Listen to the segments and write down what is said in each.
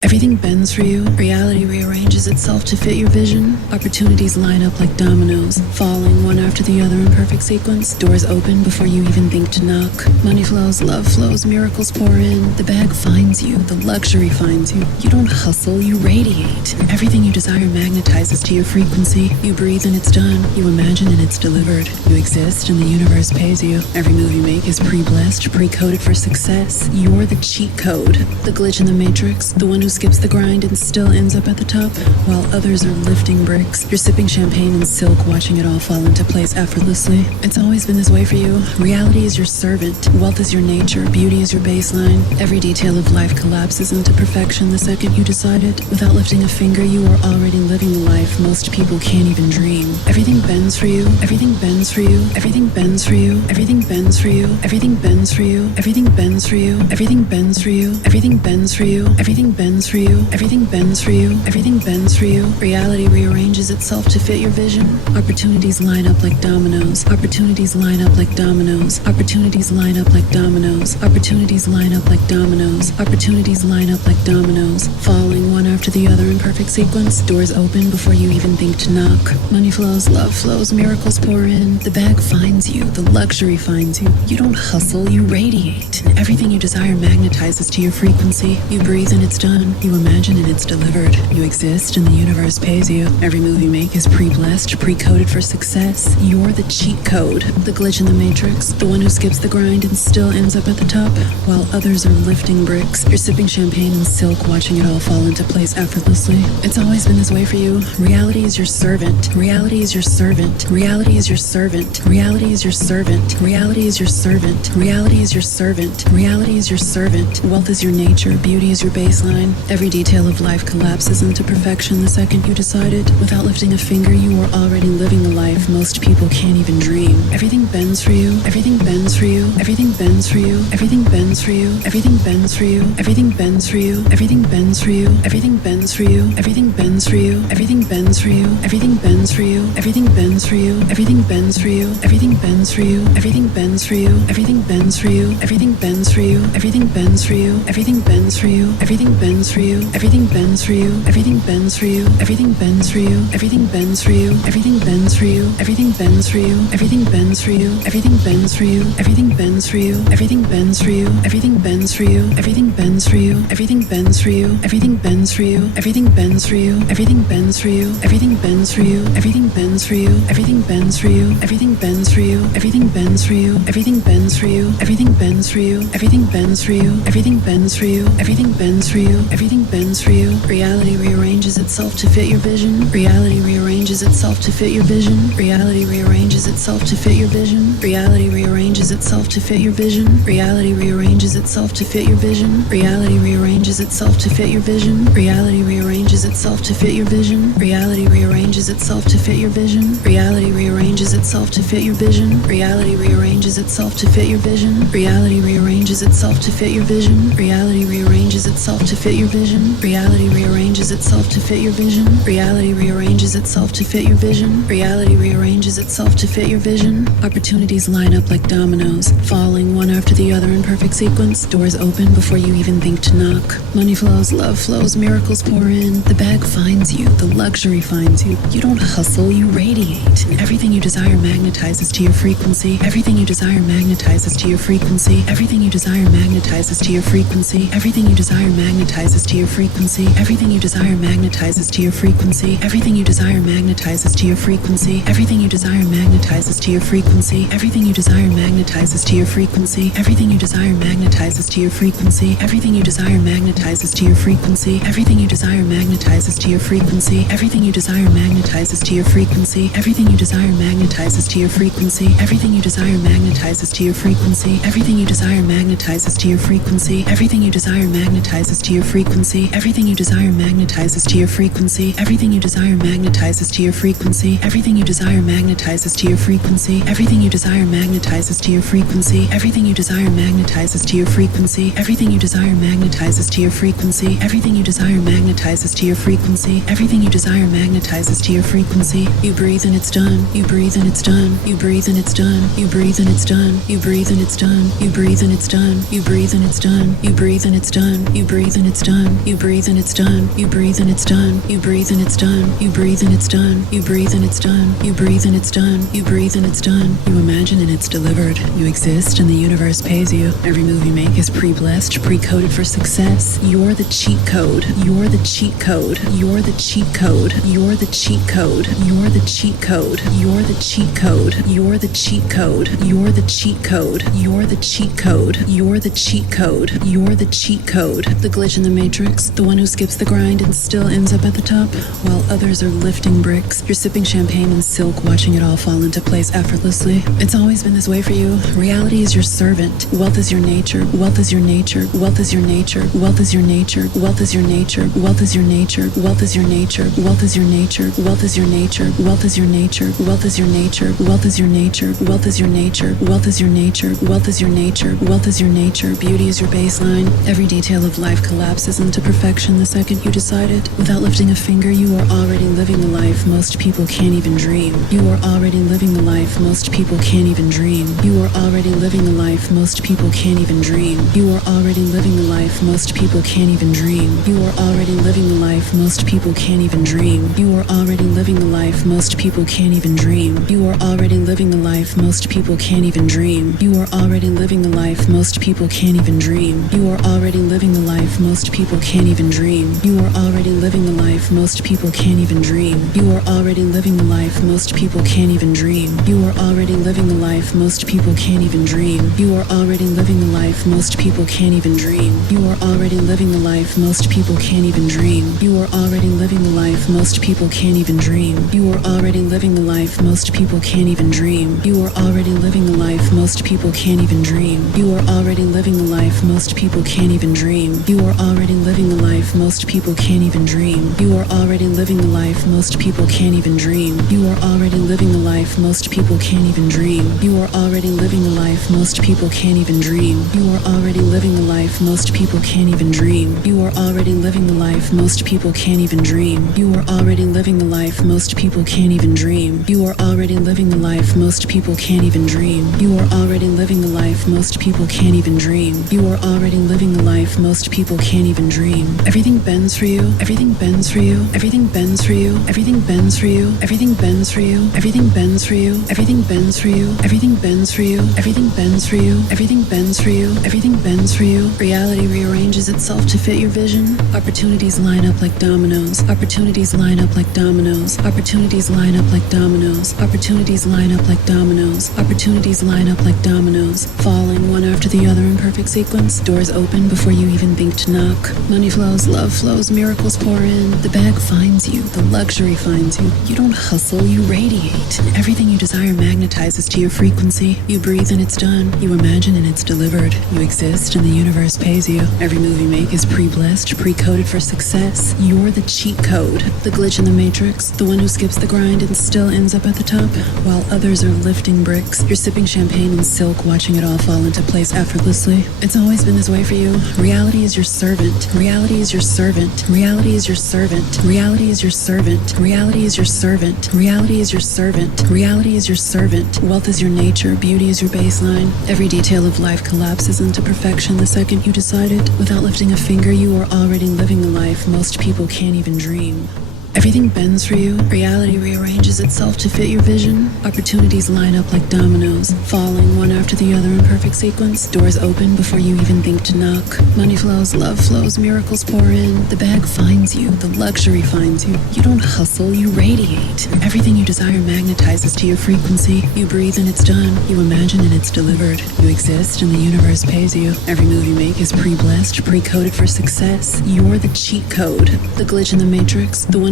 Everything bends for you. Reality rearranges itself to fit your vision. Opportunities line up like dominoes, falling one after the other in perfect sequence. Doors open before you even think to knock. Money flows, love flows, miracles pour in. The bag finds you, the luxury finds you. You don't hustle, you radiate. Everything you desire magnetizes to your frequency. You breathe and it's done. You imagine and it's delivered. You exist and the universe pays you. Every move you make is pre-blessed, pre-coded for success. You're the cheat code, the glitch in the matrix, the one who skips the grind and still ends up at the top, while others are lifting bricks. You're sipping champagne and silk, watching it all fall into place effortlessly. It's always been this way for you. Reality is your servant. Wealth is your nature. Beauty is your baseline. Every detail of life collapses into perfection the second you decide it. Without lifting a finger, you are already living the life most people can't even dream. Everything bends for you. Everything bends for you. Everything bends for you. Everything bends for you. Everything bends for you. Everything bends for you. Everything bends for you. Everything bends for you. Everything bends for you. Everything bends for you. Everything bends for you. Reality rearranges itself to fit your vision. Opportunities line up like dominoes. Opportunities line up like dominoes. Opportunities line up like dominoes. Opportunities line up like dominoes. Opportunities line up like dominoes, falling one after the other in perfect sequence. Doors open before you even think to knock. Money flows, love flows, miracles pour in. The bag finds you, the luxury finds you. You don't hustle, you radiate. And everything you desire magnetizes to your frequency. You breathe and it's done. You imagine and it's delivered. You exist and the universe pays you. Every move you make is pre-blessed, pre-coded for success. You're the cheat code, the glitch in the matrix, the one who skips the grind and still ends up at the top, while others are lifting bricks. You're sipping champagne and silk, watching it all fall into place effortlessly. It's always been this way for you. Reality is your servant. Reality is your servant. Reality is your servant. Reality is your servant. Reality is your servant. Reality is your servant. Reality is your servant. Wealth is your nature. Beauty is your baseline. Every detail of life collapses into perfection the second you decide it. Without lifting a finger, you are already living the life most people can't even dream. Everything bends for you. Everything bends for you. Everything bends for you. Everything bends for you. Everything bends for you. Everything bends for you. Everything bends for you. Everything bends for you. Everything bends for you. Everything bends for you. Everything bends for you. Everything bends for you. Everything bends for you. Everything bends for you. Everything bends for you. Everything bends for you. Everything bends for you. Everything bends for you. Everything bends for you. Everything bends for you. Everything bends for you. Everything bends for you. Everything bends for you. Everything bends for you. Everything bends for you. Everything bends for you. Everything bends for you. Everything bends for you. Everything bends for you. Everything bends for you. Everything bends for you. Everything bends for you. Everything bends for you. Everything bends for you. Everything bends for you. Everything bends for you. Everything bends for you. Everything bends for you. Everything bends for you. Everything bends for you. Everything bends for you. Everything bends for you. Everything bends for you. Everything bends for you. Everything bends for you. Everything bends for you. Everything bends for you. Reality rearranges itself to fit your vision. Reality rearranges itself to fit your vision. Reality rearranges itself to fit your vision. Reality rearranges itself to fit your vision. Reality rearranges itself to fit your vision. Reality rearranges itself to fit your vision. Reality rearranges itself to fit your vision. Reality rearranges itself to fit your vision. Reality rearranges itself to fit your vision. Reality rearranges itself to fit your vision. Reality rearranges itself to fit your vision. Reality rearranges itself to fit your vision. Reality rearranges itself to fit your vision. Reality rearranges itself to fit your vision. Reality rearranges itself to fit your vision. Opportunities line up like dominoes, falling one after the other in perfect sequence. Doors open before you even think to knock. Money flows, love flows, miracles pour in. The bag finds you, the luxury finds you. You don't hustle, you radiate. And everything you desire magnetizes to your frequency. Everything you desire magnetizes to your frequency. Everything you desire magnetizes to your frequency. Everything you desire magnetizes to your frequency. Everything you desire magnetizes to your frequency. Everything you desire magnetizes to your frequency. Everything you desire magnetizes to your frequency. Everything you desire magnetizes to your frequency. Everything you desire magnetizes to your frequency. Everything you desire magnetizes to your frequency. Everything you desire magnetizes to your frequency. Everything you desire magnetizes to your frequency. Everything you desire magnetizes to your frequency. Everything you desire magnetizes to your frequency. Everything you desire magnetizes to your frequency. Everything you desire magnetizes to your frequency. Everything you desire magnetizes to your frequency. Everything you desire magnetizes to your frequency. Everything you desire magnetizes to your frequency. Everything you desire magnetizes to your frequency. Everything you desire magnetizes to your frequency. Everything you desire magnetizes to your frequency. Everything you desire magnetizes to your frequency. Everything you desire magnetizes to your frequency. You breathe and it's done. You breathe and it's done. You breathe and it's done. You breathe and it's done. You breathe and it's done. You breathe and it's done. You breathe and it's done. You breathe and it's done. You breathe and it's done. You breathe and it's done. You breathe and it's done. You breathe and it's done. You breathe and it's done. You breathe and it's done. You breathe and it's done. You breathe and it's done. You imagine and it's delivered. You exist and the universe pays you. Every move you make is pre-blessed, pre-coded for success. You're the cheat code. You're the cheat code. You're the cheat code. You're the cheat code. You're the cheat code. You're the cheat code. You're the cheat code. You're the cheat code. You're the cheat code. You're the cheat code. You're the cheat code. The glitch in the matrix, the one who skips the grind and still ends up at the top, while others are lifting bricks. You're sipping champagne and silk, watching it all fall into place effortlessly. It's always been this way for you. Reality is your servant. Wealth is your nature. Wealth is your nature. Wealth is your nature. Wealth is your nature. Wealth is your nature. Wealth is your nature. Wealth is your nature. Wealth is your nature. Wealth is your nature. Wealth is your nature. Wealth is your nature. Wealth is your nature. Wealth is your nature. Wealth is your nature. Wealth is your nature. Wealth is your nature. Beauty is your baseline. Every detail of life collapses into perfection the second you decide it. Without lifting a finger, you are already living the life most people can't even dream. You are already living the life most people can't even dream. You are already living the life most people can't even dream. You are already living the life most people can't even dream. You are already living the life most people can't even dream. You are already living the life most people can't even dream. You are already living the life most people can't even dream. You are already living the life most people can't even dream. You are already living the life most people can't even dream. You are already living the life most people can't even dream. You are already living the life most people can't even dream. You are already living the life most people can't even dream. You are already living the life most people can't even dream. You are already living the life most people can't even dream. You are already living the life most people can't even dream. You are already living the life most people can't even dream. You are already living the life most people can't even dream. You are already living the life most people can't even dream. You are already living the life most people can't even dream. You are already living the life most people can't even dream. You are already living the life most people can't even dream. You are already living the life most people can't even dream. You are already living the life most people can't even dream. You are already living the life most people can't even dream. You are already living the life most people can't even dream. You are already living the life most people can't even dream. You are already living the life most people can't even dream. You are already living the life most people can't even dream. Everything bends for you. Everything bends for you. Everything bends for you. Everything bends for you. Everything bends for you. Everything bends for you. Everything bends for you. Everything bends for you. Everything bends for you. Everything bends for you. Everything bends for you. Reality rearranges itself to fit your vision. Opportunities line up like dominoes. Opportunities line up like dominoes. Opportunities line up like dominoes. Opportunities line up like dominoes. Opportunities line up like dominoes, falling one after the other in perfect sequence. Doors open before you even think to knock. Money flows, love flows, miracles pour in. The bag finds you. The luxury finds you. You don't hustle, you radiate. Everything you desire magnetizes to your frequency. You breathe and it's done. You imagine and it's delivered. You exist and the universe pays you. Every move you make is pre-blessed, pre-coded for success. You're the cheat code. The glitch in the matrix, the one who skips the grind and still ends up at the top, while others are lifting bricks. You're sipping champagne and silk, watching it all fall into place effortlessly. It's always been this way for you. Reality is your servant. Reality is your servant. Reality is your servant. Reality is your servant. Reality is your servant. Reality is your servant. Reality is your servant. Wealth is your nature. Beauty is your baseline. Every detail of life collapses into perfection the second you decide it. Without lifting a finger, you are already living the life most people can't even dream. Everything bends for you. Reality rearranges itself to fit your vision. Opportunities line up like dominoes, falling one after the other in perfect sequence. Doors open before you even think to knock. Money flows, love flows, miracles pour in. The bag finds you. The luxury finds you. You don't hustle, you radiate. Everything you desire magnetizes to your frequency. You breathe and it's done. You imagine and it's delivered. You exist and the universe pays you. Every move you make is pre-blessed, pre-coded for success. You're the cheat code. The glitch in the matrix, the one who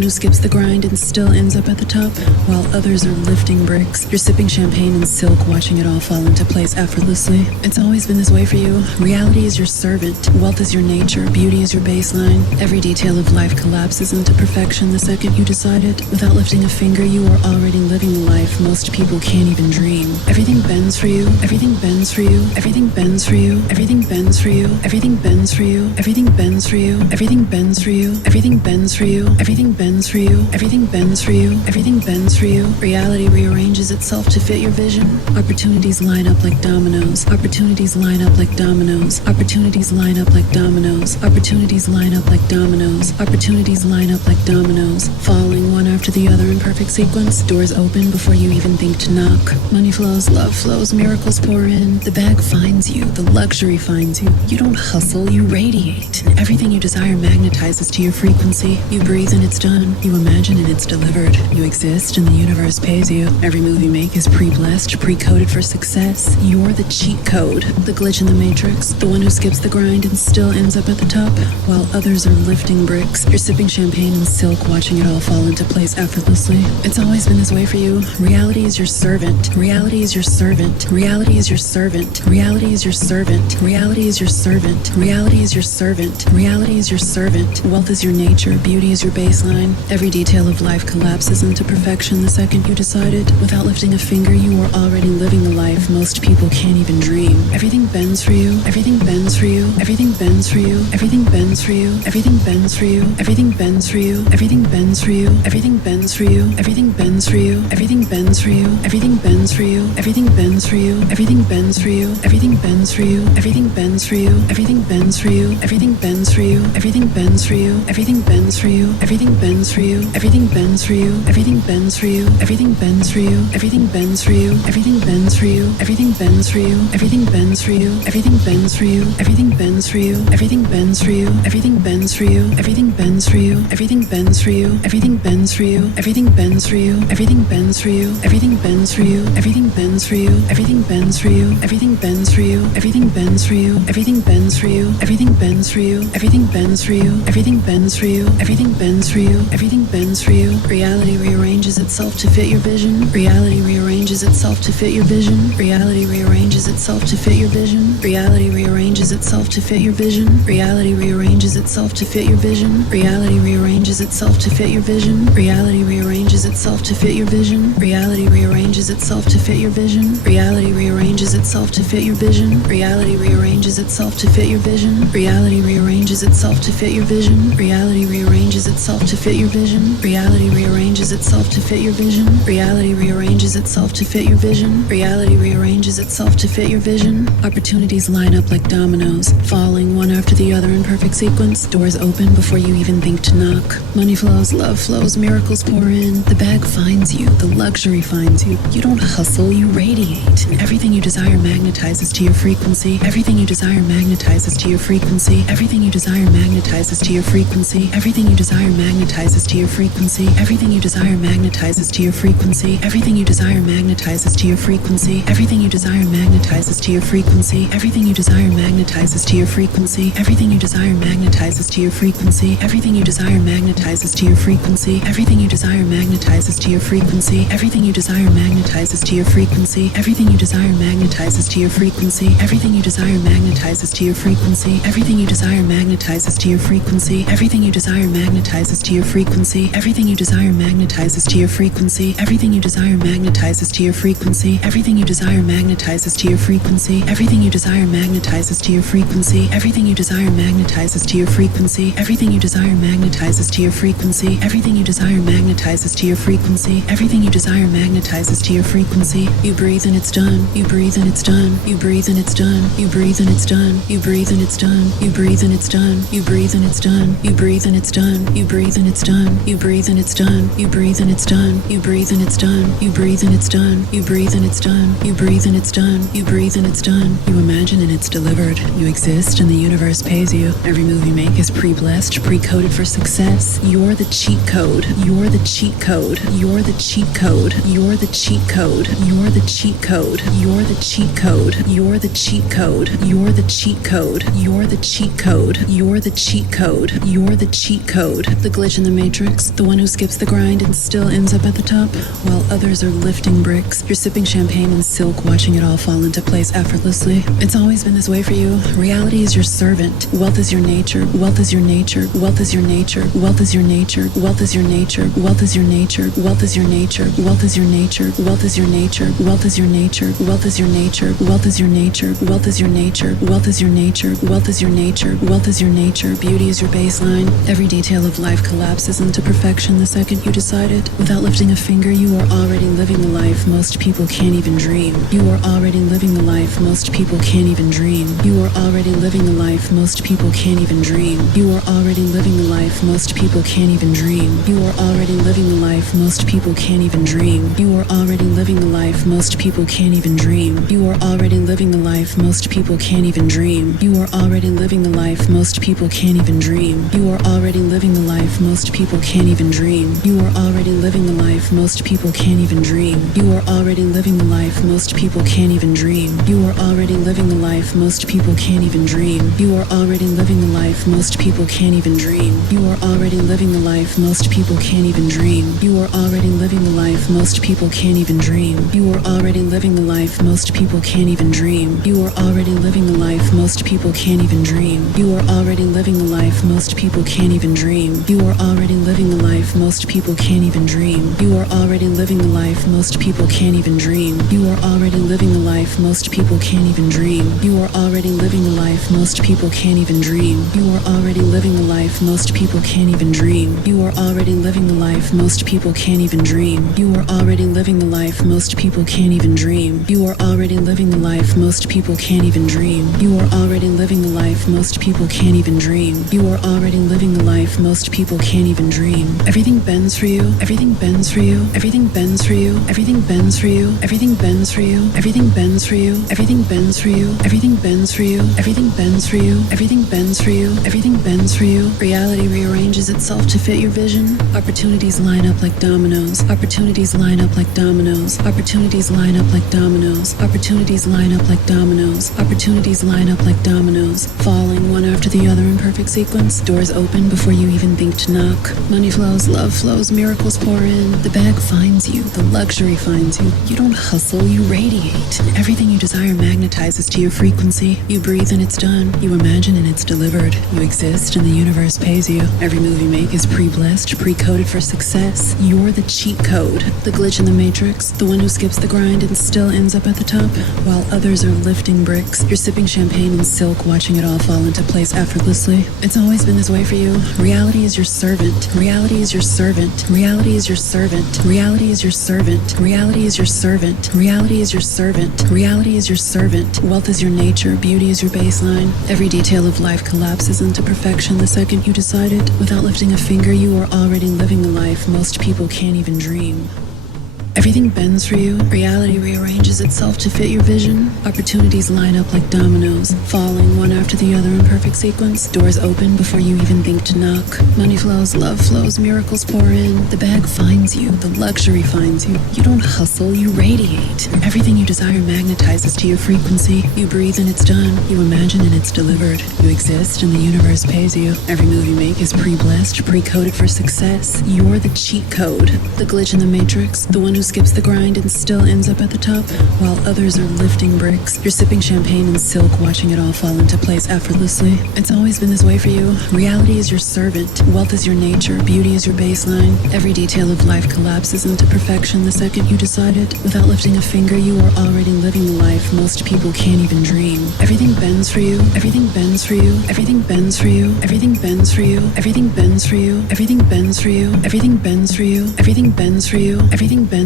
who skips the grind and still ends up at the top, while others are lifting bricks. You're sipping champagne and silk, watching it all fall into place effortlessly. It's always been this way for you. Reality is your servant. Wealth is your nature. Beauty is your baseline. Every detail of life collapses into perfection the second you decide it. Without lifting a finger, you are already living the life most people can't even dream. Everything bends for you. Everything bends for you. Everything bends for you. Everything bends for you. Everything bends for you. Everything bends for you. Everything bends for you. Everything bends for you. Everything bends for you. Everything bends for you. Everything bends for you. Reality rearranges itself to fit your vision. Opportunities line up like dominoes. Opportunities line up like dominoes. Opportunities line up like dominoes. Opportunities line up like dominoes. Opportunities line up like dominoes, falling one after the other in perfect sequence. Doors open before you even think to knock. Money flows, love flows, miracles pour in. The bag finds you, the luxury finds you. You don't hustle, you radiate. And everything you desire magnetizes to your frequency. You breathe and it's done. You imagine and it's delivered. You exist and the universe pays you. Every move you make is pre-blessed, pre-coded for success. You're the cheat code, the glitch in the matrix, the one who skips the grind and still ends up at the top, while others are lifting bricks. You're sipping champagne and silk, watching it all fall into place effortlessly. It's always been this way for you. Reality is your servant. Reality is your servant. Reality is your servant. Reality is your servant. Reality is your servant. Reality is your servant. Reality is your servant. Wealth is your nature. Beauty is your baseline. Every detail of life collapses into perfection the second you decide it. Without lifting a finger, you are already living the life most people can't even dream. Everything bends for you. Everything bends for you. Everything bends for you. Everything bends for you. Everything bends for you. Everything bends for you. Everything bends for you. Everything bends for you. Everything bends for you. Everything bends for you. Everything bends for you. Everything bends for you. Everything bends for you. Everything bends for you. Everything bends for you. Everything bends for you. Everything bends for you. Everything bends for you. Everything bends for you. Everything bends for you. Everything bends for you. Everything bends for you. Everything bends for you. Everything bends for you. Everything bends for you. Everything bends for you. Everything bends for you. Everything bends for you. Everything bends for you. Everything bends for you. Everything bends for you. Everything bends for you. Everything bends for you. Everything bends for you. Everything bends for you. Everything bends for you. Everything bends for you. Everything bends for you. Everything bends for you. Everything bends for you. Everything bends for you. Everything bends for you. Everything bends for you. Everything bends for you. Everything bends for you. Everything bends for you. Everything bends for you. Reality rearranges itself to fit your vision. Reality rearranges itself to fit your vision. Reality rearranges itself to fit your vision. Reality rearranges itself to fit your vision. Reality rearranges itself to fit your vision. Reality rearranges itself to fit your vision. Reality rearranges itself to fit your vision. Reality rearranges itself to fit your vision. Reality rearranges itself to fit your vision. Reality rearranges itself to fit your vision. Reality rearranges itself to fit your vision. Reality rearranges itself to fit your vision. Reality rearranges itself to fit your vision. Reality rearranges itself to fit your vision. Reality rearranges itself to fit your vision. Opportunities line up like dominoes, falling one after the other in perfect sequence. Doors open before you even think to knock. Money flows, love flows, miracles pour in. The bag finds you, the luxury finds you. You don't hustle, you radiate. And everything you desire magnetizes to your frequency. Everything you desire magnetizes to your frequency. Everything you desire magnetizes to your frequency. Everything you desire magnetizes to your frequency. Everything you desire magnetizes to your frequency. Everything you desire magnetizes to your frequency. Everything you desire magnetizes to your frequency. Everything you desire magnetizes to your frequency. Everything you desire magnetizes to your frequency. Everything you desire magnetizes to your frequency. Everything you desire magnetizes to your frequency. Everything you desire magnetizes to your frequency. Everything you desire magnetizes to your frequency. Everything you desire magnetizes to your frequency. Everything you desire magnetizes to your frequency. Everything you desire magnetizes to your frequency. Everything you desire magnetizes to your frequency. Everything you desire magnetizes to your frequency. Everything you desire magnetizes to your frequency. Everything you desire magnetizes to your frequency. Everything you desire magnetizes to your frequency. Everything you desire magnetizes to your frequency. Everything you desire magnetizes to your frequency. Everything you desire magnetizes to your frequency. You breathe and it's done. You breathe and it's done. You breathe and it's done. You breathe and it's done. You breathe and it's done. You breathe and it's done. You breathe and it's done. You breathe and it's done. You breathe and it's done. You breathe and it's done. You breathe and it's done. You breathe and it's done. You breathe and it's done. You breathe and it's done. You breathe and it's done. You breathe and it's done. You imagine and it's delivered. You exist and the universe pays you. Every move you make is pre-blessed, pre-coded for success. matrix. You're the cheat code. You're the cheat code. You're the cheat code. You're the cheat code. You're the cheat code. You're the cheat code. You're the cheat code. You're the cheat code. You're the cheat code. You're the cheat code. You're the cheat code. The glitch in the matrix. The one who skips the grind and still ends up at the top, while others are lifting bricks. You're sipping champagne and silk, watching it all fall into place effortlessly. It's always been this way for you. Reality is your servant. Wealth is your nature. Wealth is your nature. Wealth is your nature. Wealth is your nature. Wealth is your nature. Wealth is your nature. Wealth is your nature. Wealth is your nature. Wealth is your nature. Wealth is your nature. Wealth is your nature. Wealth is your nature. Wealth is your nature. Wealth is your nature. Wealth is your nature. Wealth is your nature. Beauty is your baseline. Every detail of life collapses into perfection the second you decide it. Without lifting a finger, you are already living the life most people can't even dream. You are already living the life most people can't even dream. You are already living the life most people can't even dream. You are already living the life most people can't even dream. You are already living the life most people can't even dream. You are already living the life most people can't even dream. You are already living the life most people can't even dream. You are already living the life most people can't even dream. You are already living the life most people can't even dream. You are already living the life most people can't even dream. You are already living the life most people can't even dream. You are already living the life most people can't even dream. You are already living the life most people can't even dream. You are already living the life most people can't even dream. You are already living the life most people can't even dream. You are already living the life most people can't even dream. You are already living the life most people can't even dream. You are already living the life most people can't even dream. You are already living the life most people can't even dream. You are already living the life most people can't even dream. You are already living the life most people can't even dream. You are already living the life most people can't even dream. You are already living the life most people can't even dream. You are already living the life most people can't even dream. You are already living the life most people can't even dream. You are already living the life most people can't even dream. You are already living the life most people can't even dream. You are already living the life most people can't even dream. Everything bends for you. Everything bends for you. Everything bends for you. Everything bends for you. Everything bends for you. Everything bends for you. Everything bends for you. Everything bends for you. Everything bends for you. Everything bends for you. Everything bends for you. Reality rearranges itself to fit your vision. Opportunities line up like dominoes. Opportunities line up like dominoes. Opportunities line up like dominoes. Opportunities line up like dominoes. Opportunities line up like dominoes, falling one after the other in perfect sequence. Doors open before you even think to knock. Money flows, love flows, miracles pour in. The bag finds you, the luxury finds you. You don't hustle, you radiate. Everything you desire magnetizes to your frequency. You breathe and it's done. You imagine and it's delivered. You exist and the universe pays you. Every move you make is pre-blessed, pre-coded for success. You're the cheat code, the glitch in the matrix, the one who skips the grind and still ends up at the top, while others are lifting bricks. You're sipping champagne and silk, watching it all fall into place effortlessly. It's always been this way for you. Reality is your servant. Reality is your servant. Reality is your servant. Reality is your servant. Reality is your servant. Reality is your servant. Reality is your servant. Wealth is your nature. Beauty is your baseline. Every detail of life collapses into perfection the second you decide it. Without lifting a finger, you are already living the life most people can't even dream. Everything bends for you. Reality rearranges itself to fit your vision. Opportunities line up like dominoes, falling one after the other in perfect sequence. Doors open before you even think to knock. Money flows, love flows, miracles pour in. The bag finds you, the luxury finds you. You don't hustle, you radiate. Everything you desire magnetizes to your frequency. You breathe and it's done. You imagine and it's delivered. You exist and the universe pays you. Every move you make is pre-blessed, pre-coded for success. You're the cheat code, the glitch in the matrix, the one who skips the grind and still ends up at the top, while others are lifting bricks. You're sipping champagne and silk, watching it all fall into place effortlessly. It's always been this way for you. Reality is your servant. Wealth is your nature. Beauty is your baseline. Every detail of life collapses into perfection the second you decide it. Without lifting a finger, you are already living the life most people can't even dream. Everything bends for you. Everything bends for you. Everything bends for you. Everything bends for you. Everything bends for you. Everything bends for you. Everything bends for you. Everything bends for you. Everything bends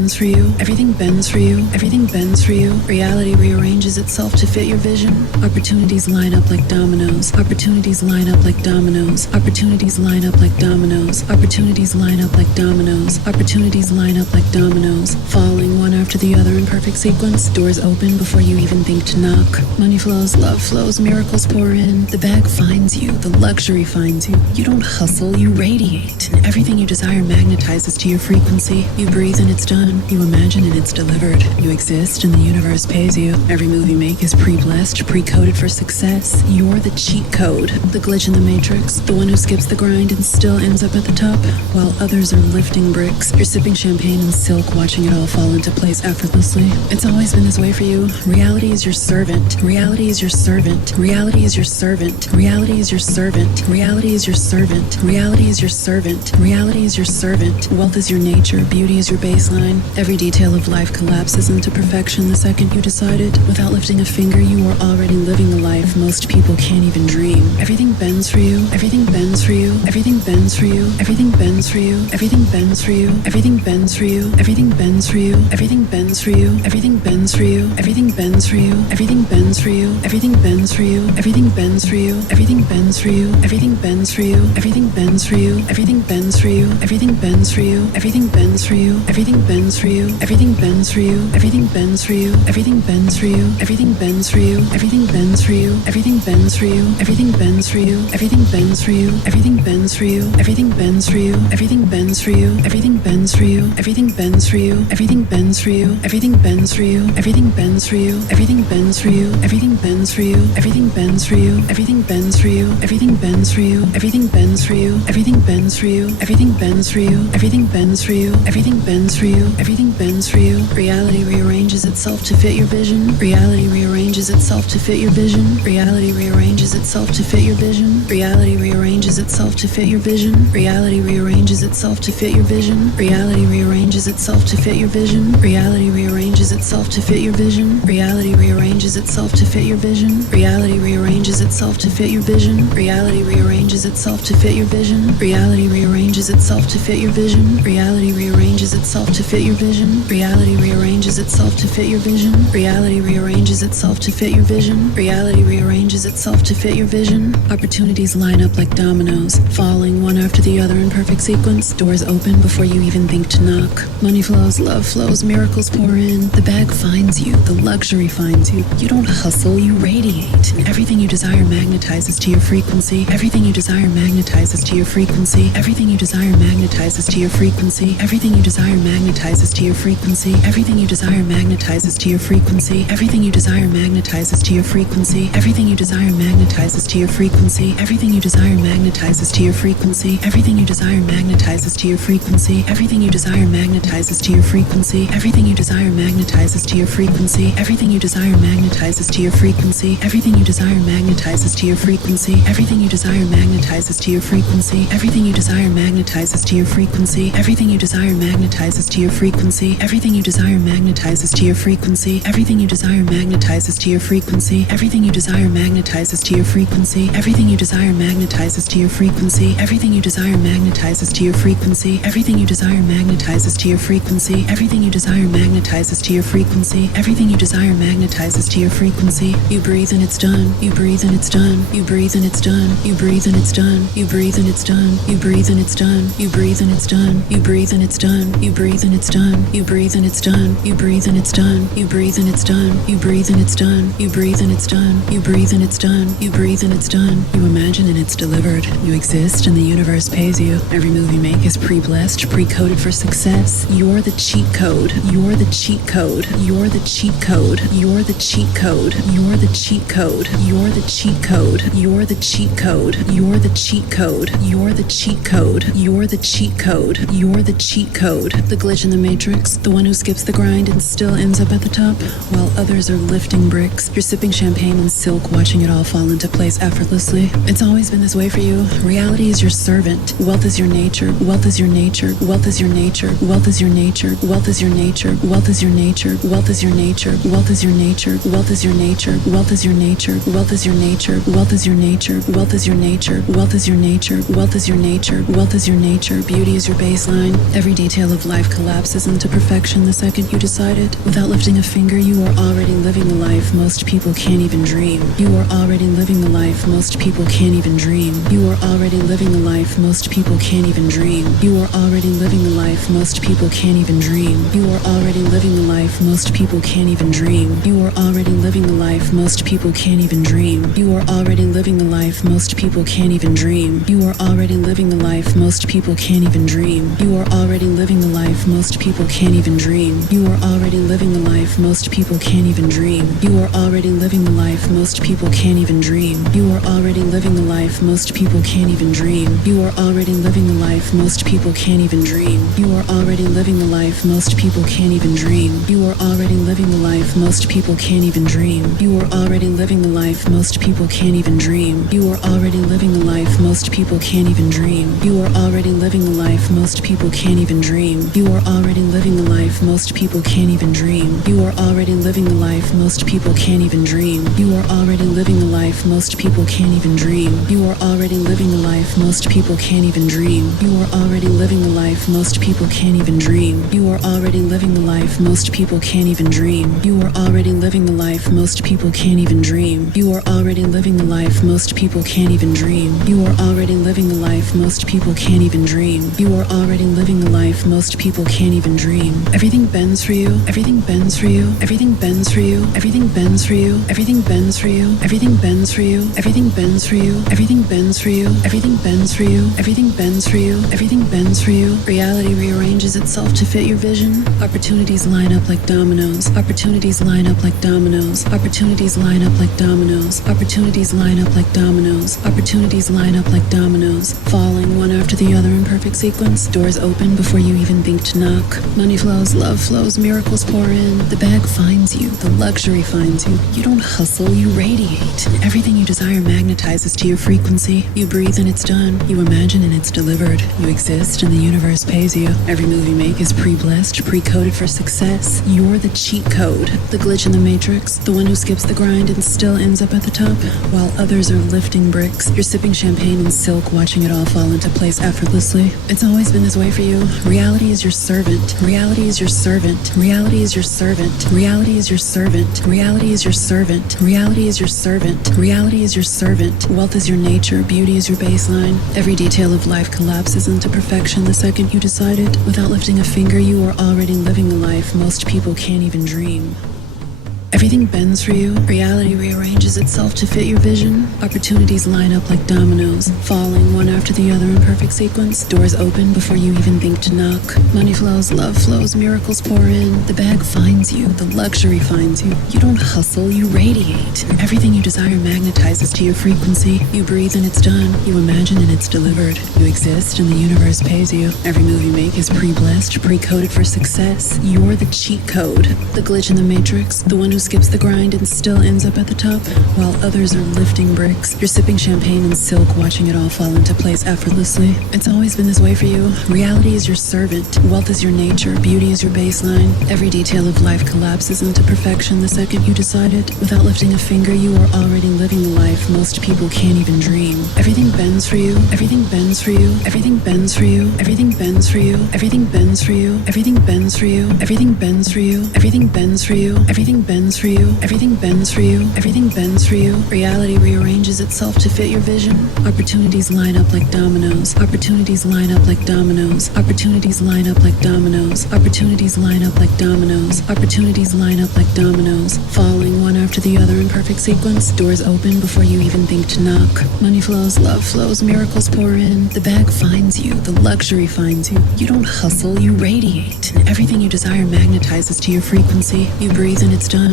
bends for you. Everything bends for you. Everything bends for you. Reality rearranges itself to fit your vision. Opportunities line up like dominoes. Opportunities line up like dominoes. Opportunities line up like dominoes. Opportunities line up like dominoes. Opportunities line up like dominoes, falling one after the other in perfect sequence. Doors open before you even think to knock. Money flows, love flows, miracles pour in. The bag finds you, the luxury finds you. You don't hustle, you radiate. And everything you desire magnetizes to your frequency. You breathe and it's done. You imagine and it's delivered. You exist and the universe pays you. Every move you make is pre-blessed, pre-coded for success. You're the cheat code, the glitch in the matrix, the one who skips the grind and still ends up at the top, while others are lifting bricks. You're sipping champagne and silk, watching it all fall into place effortlessly. It's always been this way for you. Reality is your servant. Reality is your servant. Reality is your servant. Reality is your servant. Reality is your servant. Reality is your servant. Reality is your servant. Wealth is your nature. Beauty is your baseline. Every detail of life collapses into perfection the second you decide it. Without lifting a finger, you are already living the life most people can't even dream. Everything bends for you. Everything bends for you. Everything bends for you. Everything bends for you. Everything bends for you. Everything bends for you. Everything bends for you. Everything bends for you. Everything bends for you. Everything bends for you. Everything bends for you. Everything bends for you. Everything bends for you. Everything bends for you. Everything bends for you. Everything bends for you. Everything bends for you. Everything bends for you. Everything bends for you. Everything bends for you. Everything bends for you. Everything bends for you. Everything bends for you. Everything bends for you. Everything bends for you. Everything bends for you. Everything bends for you. Everything bends for you. Everything bends for you. Everything bends for you. Everything bends for you. Everything bends for you. Everything bends for you. Everything bends for you. Everything bends for you. Everything bends for you. Everything bends for you. Everything bends for you. Everything bends for you. Everything bends for you. Everything bends for you. Everything bends for you. Everything bends for you. Everything bends for you. Everything bends for you. Everything bends for you. Everything bends for you. Reality rearranges itself to fit your vision. Reality rearranges itself to fit your vision. Reality rearranges itself to fit your vision. Reality rearranges itself to fit your vision. Reality rearranges itself to fit your vision. Reality rearranges itself to fit your vision. Reality rearranges itself to fit your vision. Reality rearranges itself to fit your vision. Reality rearranges itself to fit your vision. Reality rearranges itself to fit your vision. Reality rearranges itself to fit your vision. Reality rearranges itself to fit your vision. Reality rearranges itself to fit your vision. Reality rearranges itself to fit your vision. Reality rearranges itself to fit your vision. Opportunities line up like dominoes, falling one after the other in perfect sequence. Doors open before you even think to knock. Money flows, love flows, miracles pour in. The bag finds you, the luxury finds you. You don't hustle, you radiate. And everything you desire magnetizes to your frequency. Everything you desire magnetizes to your frequency. Everything you desire magnetizes to your frequency. Everything you desire magnetizes to your frequency. Everything you desire magnetizes to your frequency. Everything you desire magnetizes to your frequency. Everything you desire magnetizes to your frequency. Everything you desire magnetizes to your frequency. Everything you desire magnetizes to your frequency. Everything you desire magnetizes to your frequency. Everything you desire magnetizes to your frequency. Everything you desire magnetizes to your frequency. Everything you desire magnetizes to your frequency. Everything you desire magnetizes to your frequency. Everything you desire magnetizes to your frequency. Everything you desire magnetizes to your frequency. Everything you desire magnetizes to your frequency. Everything you desire magnetizes to your frequency. Everything you desire magnetizes to your frequency. Everything you desire magnetizes to your frequency. Everything you desire magnetizes to your frequency. Everything you desire magnetizes to your frequency. Everything you desire magnetizes to your frequency. Everything you desire magnetizes to your frequency. You breathe and it's done. You breathe and it's done. You breathe and it's done. You breathe and it's done. You breathe and it's done. You breathe and it's done. You breathe and it's done. You breathe and it's done. You breathe and it's done. You breathe and it's done. You breathe and it's done. You breathe and it's done. You breathe and it's done. You breathe and it's done. You breathe and it's done. You breathe and it's done. You imagine and it's delivered. You exist and the universe pays you. Every move you make is pre-blessed, pre-coded for success. You're the cheat code. You're the cheat code. You're the cheat code. You're the cheat code. You're the cheat code. You're the cheat code. You're the cheat code. You're the cheat code. You're the cheat code. You're the cheat code. You're the cheat code. The glitch in the matrix, the one who skips the grind and still ends up at the top, while others are lifting bricks. You're sipping champagne and silk, watching it all fall into place effortlessly. It's always been this way for you. Reality is your servant. Wealth is your nature. Wealth Wealth is your nature. Wealth is your nature. Wealth is your nature. Wealth is your nature. Wealth is your nature. Wealth is your nature. Wealth is your nature. Wealth is your nature. Wealth is your nature. Wealth is your nature. Wealth is your nature. Wealth is your nature. Wealth is your nature. Wealth is your nature. Wealth is your nature. Beauty is your baseline. Every detail of life collapses into perfection the second you decide it. Without lifting a finger, you are already living the life most people can't even dream. You are already living the life most people can't even dream. You are already living the life most people can't even dream. You are already living the life most people can't even dream. You are already living the life most people can't even dream. You are already living the life most people can't even dream. You are already living the life most people can't even dream. You are already living the life most people can't even dream. You are already living the life most people can't even dream. You are already living the life most people can't even dream. You are already living the life most people can't even dream. You are already living the life most people can't even dream. You are already living the life most people can't even dream. You are already living the life most people can't even dream. You are already living the life most people can't even dream. You are already living the life most people can't even dream. You are already living the life most people can't even dream. You are already living the life most people can't even dream. You are already living the life most people can't even dream. You are already living the life most people can't even dream. You are already living the life most people can't even dream. You are already living the life most people can't even dream. You are already living the life most people can't even dream. You are already living the life most people can't even dream. You are already living the life most people can't even dream. You are already living the life most people can't even dream. You are already living the life most people can't even dream. You are already living the life most people can't even dream. Everything bends for you. Everything bends for you. Everything bends for you. Everything bends for you. Everything bends for you. Everything bends for you. Everything bends for you. Everything bends for you. Everything bends for you. Everything bends for you. Everything bends for you. Reality rearranges itself to fit your vision. Opportunities line up like dominoes. Opportunities line up like dominoes. Opportunities line up like dominoes. Opportunities line up like dominoes. Opportunities line up like dominoes, falling one after the other in perfect sequence. Doors open before you even think to knock. Money flows, love flows, miracles pour in. The bag finds you. The luxury finds you. You don't hustle, you radiate. Everything you desire magnetizes to your frequency. You breathe and it's done. You imagine and it's delivered. You exist and the universe pays you. Every move you make is pre-blessed, pre-coded for success. You're the cheat code, the glitch in the matrix, the one who skips the grind and still ends up at the top, while others are lifting bricks. You're sipping champagne and silk, watching it all fall into place effortlessly. It's always been this way for you. Reality is your servant. Reality is your servant. Reality is your servant. Reality is your servant. Reality is your servant. Reality is your servant. Reality is your servant. Wealth is your nature. Beauty is your baseline. Every detail of life collapses into perfection the second you decide it. Without lifting a finger, you are already living the life most people can't even dream. Everything bends for you. Reality rearranges itself to fit your vision. Opportunities line up like dominoes, falling one after the other in perfect sequence. Doors open before you even think to knock. Money flows, love flows, miracles pour in. The bag finds you. The luxury finds you. You don't hustle, you radiate. Everything you desire magnetizes to your frequency. You breathe and it's done. You imagine and it's delivered. You exist and the universe pays you. Every move you make is pre-blessed, pre-coded for success. You're the cheat code, the glitch in the matrix, the one who skips the grind and still ends up at the top, while others are lifting bricks. You're sipping champagne and silk, watching it all fall into place effortlessly. It's always been this way for you. Reality is your servant. Wealth is your nature. Beauty is your baseline. Every detail of life collapses into perfection the second you decide it. Without lifting a finger, you are already living the life most people can't even dream. Everything bends for you. Everything bends for you. Everything bends for you. Everything bends for you. Everything bends for you. Everything bends for you. Everything bends for you. Everything bends for you. Everything bends for you. Everything bends for you. Everything bends for you. Reality rearranges itself to fit your vision. Opportunities line up like dominoes. Opportunities line up like dominoes. Opportunities line up like dominoes. Opportunities line up like dominoes. Opportunities line up like dominoes, falling one after the other in perfect sequence. Doors open before you even think to knock. Money flows, love flows, miracles pour in. The bag finds you. The luxury finds you. You don't hustle, you radiate. And everything you desire magnetizes to your frequency. You breathe and it's done.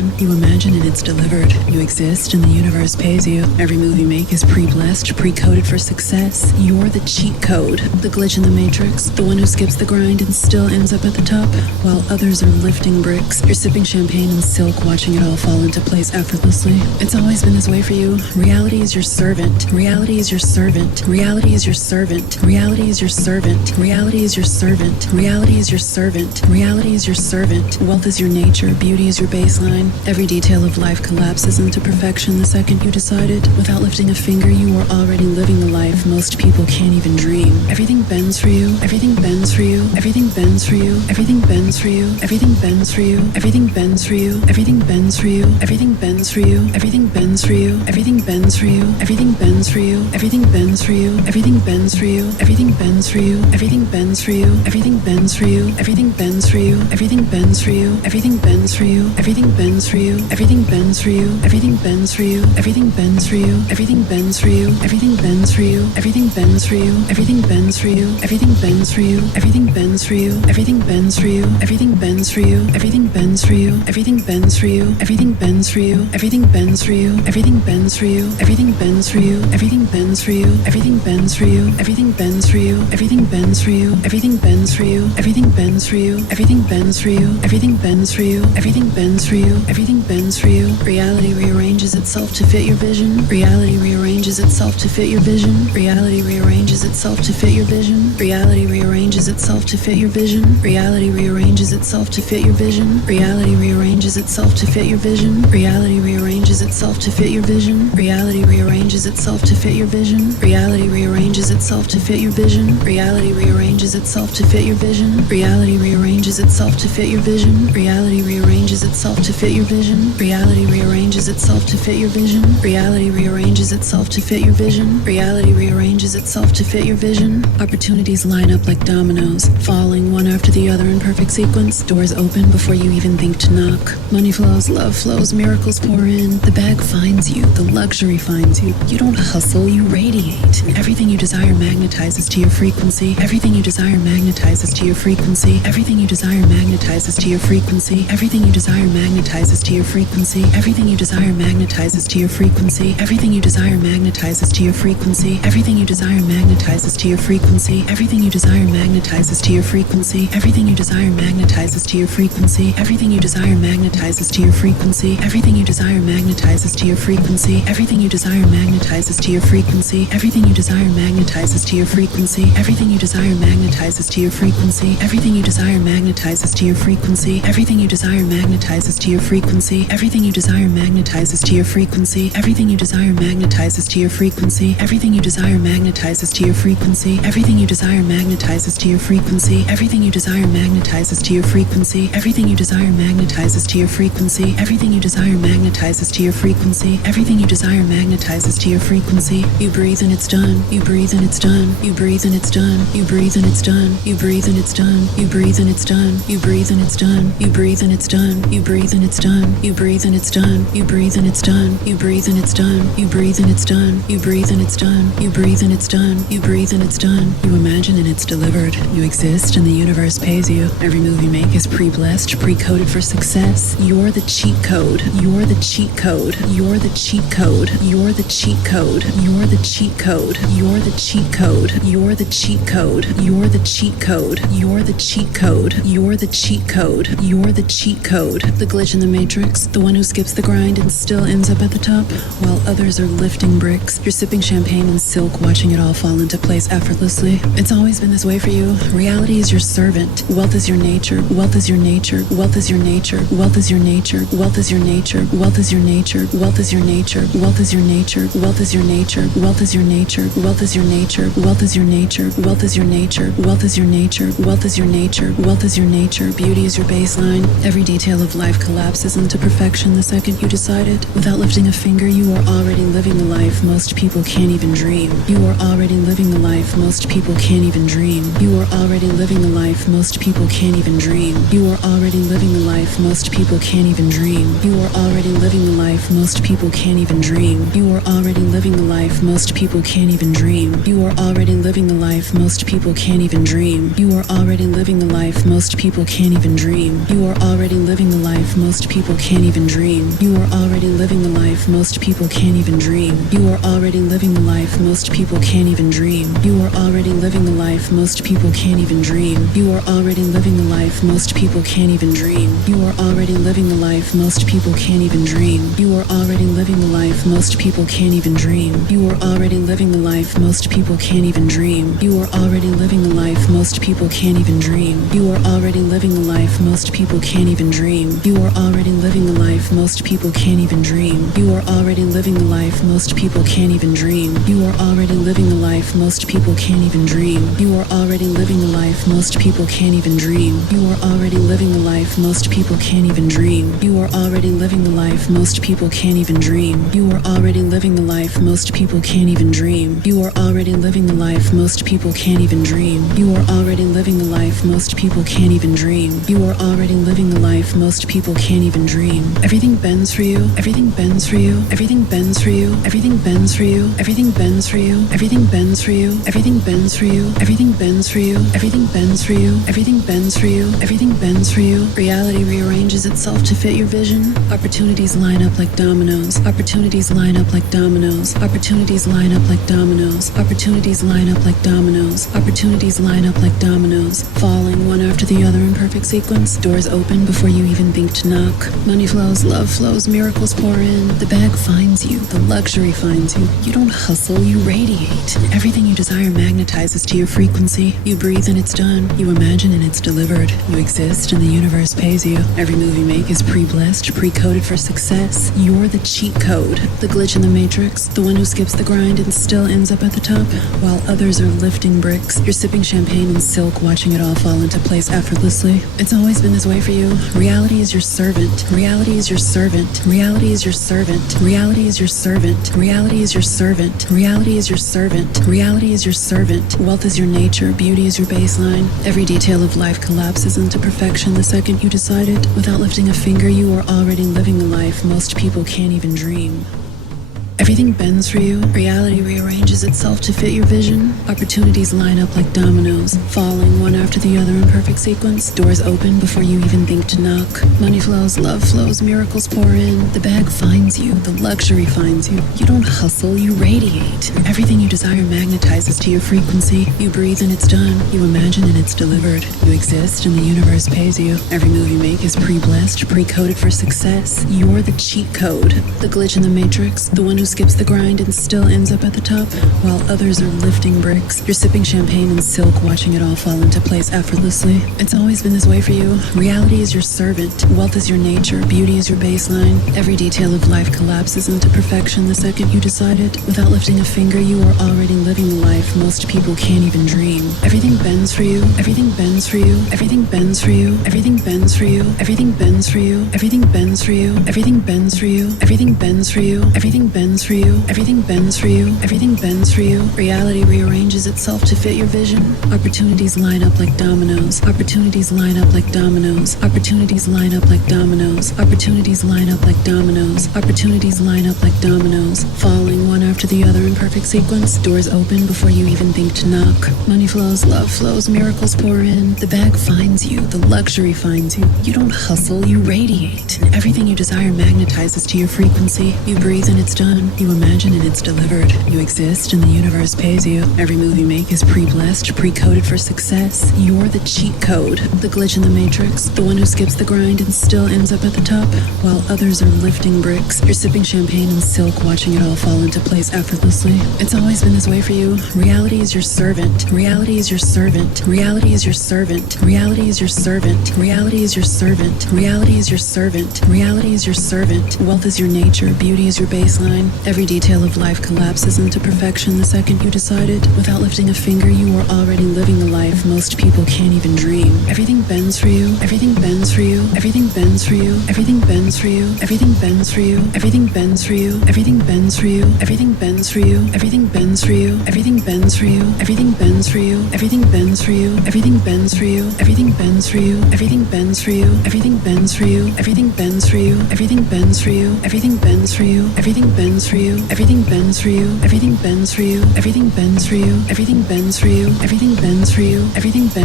You imagine and it's delivered. You exist and the universe pays you. Every move you make is pre-blessed, pre-coded for success. You're the cheat code, the glitch in the matrix, the one who skips the grind and still ends up at the top, while others are lifting bricks. You're sipping champagne and silk, watching it all fall into place effortlessly. It's always been this way for you. Reality is your servant. Reality is your servant. Reality is your servant. Reality is your servant. Reality is your servant. Reality is your servant. Reality is your servant. Wealth is your nature. Beauty is your baseline. Every detail of life collapses into perfection the second you decide it. Without lifting a finger, you are already living the life most people can't even dream. Everything bends for you. Everything bends for you. Everything bends for you. Everything bends for you. Everything bends for you. Everything bends for you. Everything bends for you. Everything bends for you. Everything bends for you. Everything bends for you. Everything bends for you. Everything bends for you. Everything bends for you. Everything bends for you. Everything bends for you. Everything bends for you. Everything bends for you. Everything bends for you. Everything bends for you. Everything bends for you. Everything bends for you. Everything bends for you. Everything bends for you. Everything bends for you. Everything bends for you. Everything bends for you. Everything bends for you. Everything bends for you. Everything bends for you. Everything bends for you. Everything bends for you. Everything bends for you. Everything bends for you. Everything bends for you. Everything bends for you. Everything bends for you. Everything bends for you. Everything bends for you. Everything bends for you. Everything bends for you. Everything bends for you. Everything bends for you. Everything bends for you. Everything bends for you. Everything bends for you. Everything bends for you. Everything bends for you. Reality rearranges itself to fit your vision. Reality rearranges itself to fit your vision. Reality rearranges itself to fit your vision. Reality rearranges itself to fit your vision. Reality rearranges itself to fit your vision. Reality rearranges itself to fit your vision. Reality rearranges itself to fit your vision. Reality rearranges itself to fit your vision. Reality rearranges itself to fit your vision. Reality rearranges itself to fit your vision. Reality rearranges itself to fit your vision. Reality rearranges itself to fit your vision. Reality rearranges itself to fit your vision. Reality rearranges itself to fit your vision. Reality rearranges itself to fit your vision. Opportunities line up like dominoes, falling one after the other in perfect sequence. Doors open before you even think to knock. Money flows, love flows, miracles pour in. The bag finds you, the luxury finds you. You don't hustle, you radiate. And everything you desire magnetizes to your frequency. Everything you desire magnetizes to your frequency. Everything you desire magnetizes to your frequency. Everything you desire magnetizes to your frequency. Everything you desire magnetizes to your frequency. Everything you desire magnetizes to your frequency. Everything you desire magnetizes to your frequency. Everything you desire magnetizes to your frequency. Everything you desire magnetizes to your frequency. Everything you desire magnetizes to your frequency. Everything you desire magnetizes to your frequency. Everything you desire magnetizes to your frequency. Everything you desire magnetizes to your frequency. Everything you desire magnetizes to your frequency. Everything you desire magnetizes to your frequency. Everything you desire magnetizes to your frequency. Everything you desire magnetizes to your frequency. Everything you desire magnetizes to your frequency. Everything you desire magnetizes to your frequency. Everything you desire magnetizes to your frequency. Everything you desire magnetizes to your frequency. Everything you desire magnetizes to your frequency. Everything you desire magnetizes to your frequency. Everything you desire magnetizes to your frequency. You breathe and it's done. You breathe and it's done. You breathe and it's done. You breathe and it's done. You breathe and it's done. You breathe and it's done. You breathe and it's done. You breathe and it's done. You breathe and it's done. You breathe and it's done. You breathe and it's done. You breathe and it's done. You breathe and it's done. You breathe and it's done. You breathe and it's done. You breathe and it's done. You imagine and it's delivered. You exist and the universe pays you. Every move you make is pre-blessed, pre-coded for success. You're the cheat code. You're the cheat code. You're the cheat code. You're the cheat code. You're the cheat code. You're the cheat code. You're the cheat code. You're the cheat code. You're the cheat code. You're the cheat code. You're the cheat code. The glitch in the matrix, the one who skips the grind and still ends up at the top, while others are lifting bricks. You're sipping champagne and silk, watching it all fall into place effortlessly. It's always been this way for you. Reality is your servant. Wealth is your nature. Wealth is your nature. Wealth is your nature. Wealth is your nature. Wealth is your nature. Wealth is your nature. Wealth is your nature. Wealth is your nature. Wealth is your nature. Wealth is your nature. Wealth is your nature. Wealth is your nature. Wealth is your nature. Wealth is your nature. Wealth is your nature. Wealth is your nature. Beauty is your baseline. Every detail of life collapses into perfection the second you decide it. Without lifting a finger, you are already living the life most people can't even dream. You are already living the life most people can't even dream. You are already living the life most people can't even dream. You are already living the life most people can't even dream. You are already living the life most people can't even dream. You are already living the life most people can't even dream. You are already living the life most people can't even dream. You are already living the life most people can't even dream. You are already living the life most people people can't even dream. You are already living the life most people can't even dream. You are already living the life most people can't even dream. You are already living the life most people can't even dream. You are already living the life most people can't even dream. You are already living the life most people can't even dream. You are already living the life most people can't even dream. You are already living the life most people can't even dream. You are already living the life most people can't even dream. You are already living the life most people can't even dream. You are already living the life most people can't even dream. You are already living the life most people can't even dream. You are already living the life most people can't even dream. You are already living the life most people can't even dream. You are already living the life most people can't even dream. You are already living the life most people can't even dream. You are already living the life most people can't even dream. You are already living the life most people can't even dream. You are already living the life most people can't even dream. You are already living the life most people can't even dream. Everything bends for you. Everything bends for you. Everything bends for you. Everything bends for you. Everything bends for you. Everything bends for you. Everything bends for you. Everything bends for you. Everything bends for you. Everything bends for you. Everything bends for you. Reality rearranges itself to fit your vision. Opportunities line up like dominoes. Opportunities line up like dominoes. Opportunities line up like dominoes. Opportunities line up like dominoes. Opportunities line up like dominoes, falling one after the other in perfect sequence. Doors open before you even think to knock. Money flows, love flows, miracles pour in. The bag finds you, the luxury finds you. You don't hustle, you radiate. Everything you desire magnetizes to your frequency. You breathe and it's done. You imagine and it's delivered. You exist and the universe pays you. Every move you make is pre-blessed, pre-coded for success. You're the cheat code, the glitch in the matrix, the one who skips the grind and still ends up at the top, while others are lifting bricks. You're sipping champagne and silk, watching it all fall into place effortlessly. It's always been this way for you. Reality is your servant. Reality is your servant. Reality is your servant. Reality is your servant. Reality is your servant. Reality is your servant. Reality is your servant. Wealth is your nature. Beauty is your baseline. Every detail of life collapses into perfection the second you decide it. Without lifting a finger, you are already living the life most people can't even dream. Everything bends for you. Reality rearranges itself to fit your vision. Opportunities line up like dominoes, falling one after the other in perfect sequence. Doors open before you even think to knock. Money flows, love flows, miracles pour in. The bag finds you, the luxury finds you. You don't hustle, you radiate. Everything you desire magnetizes to your frequency. You breathe and it's done. You imagine and it's delivered. You exist and the universe pays you. Every move you make is pre-blessed, pre-coded for success. You're the cheat code, the glitch in the matrix, the one who skips the grind and still ends up at the top, while others are lifting bricks. You're sipping champagne and silk, watching it all fall into place effortlessly. It's always been this way for you. Reality is your servant. Wealth is your nature. Beauty is your baseline. Every detail of life collapses into perfection the second you decide it. Without lifting a finger, you are already living the life most people can't even dream. Everything bends for you. Everything bends for you. Everything bends for you. Everything bends for you. Everything bends for you. Everything bends for you. Everything bends for you. Everything bends for you. Everything bends for you. Everything bends for you. Everything bends for you. Reality rearranges itself to fit your vision. Opportunities line up like dominoes. Opportunities line up like dominoes. Opportunities line up like dominoes. Opportunities line up like dominoes. Opportunities line up like dominoes, falling one after the other in perfect sequence. Doors open before you even think to knock. Money flows, love flows, miracles pour in. The bag finds you, the luxury finds you. You don't hustle, you radiate. Everything you desire magnetizes to your frequency. You breathe and it's done. You imagine and it's delivered. You exist and the universe pays you. Every move you make is pre-blessed, pre-coded for success. You're the cheat code, the glitch in the matrix, the one who skips the grind and still ends up at the top, while others are lifting bricks. You're sipping champagne and silk, watching it all fall into place effortlessly. It's always been this way for you. Reality is your servant. Reality is your servant. Reality is your servant. Reality is your servant. Reality is your servant. Reality is your servant. Reality is your servant. Wealth is your nature. Beauty is your baseline. Every detail of life collapses into perfection the second you decide it. Without lifting a finger, you are already living the life most people can't even dream. Everything bends for you. Everything bends for you. Everything bends for you. Everything bends for you. Everything bends for you. Everything bends for you. Everything bends for you. Everything bends for you. Everything bends for you. Everything bends for you. Everything bends for you. Everything bends for you. Everything bends for you. Everything bends for you. Everything bends for you. Everything bends for you. Everything bends for you. Everything bends for you. Everything bends for you. Everything bends for you. Everything bends for you. Everything bends for you. Everything bends for you. Everything bends for you. Everything bends for you. Everything bends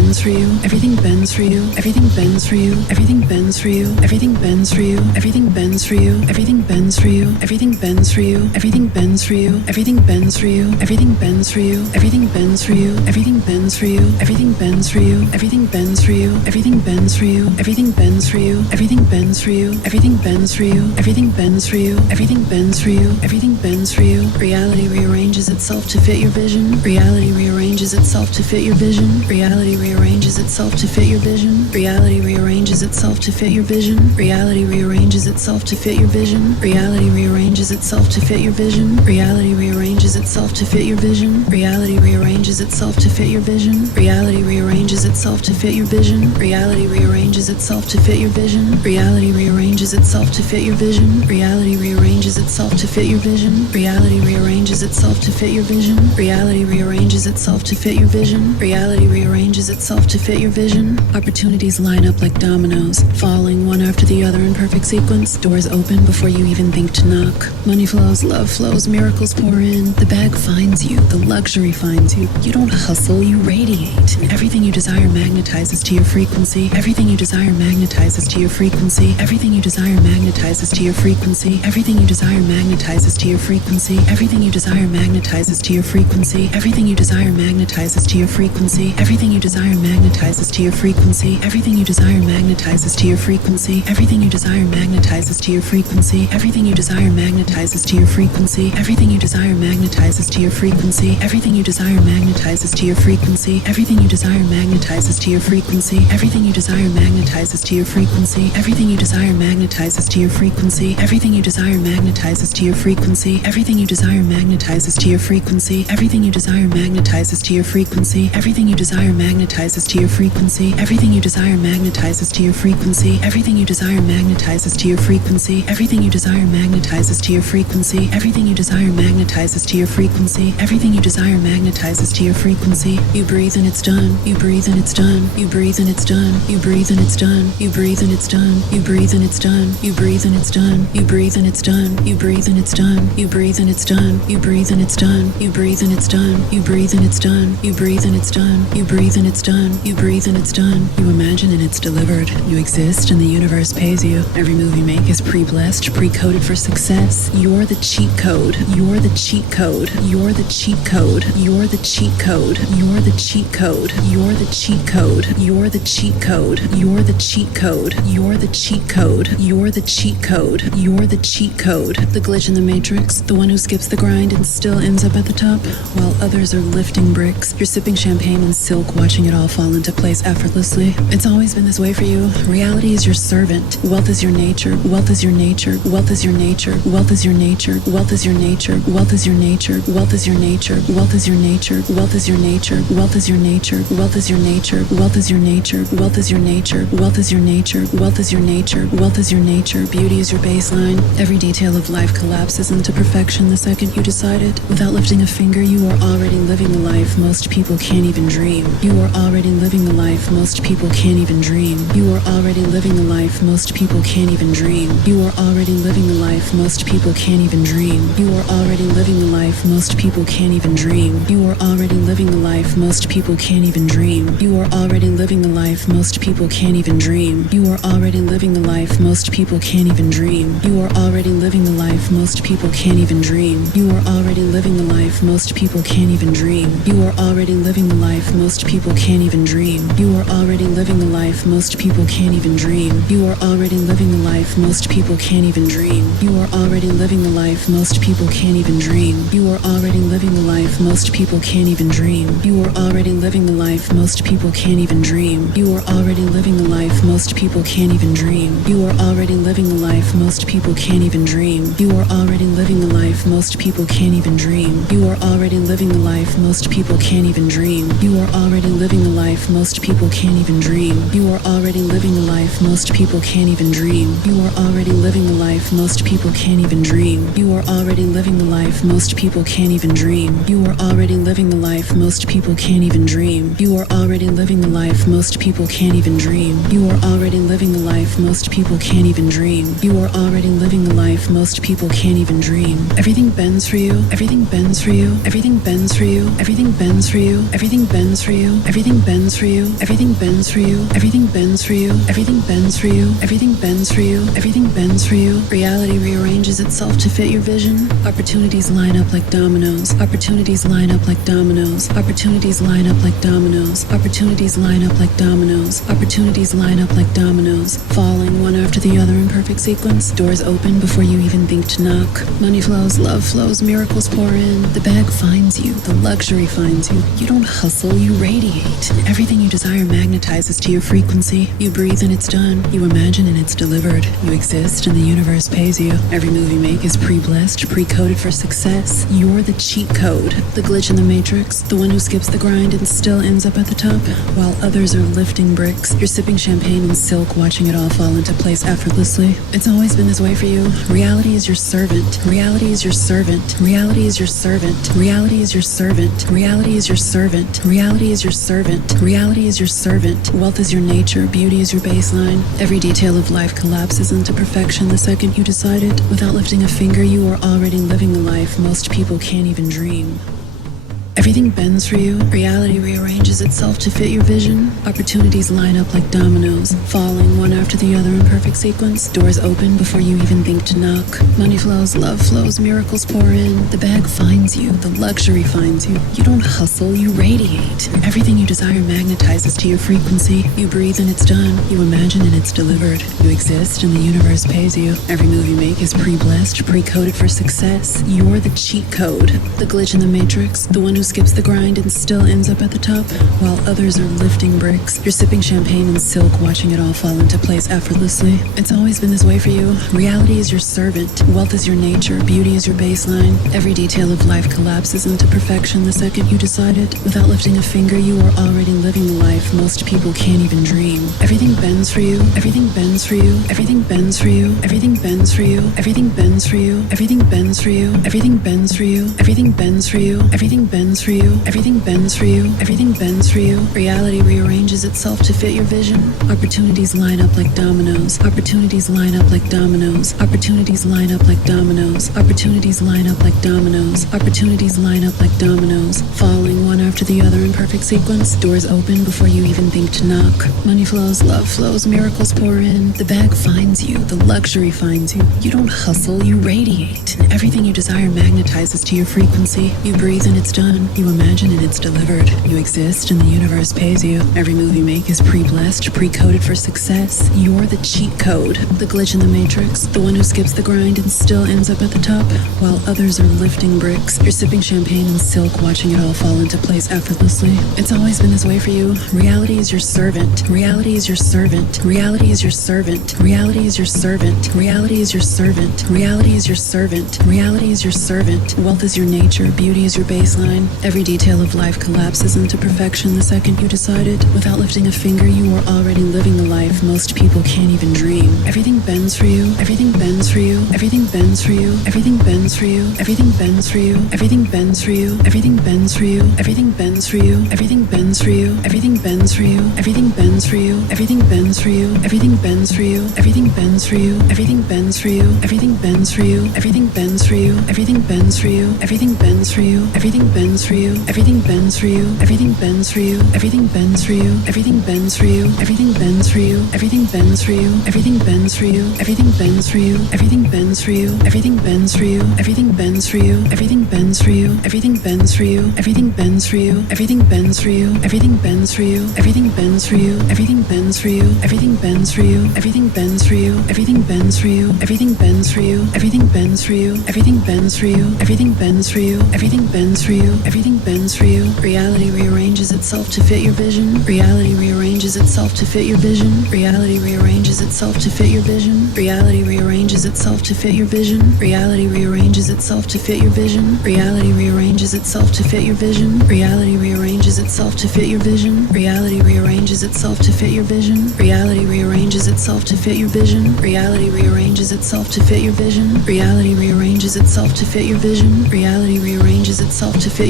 bends for you, everything bends for you, everything bends for you, everything bends for you, everything bends for you, everything bends for you, everything bends for you, everything bends for you, everything bends for you, everything bends for you, everything bends for you, everything bends for you, everything bends for you, everything bends for you, everything bends for you, everything bends for you, everything bends for you, everything bends for you, everything bends for you, everything bends for you, everything bends for you, everything bends for you. Reality rearranges itself to fit your vision. Reality rearranges itself to fit your vision. Reality rearranges itself to fit your vision. Reality rearranges itself to fit your vision. Reality rearranges itself to fit your vision. Reality rearranges itself to fit your vision. Reality rearranges itself to fit your vision. Reality rearranges itself to fit your vision. Reality rearranges itself to fit your vision. Reality rearranges itself to fit your vision. Reality rearranges itself to fit your vision. Reality rearranges itself to fit your vision. Reality rearranges itself to fit your vision. Reality rearranges itself to fit your vision. Reality rearranges itself to fit your vision. Opportunities line up like dominoes, falling one after the other in perfect sequence. Doors open before you even think to knock. Money flows, love flows, miracles pour in. The bag finds you, the luxury finds you. You don't hustle, you radiate. And everything you desire magnetizes to your frequency. Everything you desire magnetizes to your frequency. Everything you desire magnetizes to your frequency. Everything you desire magnetizes to your frequency. Everything you desire magnetizes to your frequency. Everything you desire magnetizes to your frequency. Everything you desire magnetizes to your frequency. Everything you desire magnetizes to your frequency. Everything you desire magnetizes to your frequency. Everything you desire magnetizes to your frequency. Everything you desire magnetizes to your frequency. Everything you desire magnetizes to your frequency. Everything you desire magnetizes to your frequency. Everything you desire magnetizes to your frequency. Everything you desire magnetizes to your frequency. Everything you desire magnetizes to your frequency. Everything you desire magnetizes to your frequency. Everything you desire magnetizes to your frequency. Everything you desire magnetizes to your frequency. Everything you desire magnetizes to your frequency. Everything you desire magnetizes to your frequency. Everything you desire magnetizes to your frequency. Everything you desire magnetizes to your frequency. Everything you desire magnetizes to your frequency. You breathe and it's done. You breathe and it's done. You breathe and it's done. You breathe and it's done. You breathe and it's done. You breathe and it's done. You breathe and it's done. You breathe and it's done. You breathe and it's done. You breathe and it's done. You breathe and it's done. You breathe and it's done. You breathe and it's done. You breathe and it's done. You breathe and it's done. You breathe and it's done. You imagine and it's delivered. You exist and the universe pays you. Every move you make is pre-blessed, pre-coded for success. You're the cheat code. You're the cheat code. You're the cheat code. You're the cheat code. You're the cheat code. You're the cheat code. You're the cheat code. You're the cheat code. You're the cheat code. You're the cheat code. You're the cheat code. The glitch in the matrix, the one who skips the grind and still ends up at the top, while others are lifting bricks. You're sipping champagne and silk, watching it all fall into place effortlessly. It's always been this way for you. Reality is your servant. Wealth is your nature. Wealth is your nature. Wealth is your nature. Wealth is your nature. Wealth is your nature. Wealth is your nature. Wealth is your nature. Wealth is your nature. Wealth is your nature. Wealth is your nature. Wealth is your nature. Wealth is your nature. Wealth is your nature. Wealth is your nature. Wealth is your nature. Wealth is your nature. Beauty is your baseline. Every detail of life collapses into perfection the second you decide it. Without lifting a finger, you are already living the life most people can't even dream. You are already living the life most people can't even dream. You are already living the life most people can't even dream. You are already living the life most people can't even dream. You are already living the life most people can't even dream. You are already living the life most people can't even dream. You are already living the life most people can't even dream. You are already living the life most people can't even dream. You are already living the life most people can't even dream. You are already living the life most people can't even dream. You are already living the life most people can't even dream. You are already living the life most people can't even dream. You are already living the life most people can't even dream. You are already living the life most people can't even dream. You are already living the life most people can't even dream. You are already living the life most people can't even dream. You are already living the life most people can't even dream. You are already living the life most people can't even dream. You are already living the life most people can't even dream. You are already living the life most people can't even dream. You are already living the life most people can't even dream. You are already living the life most people can't even dream. You are already living the life most people can't even dream. You are already living the life most people can't even dream. You are already living the life most people can't even dream. You are already living the life most people can't even dream. You are already living the life most people can't even dream. You are already living the life most people can't even dream. Everything bends for you. Everything bends for you. Everything bends for you. Everything bends for you. Everything bends for you. Everything Everything bends for you. Everything bends for you. Everything bends for you. Everything bends for you. Everything bends for you. Everything bends for you. Reality rearranges itself to fit your vision. Opportunities line up like dominoes. Opportunities line up like dominoes. Opportunities line up like dominoes. Opportunities line up like dominoes. Opportunities line up like dominoes, falling one after the other in perfect sequence. Doors open before you even think to knock. Money flows, love flows, miracles pour in. The bag finds you, the luxury finds you. You don't hustle, you radiate. And everything you desire magnetizes to your frequency. You breathe and it's done. You imagine and it's delivered. You exist and the universe pays you. Every move you make is pre-blessed, pre-coded for success. You're the cheat code, the glitch in the matrix, the one who skips the grind and still ends up at the top, while others are lifting bricks. You're sipping champagne and silk, watching it all fall into place effortlessly. It's always been this way for you. Reality is your servant. Reality is your servant. Reality is your servant. Reality is your servant. Reality is your servant. Reality is your servant. Reality is your servant. Wealth is your nature. Beauty is your baseline. Every detail of life collapses into perfection the second you decide it. Without lifting a finger, you are already living the life most people can't even dream. Everything bends for you. Reality rearranges itself to fit your vision. Opportunities line up like dominoes, falling one after the other in perfect sequence. Doors open before you even think to knock. Money flows, love flows, miracles pour in. The bag finds you, the luxury finds you. You don't hustle, you radiate. And everything you desire magnetizes to your frequency. You breathe and it's done. You imagine and it's delivered. You exist and the universe pays you. Every move you make is pre-blessed, pre-coded for success. You're the cheat code, the glitch in the matrix, the one who skips the grind and still ends up at the top, while others are lifting bricks. You're sipping champagne and silk, watching it all fall into place effortlessly. It's always been this way for you. Reality is your servant. Wealth is your nature. Beauty is your baseline. Every detail of life collapses into perfection the second you decide it. Without lifting a finger, you are already living the life most people can't even dream. Everything bends for you. Everything bends for you. Everything bends for you. Everything bends for you. Everything bends for you. Everything bends for you. Everything bends for you. Everything bends for you. Everything bends for you. Everything bends for you. Everything bends for you. Reality rearranges itself to fit your vision. Opportunities line up like dominoes. Opportunities line up like dominoes. Opportunities line up like dominoes. Opportunities line up like dominoes. Opportunities line up like dominoes, falling one after the other in perfect sequence. Doors open before you even think to knock. Money flows, love flows, miracles pour in. The bag finds you, the luxury finds you. You don't hustle, you radiate. And everything you desire magnetizes to your frequency. You breathe and it's done. You imagine and it's delivered. You exist and the universe pays you. Every move you make is pre-blessed, pre-coded for success. You're the cheat code, the glitch in the matrix, the one who skips the grind and still ends up at the top, while others are lifting bricks. You're sipping champagne and silk, watching it all fall into place effortlessly. It's always been this way for you. Reality is your servant. Reality is your servant. Reality is your servant. Reality is your servant. Reality is your servant. Reality is your servant. Reality is your servant. Wealth is your nature. Beauty is your baseline. Every detail of life collapses into perfection the second you decide it. Without lifting a finger, you are already living the life most people can't even dream. Everything bends for you. Everything bends for you. Everything bends for you. Everything bends for you. Everything bends for you. Everything bends for you. Everything bends for you. Everything bends for you. Everything bends for you. Everything bends for you. Everything bends for you. Everything bends for you. Everything bends for you. Everything bends for you. Everything bends for you. Everything bends for you. Everything bends for you. Everything bends for you. Everything bends for you. Everything bends for you. Everything bends for you. Everything bends for you. Everything bends for you. Everything bends for you. Everything bends for you. Everything bends for you. Everything bends for you. Everything bends for you. Everything bends for you. Everything bends for you. Everything bends for you. Everything bends for you. Everything bends for you. Everything bends for you. Everything bends for you. Everything bends for you. Everything bends for you. Everything bends for you. Everything bends for you. Everything bends for you. Everything bends for you. Everything bends for you. Everything bends for you. Everything bends for you. Everything bends for you. Everything bends for you. Everything bends for you. Reality rearranges itself to fit your vision. Reality rearranges itself to fit your vision. Reality rearranges itself to fit your vision. Reality rearranges itself to fit your vision. Reality rearranges itself to fit your vision. Reality rearranges itself to fit your vision. Reality rearranges itself to fit your vision. Reality rearranges itself to fit your vision. Reality rearranges itself to fit your vision. Reality rearranges itself to fit your vision. Reality rearranges itself to fit your vision. Reality rearranges itself to fit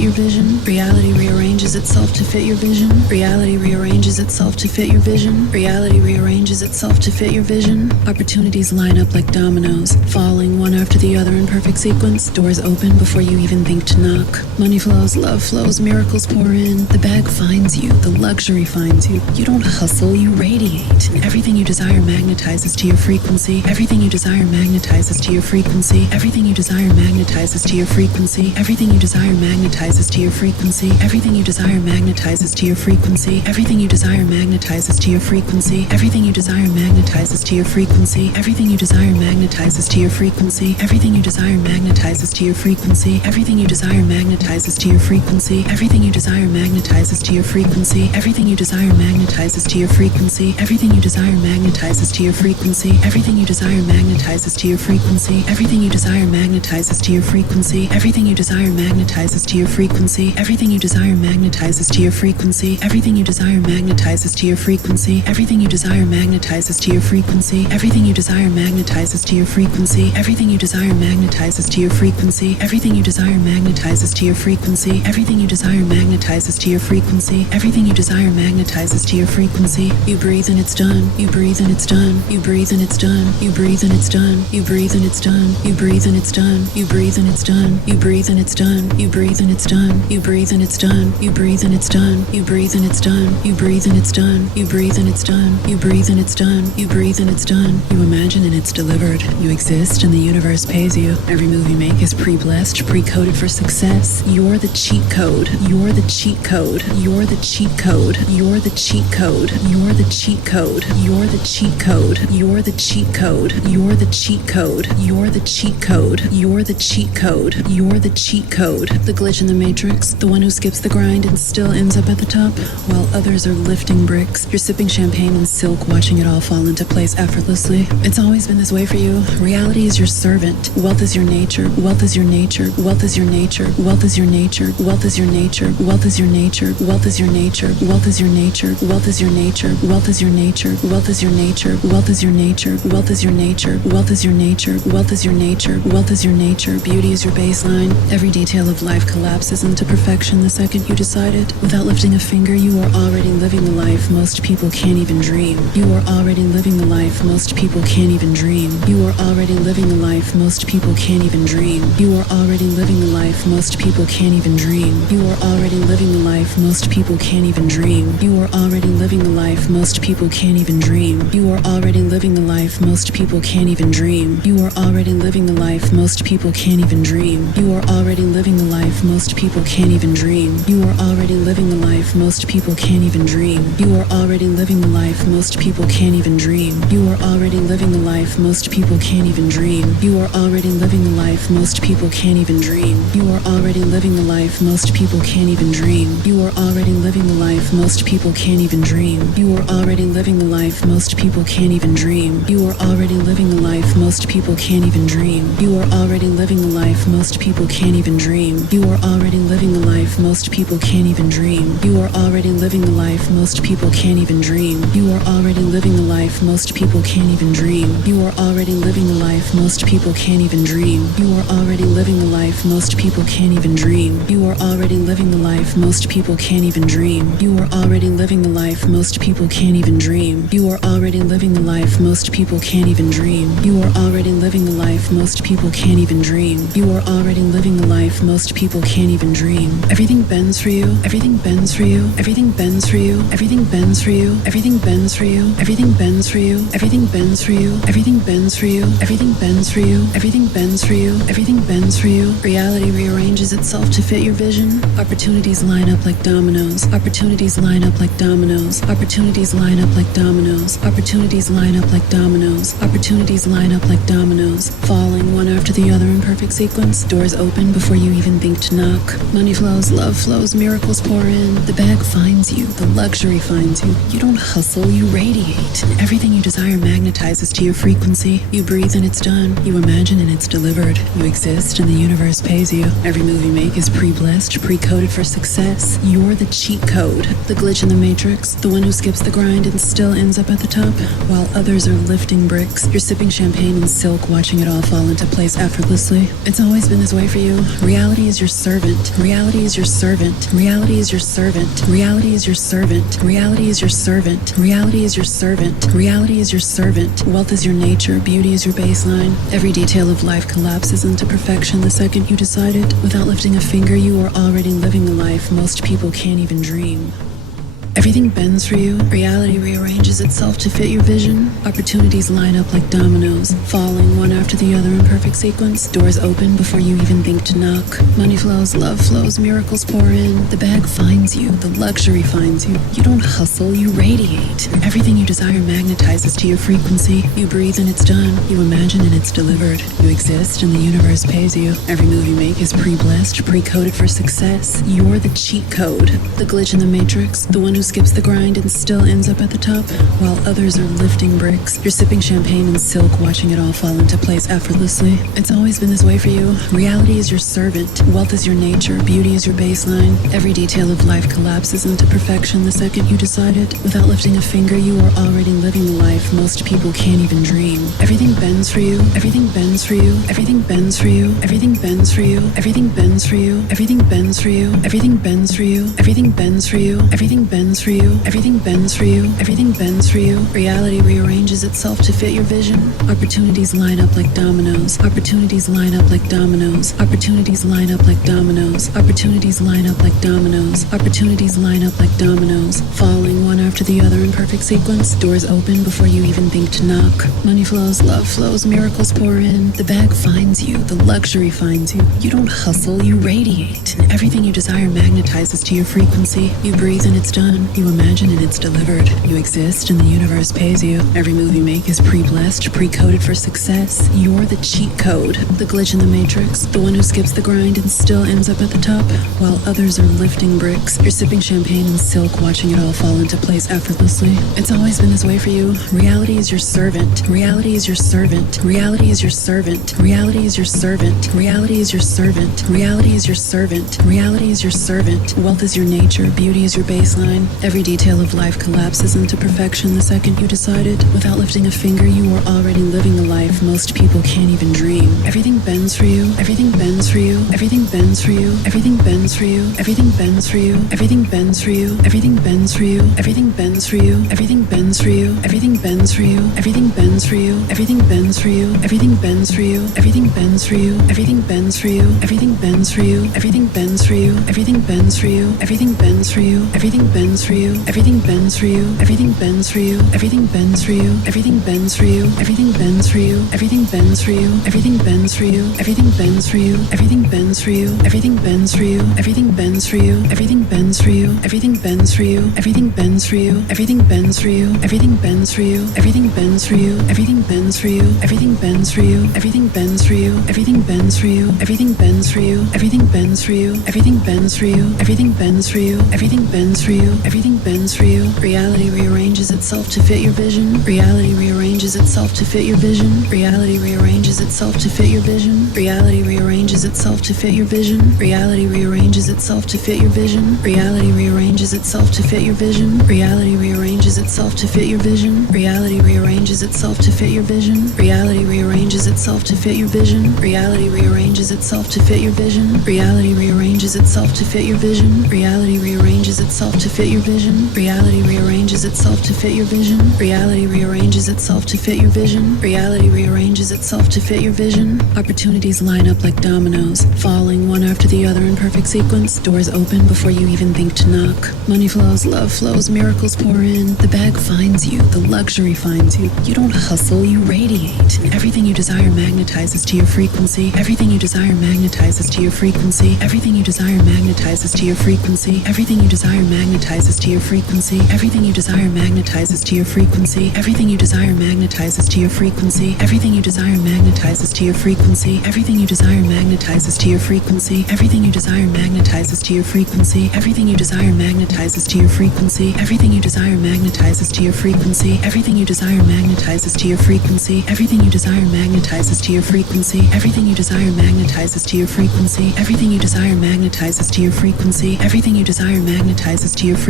your vision. Reality rearranges itself to fit your vision. Reality rearranges itself to fit your vision. Reality rearranges itself to fit your vision. Opportunities line up like dominoes, falling one after the other in perfect sequence. Doors open before you even think to knock. Money flows, love flows, miracles pour in. The bag finds you, the luxury finds you. You don't hustle, you radiate. And everything you desire magnetizes to your frequency. Everything you desire magnetizes to your frequency. Everything you desire magnetizes to your frequency. Everything you desire magnetizes to your frequency. Everything you desire magnetizes to your frequency. Everything you desire magnetizes to your frequency. Everything you desire magnetizes to your frequency. Everything you desire magnetizes to your frequency. Everything you desire magnetizes to your frequency. Everything you desire magnetizes to your frequency. Everything you desire magnetizes to your frequency. Everything you desire magnetizes to your frequency. Everything you desire magnetizes to your frequency. Everything you desire magnetizes to your frequency. Everything you desire magnetizes to your frequency. Everything you desire magnetizes to your frequency. Everything you desire magnetizes to your frequency. Everything you desire magnetizes to your frequency. Everything you desire magnetizes to your frequency. Everything you desire magnetizes to your frequency. Everything you desire magnetizes to your frequency. Everything you desire magnetizes to your frequency. Everything you desire magnetizes to your frequency. Everything you desire magnetizes to your frequency. You breathe and it's done. You breathe and it's done. You breathe and it's done. You breathe and it's done. You breathe and it's done. You breathe and it's done. You breathe and it's done. You breathe and it's done. You breathe and it's done. You breathe and it's done. You breathe and it's done. You breathe and it's done. You breathe and it's done. You breathe and it's done. You breathe and it's done. You breathe and it's done. You imagine and it's delivered. You exist and the universe pays you. Every move you make is pre-blessed, pre-coded for success. You're the cheat code. You're the cheat code. You're the cheat code. You're the cheat code. You're the cheat code. You're the cheat code. You're the cheat code. You're the cheat code. You're the cheat code. You're the cheat code. You're the cheat code. The glitch in the matrix, the one who skips the grind and still ends up at the top, while others are lifting bricks. You're sipping champagne and silk, watching it all fall into place effortlessly. It's always been this way for you. Reality is your servant. Wealth is your nature. Wealth is your nature. Wealth is your nature. Wealth is your nature. Wealth is your nature. Wealth is your nature. Wealth is your nature. Wealth is your nature. Wealth is your nature. Wealth is your nature. Wealth is your nature. Wealth is your nature. Wealth is your nature. Wealth is your nature. Wealth is your nature. Wealth is your nature. Beauty is your baseline. Every detail of life collapses into perfection the second you decide it. Without lifting a finger, you are already living the life most people can't even dream. You are already living the life most people can't even dream. You are already living the life most people can't even dream. You are already living the life most people can't even dream. You are already living the life most people can't even dream. You are already living the life most people can't even dream. You are already living the life most people can't even dream. You are already living the life most people can't even dream. You are already living the life most people can't even dream. You are already living the life most people can't even dream. You are already living the life most people can't even dream. You are already living the life most people can't even dream. You are already living the life most people can't even dream. You are already living the life most people can't even dream. You are already living the life most people can't even dream. You are already living the life most people can't even dream. You are already living the life most people can't even dream. You are already living the life most people can't even dream. You are already living the life most people can't even dream. You are already living the life most people can't even dream. You are already living the life most people can't even dream. You are already living the life most people can't even dream. You are already living the life most people can't even dream. You are already living the life most people can't even dream. You are already living the life most people can't even dream. You are already living the life most people can't even dream. You are already living the life most people can't even dream. You are already living the life most people can't even dream. Everything bends for you. Everything bends for you. Everything bends for you. Everything bends for you. Everything bends for you. Everything bends for you. Everything bends for you. Everything bends for you. Everything bends for you. Everything bends for you. Everything bends for you. Reality rearranges itself to fit your vision. Opportunities line up like dominoes. Opportunities line up like dominoes. Opportunities line up like dominoes. Opportunities line up like dominoes. Opportunities line up like dominoes, falling one after the other in perfect sequence. Doors open before you even think to knock. Money flows, love flows, miracles pour in. The bag finds you, the luxury finds you. You don't hustle, you radiate. And everything you desire magnetizes to your frequency. You breathe and it's done. You imagine and it's delivered. You exist and the universe pays you. Every move you make is pre-blessed, pre-coded for success. You're the cheat code, the glitch in the matrix, the one who skips the grind and still ends up at the top, while others are lifting bricks. You're sipping champagne and silk, watching it all fall into place effortlessly. It's always been this way for you. Reality is your servant. servant. Reality is your servant. Reality is your servant. Reality is your servant. Reality is your servant. Reality is your servant. Reality is your servant. Wealth is your nature. Beauty is your baseline. Every detail of life collapses into perfection the second you decide it. Without lifting a finger, you are already living the life most people can't even dream. Everything bends for you. Reality rearranges itself to fit your vision. Opportunities line up like dominoes, falling one after the other in perfect sequence. Doors open before you even think to knock. Money flows, love flows, miracles pour in. The bag finds you, the luxury finds you. You don't hustle, you radiate. Everything you desire magnetizes to your frequency. You breathe and it's done. You imagine and it's delivered. You exist and the universe pays you. Every move you make is pre-blessed, pre-coded for success. You're the cheat code, the glitch in the matrix, the one who skips the grind and still ends up at the top, while others are lifting bricks. You're sipping champagne and silk, watching it all fall into place effortlessly. It's always been this way for you. Reality is your servant. Wealth is your nature. Beauty is your baseline. Every detail of life collapses into perfection the second you decide it. Without lifting a finger, you are already living the life most people can't even dream. Everything bends for you. Everything bends for you. Everything bends for you. Everything bends for you. Everything bends for you. Everything bends for you. Everything bends for you. Everything bends for you. Everything bends for you. Everything bends for you. Everything bends for you. Reality rearranges itself to fit your vision. Opportunities line up like dominoes. Opportunities line up like dominoes. Opportunities line up like dominoes. Opportunities line up like dominoes. Opportunities line up like dominoes, falling one after the other in perfect sequence. Doors open before you even think to knock. Money flows, love flows, miracles pour in. The bag finds you, the luxury finds you. You don't hustle, you radiate. And everything you desire magnetizes to your frequency. You breathe and it's done. You imagine and it's delivered. You exist and the universe pays you. Every move you make is pre-blessed, pre-coded for success. You're the cheat code, the glitch in the matrix, the one who skips the grind and still ends up at the top, while others are lifting bricks. You're sipping champagne and silk, watching it all fall into place effortlessly. It's always been this way for you. Reality is your servant. Reality is your servant. Reality is your servant. Reality is your servant. Reality is your servant. Reality is your servant. Reality is your servant. Wealth is your nature. Beauty is your baseline. Every detail of life collapses into perfection the second you decide it. Without lifting a finger, you are already living the life most people can't even dream. Everything bends for you. Everything bends for you. Everything bends for you. Everything bends for you. Everything bends for you. Everything bends for you. Everything bends for you. Everything bends for you. Everything bends for you. Everything bends for you. Everything bends for you. Everything bends for you. Everything bends for you. Everything bends for you. Everything bends for you. Everything bends for you. Everything bends for you. Everything bends for you. Everything bends for you. Everything bends for you. Everything bends for you. Everything bends for you. Everything bends for you. Everything bends for you. Everything bends for you. Everything bends for you. Everything bends for you. Everything bends for you. Everything bends for you. Everything bends for you. Everything bends for you. Everything bends for you. Everything bends for you. Everything bends for you. Everything bends for you. Everything bends for you. Everything bends for you. Everything bends for you. Everything bends for you. Everything bends for you. Everything bends for you. Everything bends for you. Everything bends for you. Everything bends for you. Everything bends for you. Everything bends for you. Everything bends for you. Reality rearranges itself to fit your vision. Reality rearranges itself to fit your vision. Reality rearranges itself to fit your vision. Reality rearranges itself to fit your vision. Reality rearranges itself to fit your vision. Reality rearranges itself to fit your vision. Reality rearranges itself to fit your vision. Reality rearranges itself to fit your vision. Reality rearranges itself to fit your vision. Reality rearranges itself to fit your vision. Reality rearranges itself to fit your vision. Reality rearranges itself to fit your vision. Reality rearranges itself to fit your vision. Reality rearranges itself to fit your vision. Reality rearranges itself to fit your vision. Opportunities line up like dominoes, falling one after the other in perfect sequence. Doors open before you even think to knock. Money flows, love flows, miracles pour in. The bag finds you, the luxury finds you. You don't hustle, you radiate. And everything you desire magnetizes to your frequency. Everything you desire magnetizes to your frequency. Everything you desire magnetizes to your frequency. Everything you desire magnetizes to your frequency. Everything you desire magnetizes to your frequency. Everything you desire magnetizes to your frequency. Everything you desire magnetizes to your frequency. Everything you desire magnetizes to your frequency. Everything you desire magnetizes to your frequency. Everything you desire magnetizes to your frequency. Everything you desire magnetizes to your frequency. Everything you desire magnetizes to your frequency. Everything you desire magnetizes to your frequency. Everything you desire magnetizes to your frequency. Everything you desire magnetizes to your frequency. Everything you desire magnetizes to your frequency.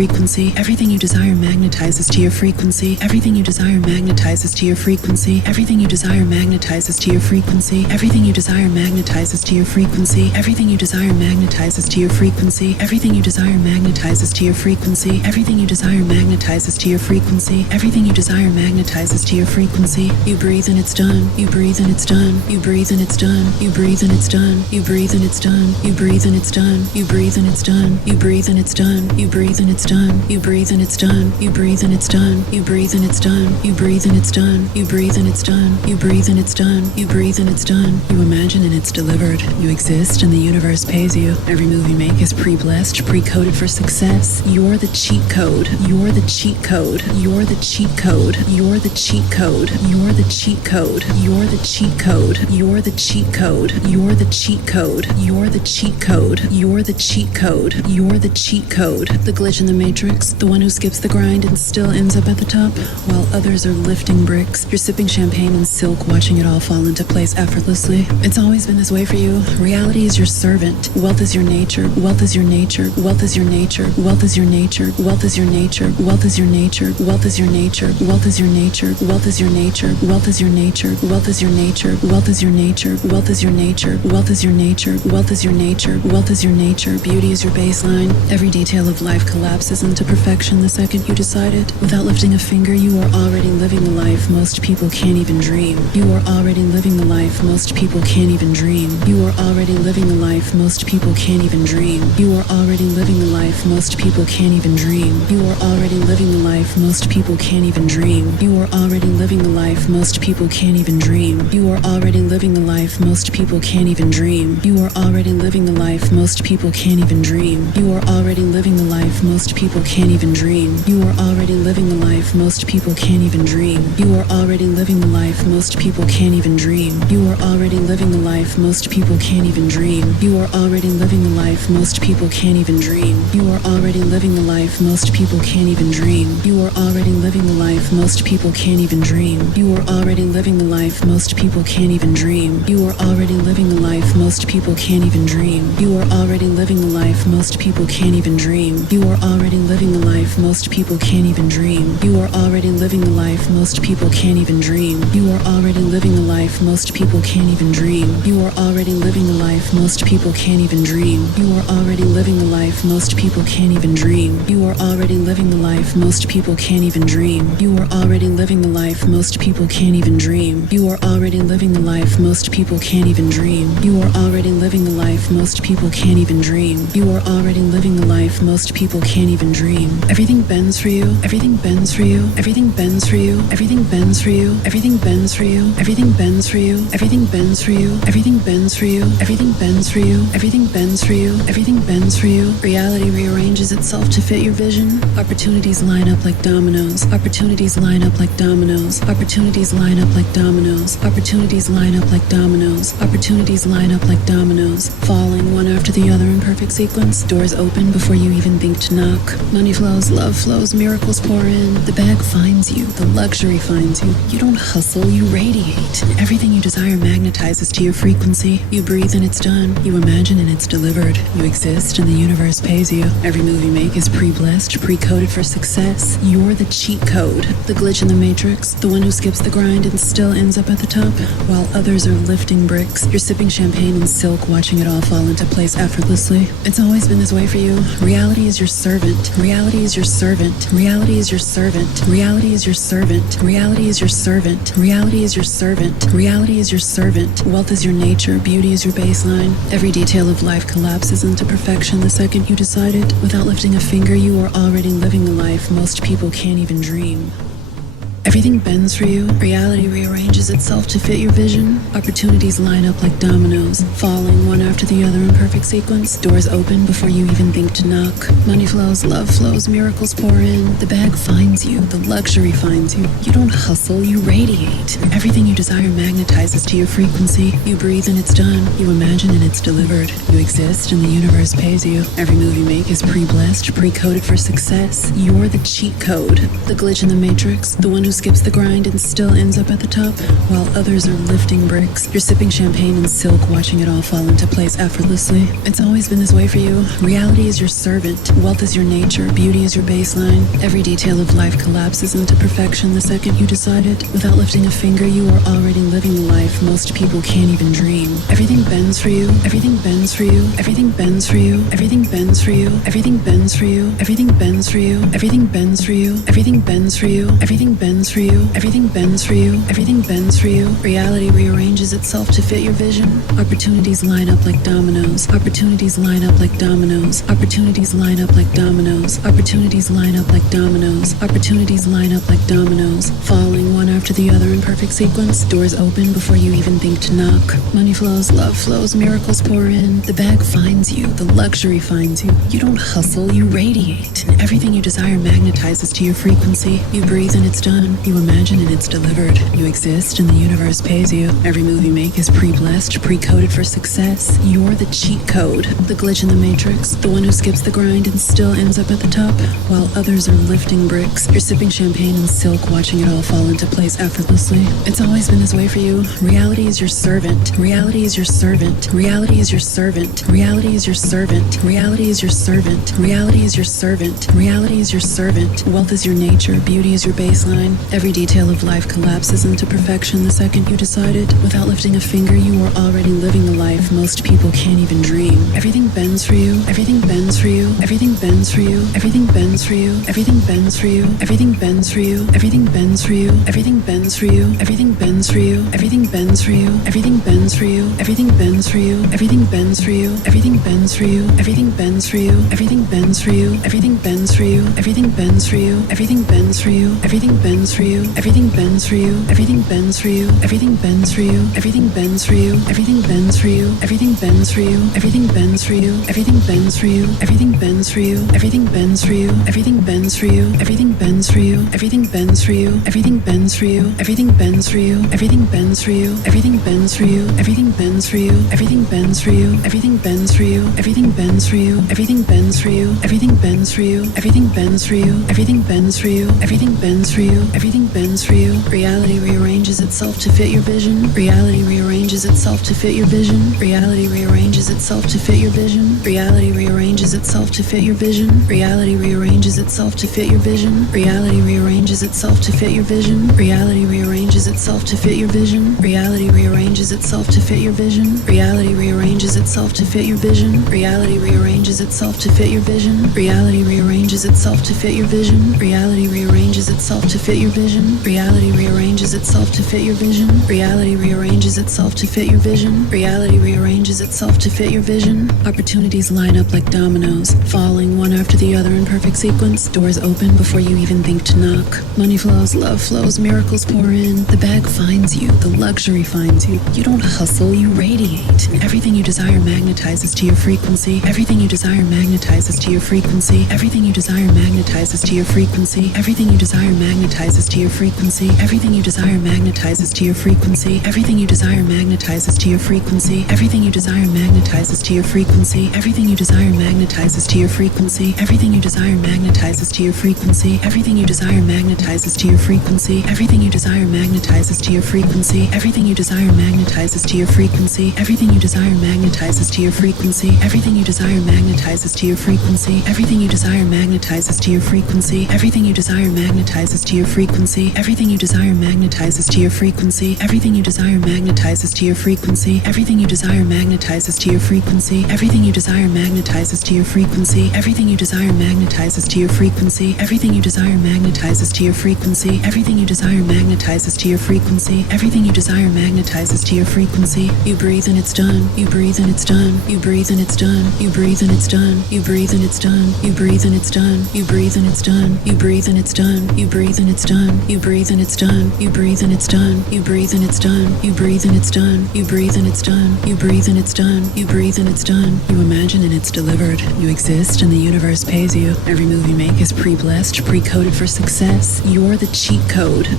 frequency. Everything you desire magnetizes to your frequency. Everything you desire magnetizes to your frequency. Everything you desire magnetizes to your frequency. Everything you desire magnetizes to your frequency. Everything you desire magnetizes to your frequency. Everything you desire magnetizes to your frequency. Everything you desire magnetizes to your frequency. Everything you desire magnetizes to your frequency. You breathe and it's done. You breathe and it's done. You breathe and it's done. You breathe and it's done. You breathe and it's done. You breathe and it's done. You breathe and it's done. You breathe and it's done. You breathe and it's done. You breathe and it's done. You breathe and it's done. You breathe and it's done. You breathe and it's done. You breathe and it's done. You breathe and it's done. You breathe and it's done. You imagine and it's delivered. You exist and the universe pays you. Every move you make is pre-blessed, pre-coded for success. You're the cheat code. You're the cheat code. You're the cheat code. You're the cheat code. You're the cheat code. You're the cheat code. You're the cheat code. You're the cheat code. You're the cheat code. You're the cheat code. You're the cheat code. The glitch in the matrix, the one who skips the grind and still ends up at the top, while others are lifting bricks. You're sipping champagne and silk, watching it all fall into place effortlessly. It's always been this way for you. Reality is your servant. Wealth is your nature. Wealth is your nature. Wealth is your nature. Wealth is your nature. Wealth is your nature. Wealth is your nature. Wealth is your nature. Wealth is your nature. Wealth is your nature. Wealth is your nature. Wealth is your nature. Wealth is your nature. Wealth is your nature. Wealth is your nature. Wealth is your nature. Wealth is your nature. Beauty is your baseline. Every detail of life collapses into perfection the second you decide it. Without lifting a finger, you are already living the life most people can't even dream. You are already living the life most people can't even dream. You are already living the life most people can't even dream. You are already living the life most people can't even dream. You are already living the life most people can't even dream. You are already living the life most people can't even dream. You are already living the life most people can't even dream. You are already living the life most people can't even dream. You are already living the life most people can't even dream. You are already living the life most people can't even dream. You are already living the life most people can't even dream. You are already living the life most people can't even dream. You are already living the life most people can't even dream. You are already living the life most people can't even dream. You are already living the life most people can't even dream. You are already living the life most people can't even dream. You are already living the life most people can't even dream. You are already living the life most people can't even dream. You are already living the life most people can't even dream. You are already living the life most people can't even dream. You are already living the life most people can't even dream. You are already living the life most people can't even dream. You are already living the life most people can't even dream. You are already living the life most people can't even dream. You are already living the life most people can't even dream. You are already living the life most people can't even dream. You are already living the life most people can't even dream. You are already living the life most people can't even dream. Everything bends for you. Everything bends for you. Everything bends for you. Everything bends for you. Everything bends for you. Everything bends for you. Everything bends for you. Everything bends for you. Everything bends for you. Everything bends for you. Everything bends for you. Reality rearranges itself to fit your vision. Opportunities line up like dominoes. Opportunities line up like dominoes. Opportunities line up like dominoes. Opportunities line up like dominoes. Opportunities line up like dominoes, falling one after the other in perfect sequence. Doors open before you even think to knock. Money flows, love flows, miracles pour in. The bag finds you. The luxury finds you. You don't hustle, you radiate. Everything you desire magnetizes to your frequency. You breathe and it's done. You imagine and it's delivered. You exist and the universe pays you. Every move you make is pre-blessed, pre-coded for success. You're the cheat code. The glitch in the matrix, the one who skips the grind and still ends up at the top, while others are lifting bricks. You're sipping champagne and silk, watching it all fall into place effortlessly. It's always been this way for you. Reality is your servant. Reality is your servant. Reality is your servant. Reality is your servant. Reality is your servant. Reality is your servant. Reality is your servant. Wealth is your nature. Beauty is your baseline. Every detail of life collapses into perfection the second you decide it. Without lifting a finger, you are already living the life most people can't even dream. Everything bends for you. Reality rearranges itself to fit your vision. Opportunities line up like dominoes, falling one after the other in perfect sequence. Doors open before you even think to knock. Money flows, love flows, miracles pour in. The bag finds you. The luxury finds you. You don't hustle, you radiate. Everything you desire magnetizes to your frequency. You breathe and it's done. You imagine and it's delivered. You exist and the universe pays you. Every move you make is pre-blessed, pre-coded for success. You're the cheat code. The glitch in the matrix, the one who skips the grind and still ends up at the top, while others are lifting bricks. You're sipping champagne and silk, watching it all fall into place effortlessly. It's always been this way for you. Reality is your servant. Wealth is your nature. Beauty is your baseline. Every detail of life collapses into perfection the second you decide it. Without lifting a finger, you are already living the life most people can't even dream. Everything bends for you. Everything bends for you. Everything bends for you. Everything bends for you. Everything bends for you. Everything bends for you. Everything bends for you. Everything bends for you. Everything bends for you. Everything bends for you. Everything bends for you. Reality rearranges itself to fit your vision. Opportunities line up like dominoes. Opportunities line up like dominoes. Opportunities line up like dominoes. Opportunities line up like dominoes. Opportunities line up like dominoes, falling one after the other in perfect sequence. Doors open before you even think to knock. Money flows, love flows, miracles pour in. The bag finds you, the luxury finds you. You don't hustle, you radiate. And everything you desire magnetizes to your frequency. You breathe and it's done. You imagine and it's delivered. You exist and the universe pays you. Every move you make is pre-blessed, pre-coded for success. You're the cheat code, the glitch in the matrix, the one who skips the grind and still ends up at the top, while others are lifting bricks. You're sipping champagne and silk, watching it all fall into place effortlessly. It's always been this way for you. Reality is your servant. Reality is your servant. Reality is your servant. Reality is your servant. Reality is your servant. Reality is your servant. Reality is your servant. Wealth is your nature. Beauty is your baseline. Every detail of life collapses into perfection the second you decide it. Without lifting a finger, you are already living the life most people can't even dream. Everything bends for you. Everything bends for you. Everything bends for you. Everything bends for you. Everything bends for you. Everything bends for you. Everything bends for you. Everything bends for you. Everything bends for you. Everything bends for you. Everything bends for you. Everything bends for you. Everything bends for you. Everything bends for you. Everything bends for you. Everything bends for you. Everything bends for you. Everything bends for you. Everything bends for you. Everything bends for you. Everything bends for you. Everything bends for you. Everything bends for you. Everything bends for you. Everything bends for you. Everything bends for you. Everything bends for you. Everything bends for you. Everything bends for you. Everything bends for you. Everything bends for you. Everything bends for you. Everything bends for you. Everything bends for you. Everything bends for you. Everything bends for you. Everything bends for you. Everything bends for you. Everything bends for you. Everything bends for you. Everything bends for you. Everything bends for you. Everything bends for you. Everything bends for you. Everything bends for you. Everything bends for you. Everything bends for you. Reality rearranges itself to fit your vision. Reality rearranges itself to fit your vision. Reality rearranges itself to fit your vision. Reality rearranges itself to fit your vision. Reality rearranges itself to fit your vision. Reality rearranges itself to fit your vision. Reality rearranges itself to fit your vision. Reality rearranges itself to fit your vision. Reality rearranges itself to fit your vision. Reality rearranges itself to fit your vision. Reality rearranges itself to fit your vision. Reality rearranges itself to fit your vision. Reality rearranges itself to fit your vision. Reality rearranges itself to fit your vision. Reality rearranges itself to fit your vision. Opportunities line up like dominoes, falling one after the other in perfect sequence. Doors open before you even think to knock. Money flows, love flows, miracles pour in. The bag finds you, the luxury finds you. You don't hustle, you radiate. And everything you desire magnetizes to your frequency. Everything you desire magnetizes to your frequency. Everything you desire magnetizes to your frequency. Everything you desire magnetizes to your frequency. Everything you desire magnetizes to your frequency. Everything you desire magnetizes to your frequency. Everything you desire magnetizes to your frequency. Everything you desire magnetizes to your frequency. Everything you desire magnetizes to your frequency. Everything you desire magnetizes to your frequency. Everything you desire magnetizes to your frequency. Everything you desire magnetizes to your frequency. Everything you desire magnetizes to your frequency. Everything you desire magnetizes to your frequency. Everything you desire magnetizes to your frequency. Everything you desire magnetizes to your frequency. Everything you desire magnetizes to your frequency. Everything you desire magnetizes to your frequency. Everything you desire magnetizes to your frequency. Everything you desire magnetizes to your frequency. Everything you desire magnetizes to your frequency. Everything you desire magnetizes to your frequency. Everything you desire magnetizes to your frequency. Everything you desire magnetizes to your frequency. You breathe and it's done. You breathe and it's done. You breathe and it's done. You breathe and it's done. You breathe and it's done. You breathe and it's done. You breathe and it's done. You breathe and it's done. You breathe and it's done. You breathe and it's done. You breathe and it's done. You breathe and it's done. You breathe and it's done. You breathe and it's done. You breathe and it's done. You breathe and it's done. You imagine and it's delivered. You exist and the universe pays you. Every move you make is pre-blessed, pre-coded for success. You're the cheat code.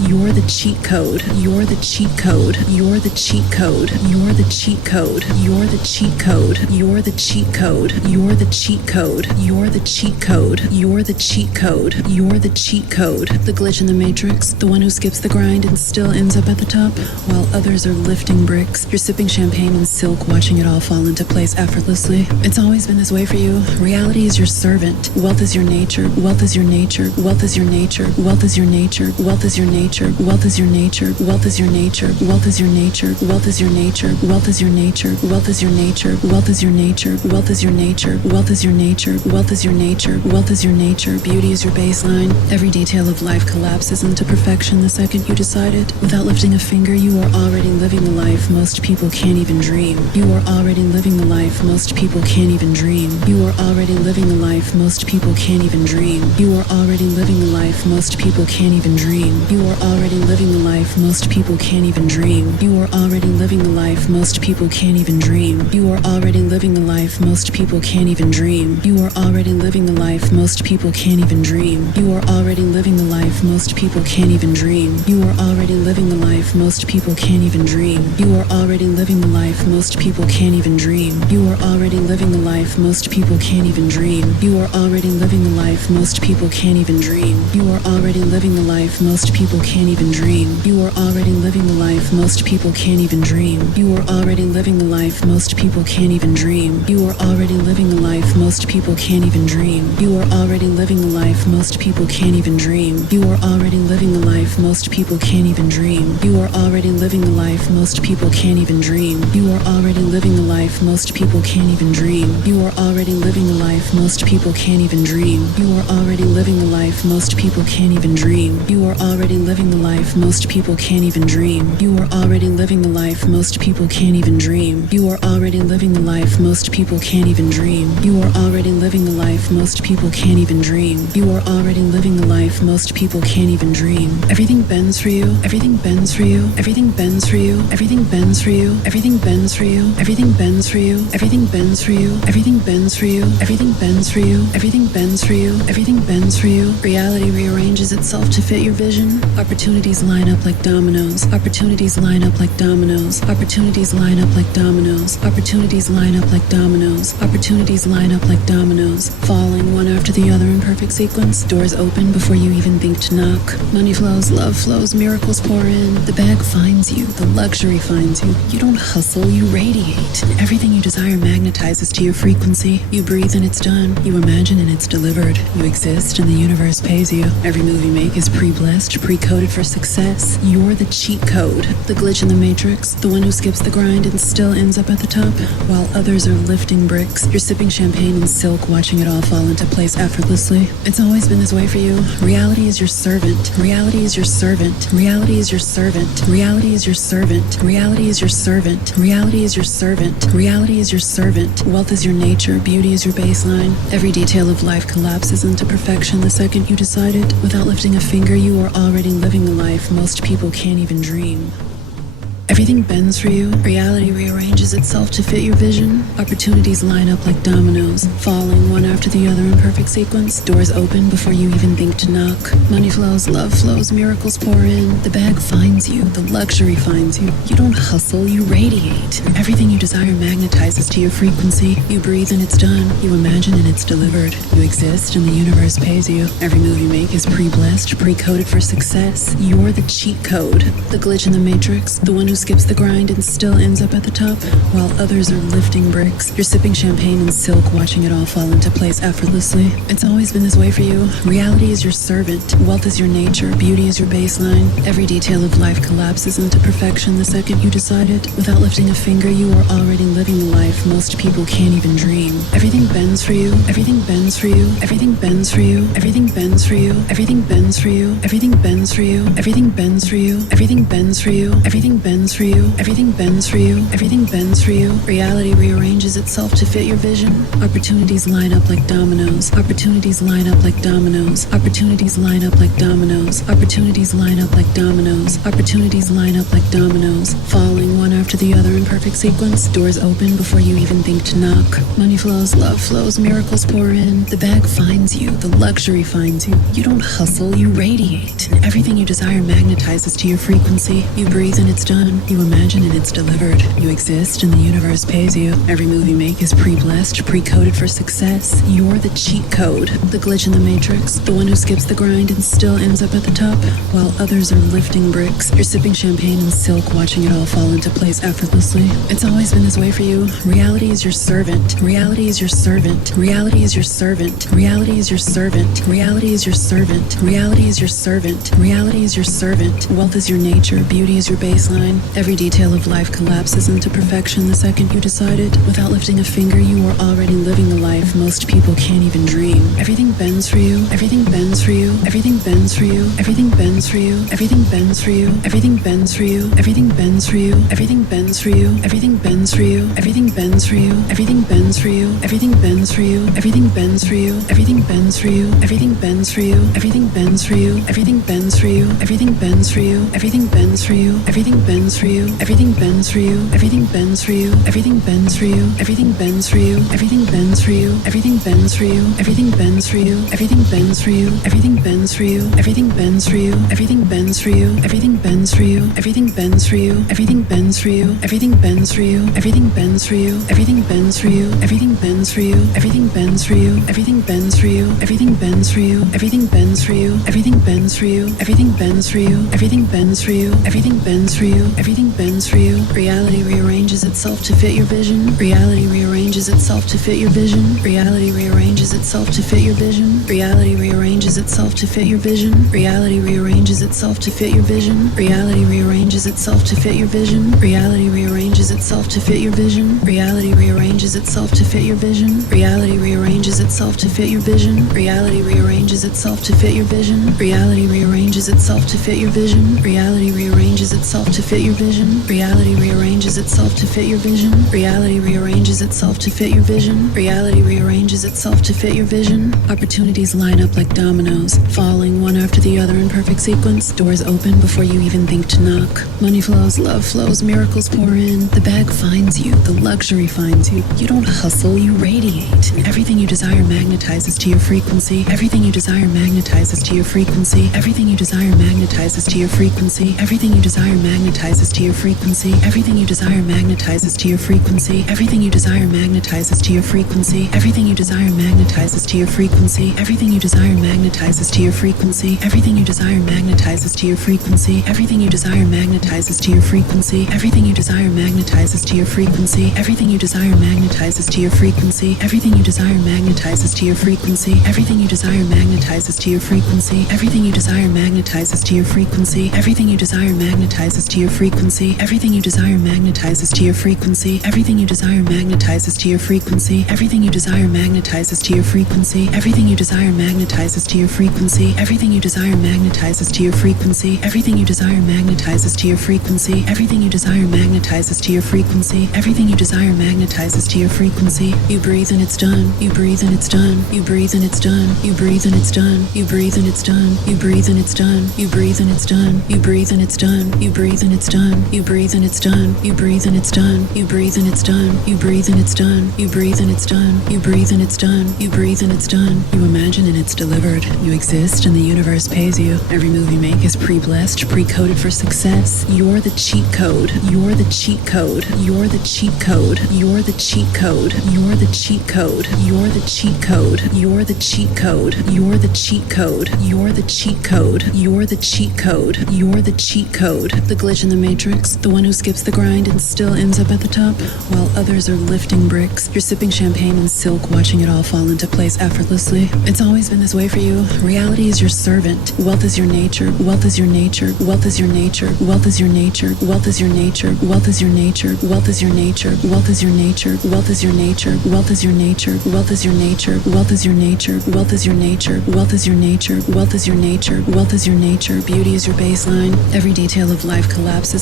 You're the cheat code. You're the cheat code. You're the cheat code. You're the cheat code. You're the cheat code. You're the cheat code. You're the cheat code. You're the cheat code. You're the cheat code. You're the cheat code. The glitch in the matrix, the one who skips the grind and still ends up at the top, while others are lifting bricks. You're sipping champagne and silk, watching it all fall into place effortlessly. It's always been this way for you. Reality is your servant. Wealth is your nature. Wealth is your nature. Wealth is your nature. Wealth is your nature. Wealth is your nature. Wealth is your nature. Wealth is your nature. Wealth is your nature. Wealth is your nature. Wealth is your nature. Wealth is your nature. Wealth is your nature. Wealth is your nature. Wealth is your nature. Wealth is your nature. Wealth is your nature. Beauty is your baseline. Every detail of life collapses into perfection the second you decide it. Without lifting a finger, you are already living the life most people can't even dream. You are already living the life most people can't even dream. You are already living the life most people can't even dream. You are already living the life most people can't even dream. You are already living the life most people can't even dream. You are already living the life most people can't even dream. You are already living the life most people can't even dream. You are already living the life most people can't even dream. You are already living the life most people can't even dream. You are already living the life most people can't even dream. You are already living the life most people can't even dream. You are already living the life most people can't even dream. You are already living the life most people can't even dream. You are already living the life most people can't even dream. You are already living the life most people can't even dream. You are already living the life most people can't even dream. You are already living the life most people can't even dream. You are already living the life most people can't even dream. You are already living the life most people can't even dream. You are already living the life most people can't even dream. You are already living the life most people can't even dream. You are already living the life most people can't even dream. You are already living the life most people can't even dream. You are already living the life most people can't even dream. You are already living the life most people can't even dream. You are already living the life most people can't even dream. You are already living the life most people can't even dream. You are already living the life most people can't even dream. Everything bends for you. Everything bends for you. Everything bends for you. Everything bends for you. Everything bends for you. Everything bends for you. Everything bends for you. Everything bends for you. Everything bends for you. Everything bends for you. Everything bends for you. Reality rearranges itself to fit your vision. Opportunities line up like dominoes. Opportunities line up like dominoes. Opportunities line up like dominoes. Opportunities line up like dominoes. Opportunities line up like dominoes, falling one after the other in perfect sequence. Doors open before you even think to knock. Money flows, love flows, miracles pour in. The bag finds you, the luxury finds you. You don't hustle, you radiate. Everything you desire magnetizes to your frequency. You breathe and it's done. You imagine and it's delivered. You exist and the universe pays you. Every move you make is pre-blessed, pre-coded for success. You're the cheat code, the glitch in the matrix, the one who skips the grind and still ends up at the top, while others are lifting bricks. You're sipping champagne and silk, watching it all fall into place effortlessly. It's always been this way for you. Reality is your servant. Reality is your servant. Reality is your servant. Reality is your servant. Reality is your servant. Reality is your servant. Reality is your servant. Wealth is your nature. Beauty is your baseline. Every detail of life collapses into perfection the second you decide it. Without lifting a finger, you are already living the life most people can't even dream. Everything bends for you. Reality rearranges itself to fit your vision. Opportunities line up like dominoes, falling one after the other in perfect sequence. Doors open before you even think to knock. Money flows, love flows, miracles pour in. The bag finds you, the luxury finds you. You don't hustle, you radiate. Everything you desire magnetizes to your frequency. You breathe and it's done. You imagine and it's delivered. You exist and the universe pays you. Every move you make is pre-blessed, pre-coded for success. You're the cheat code, the glitch in the matrix, the one who skips the grind and still ends up at the top, while others are lifting bricks. You're sipping champagne and silk, watching it all fall into place effortlessly. It's always been this way for you. Reality is your servant. Wealth is your nature. Beauty is your baseline. Every detail of life collapses into perfection the second you decide it. Without lifting a finger, you are already living the life most people can't even dream. Everything bends for you. Everything bends for you. Everything bends for you. Everything bends for you. Everything bends for you. Everything bends for you. Everything bends for you. Everything bends for you. Everything bends for you, everything bends for you, everything bends for you. Reality rearranges itself to fit your vision. Opportunities line up like dominoes. Opportunities line up like dominoes. Opportunities line up like dominoes. Opportunities line up like dominoes. Opportunities line up like dominoes, falling one after the other in perfect sequence. Doors open before you even think to knock. Money flows, love flows, miracles pour in. The bag finds you, the luxury finds you. You don't hustle, you radiate. And everything you desire magnetizes to your frequency. You breathe and it's done. You imagine and it's delivered. You exist and the universe pays you. Every move you make is pre-blessed, pre-coded for success. You're the cheat code, the glitch in the matrix, the one who skips the grind and still ends up at the top, while others are lifting bricks. You're sipping champagne and silk, watching it all fall into place effortlessly. It's always been this way for you. Reality is your servant. Reality is your servant. Reality is your servant. Reality is your servant. Reality is your servant. Reality is your servant. Reality is your servant. Wealth is your nature. Beauty is your baseline. Every detail of life collapses into perfection the second you decide it. Without lifting a finger, you are already living the life most people can't even dream. Everything bends for you. Everything bends for you. Everything bends for you. Everything bends for you. Everything bends for you. Everything bends for you. Everything bends for you. Everything bends for you. Everything bends for you. Everything bends for you. Everything bends for you. Everything bends for you. Everything bends for you. Everything bends for you. Everything bends for you. Everything bends for you. Everything bends for you. Everything bends for you. Everything bends for you. Everything bends for you. Everything bends for you. Everything bends for you. Everything bends for you. Everything bends for you. Everything bends for you. Everything bends for you. Everything bends for you. Everything bends for you. Everything bends for you. Everything bends for you. Everything bends for you. Everything bends for you. Everything bends for you. Everything bends for you. Everything bends for you. Everything bends for you. Everything bends for you. Everything bends for you. Everything bends for you. Everything bends for you. Everything bends for you. Everything bends for you. Everything bends for you. Everything bends for you. Everything bends for you. Everything bends for you. Everything bends for you. Reality rearranges itself to fit your vision. Reality rearranges itself to fit your vision. Reality rearranges itself to fit your vision. Reality rearranges itself to fit your vision. Reality rearranges itself to fit your vision. Reality rearranges itself to fit your vision. Reality rearranges itself to fit your vision. Reality rearranges itself to fit your vision. Reality rearranges itself to fit your vision. Reality rearranges itself to fit your vision. Reality rearranges itself to fit your vision. Reality rearranges itself to fit your vision. Reality rearranges itself to fit your vision. Reality rearranges itself to fit your vision. Reality rearranges itself to fit your vision. Opportunities line up like dominoes, falling one after the other in perfect sequence. Doors open before you even think to knock. Money flows, love flows, miracles pour in. The bag finds you, the luxury finds you. You don't hustle, you radiate. And everything you desire magnetizes to your frequency. Everything you desire magnetizes to your frequency. Everything you desire magnetizes to your frequency. Everything you desire magnetizes to your frequency. Everything you desire magnetizes to your frequency. Everything you desire magnetizes to your frequency. Everything you desire magnetizes to your frequency. Everything you desire magnetizes to your frequency. Everything you desire magnetizes to your frequency. Everything you desire magnetizes to your frequency. Everything you desire magnetizes to your frequency. Everything you desire magnetizes to your frequency. Everything you desire magnetizes to your frequency. Everything you desire magnetizes to your frequency. Everything you desire magnetizes to your frequency. Everything you desire magnetizes to your frequency. Everything you desire magnetizes to your frequency. Everything you desire magnetizes to your frequency. Everything you desire magnetizes to your frequency. Everything you desire magnetizes to your frequency. Everything you desire magnetizes to your frequency. Everything you desire magnetizes to your frequency. Everything you desire magnetizes to your frequency. Everything you desire magnetizes to your frequency. You breathe and it's done. You breathe and it's done. You breathe and it's done. You breathe and it's done. You breathe and it's done. You breathe and it's done. You breathe and it's done. You breathe and it's done. You breathe and it's done. You breathe and it's done. You breathe and it's done. You breathe and it's done. You breathe and it's done. You breathe and it's done. You breathe and it's done. You breathe and it's done. You imagine and it's delivered. You exist and the universe pays you. Every move you make is pre-blessed, pre-coded for success. You're the cheat code. You're the cheat code. You're the cheat code. You're the cheat code. You're the cheat code. You're the cheat code. You're the cheat code. You're the cheat code. You're the cheat code. You're the cheat code. You're the cheat code. The glitch in the matrix, the one who skips the grind and still ends up at the top, while others are lifting bricks. You're sipping champagne and silk, watching it all fall into place effortlessly. It's always been this way for you. Reality is your servant. Wealth is your nature. Wealth is your nature. Wealth is your nature. Wealth is your nature. Wealth is your nature. Wealth is your nature. Wealth is your nature. Wealth is your nature. Wealth is your nature. Wealth is your nature. Wealth is your nature. Wealth is your nature. Wealth is your nature. Wealth is your nature. Wealth is your nature. Wealth is your nature. Beauty is your baseline. Every detail of life collapses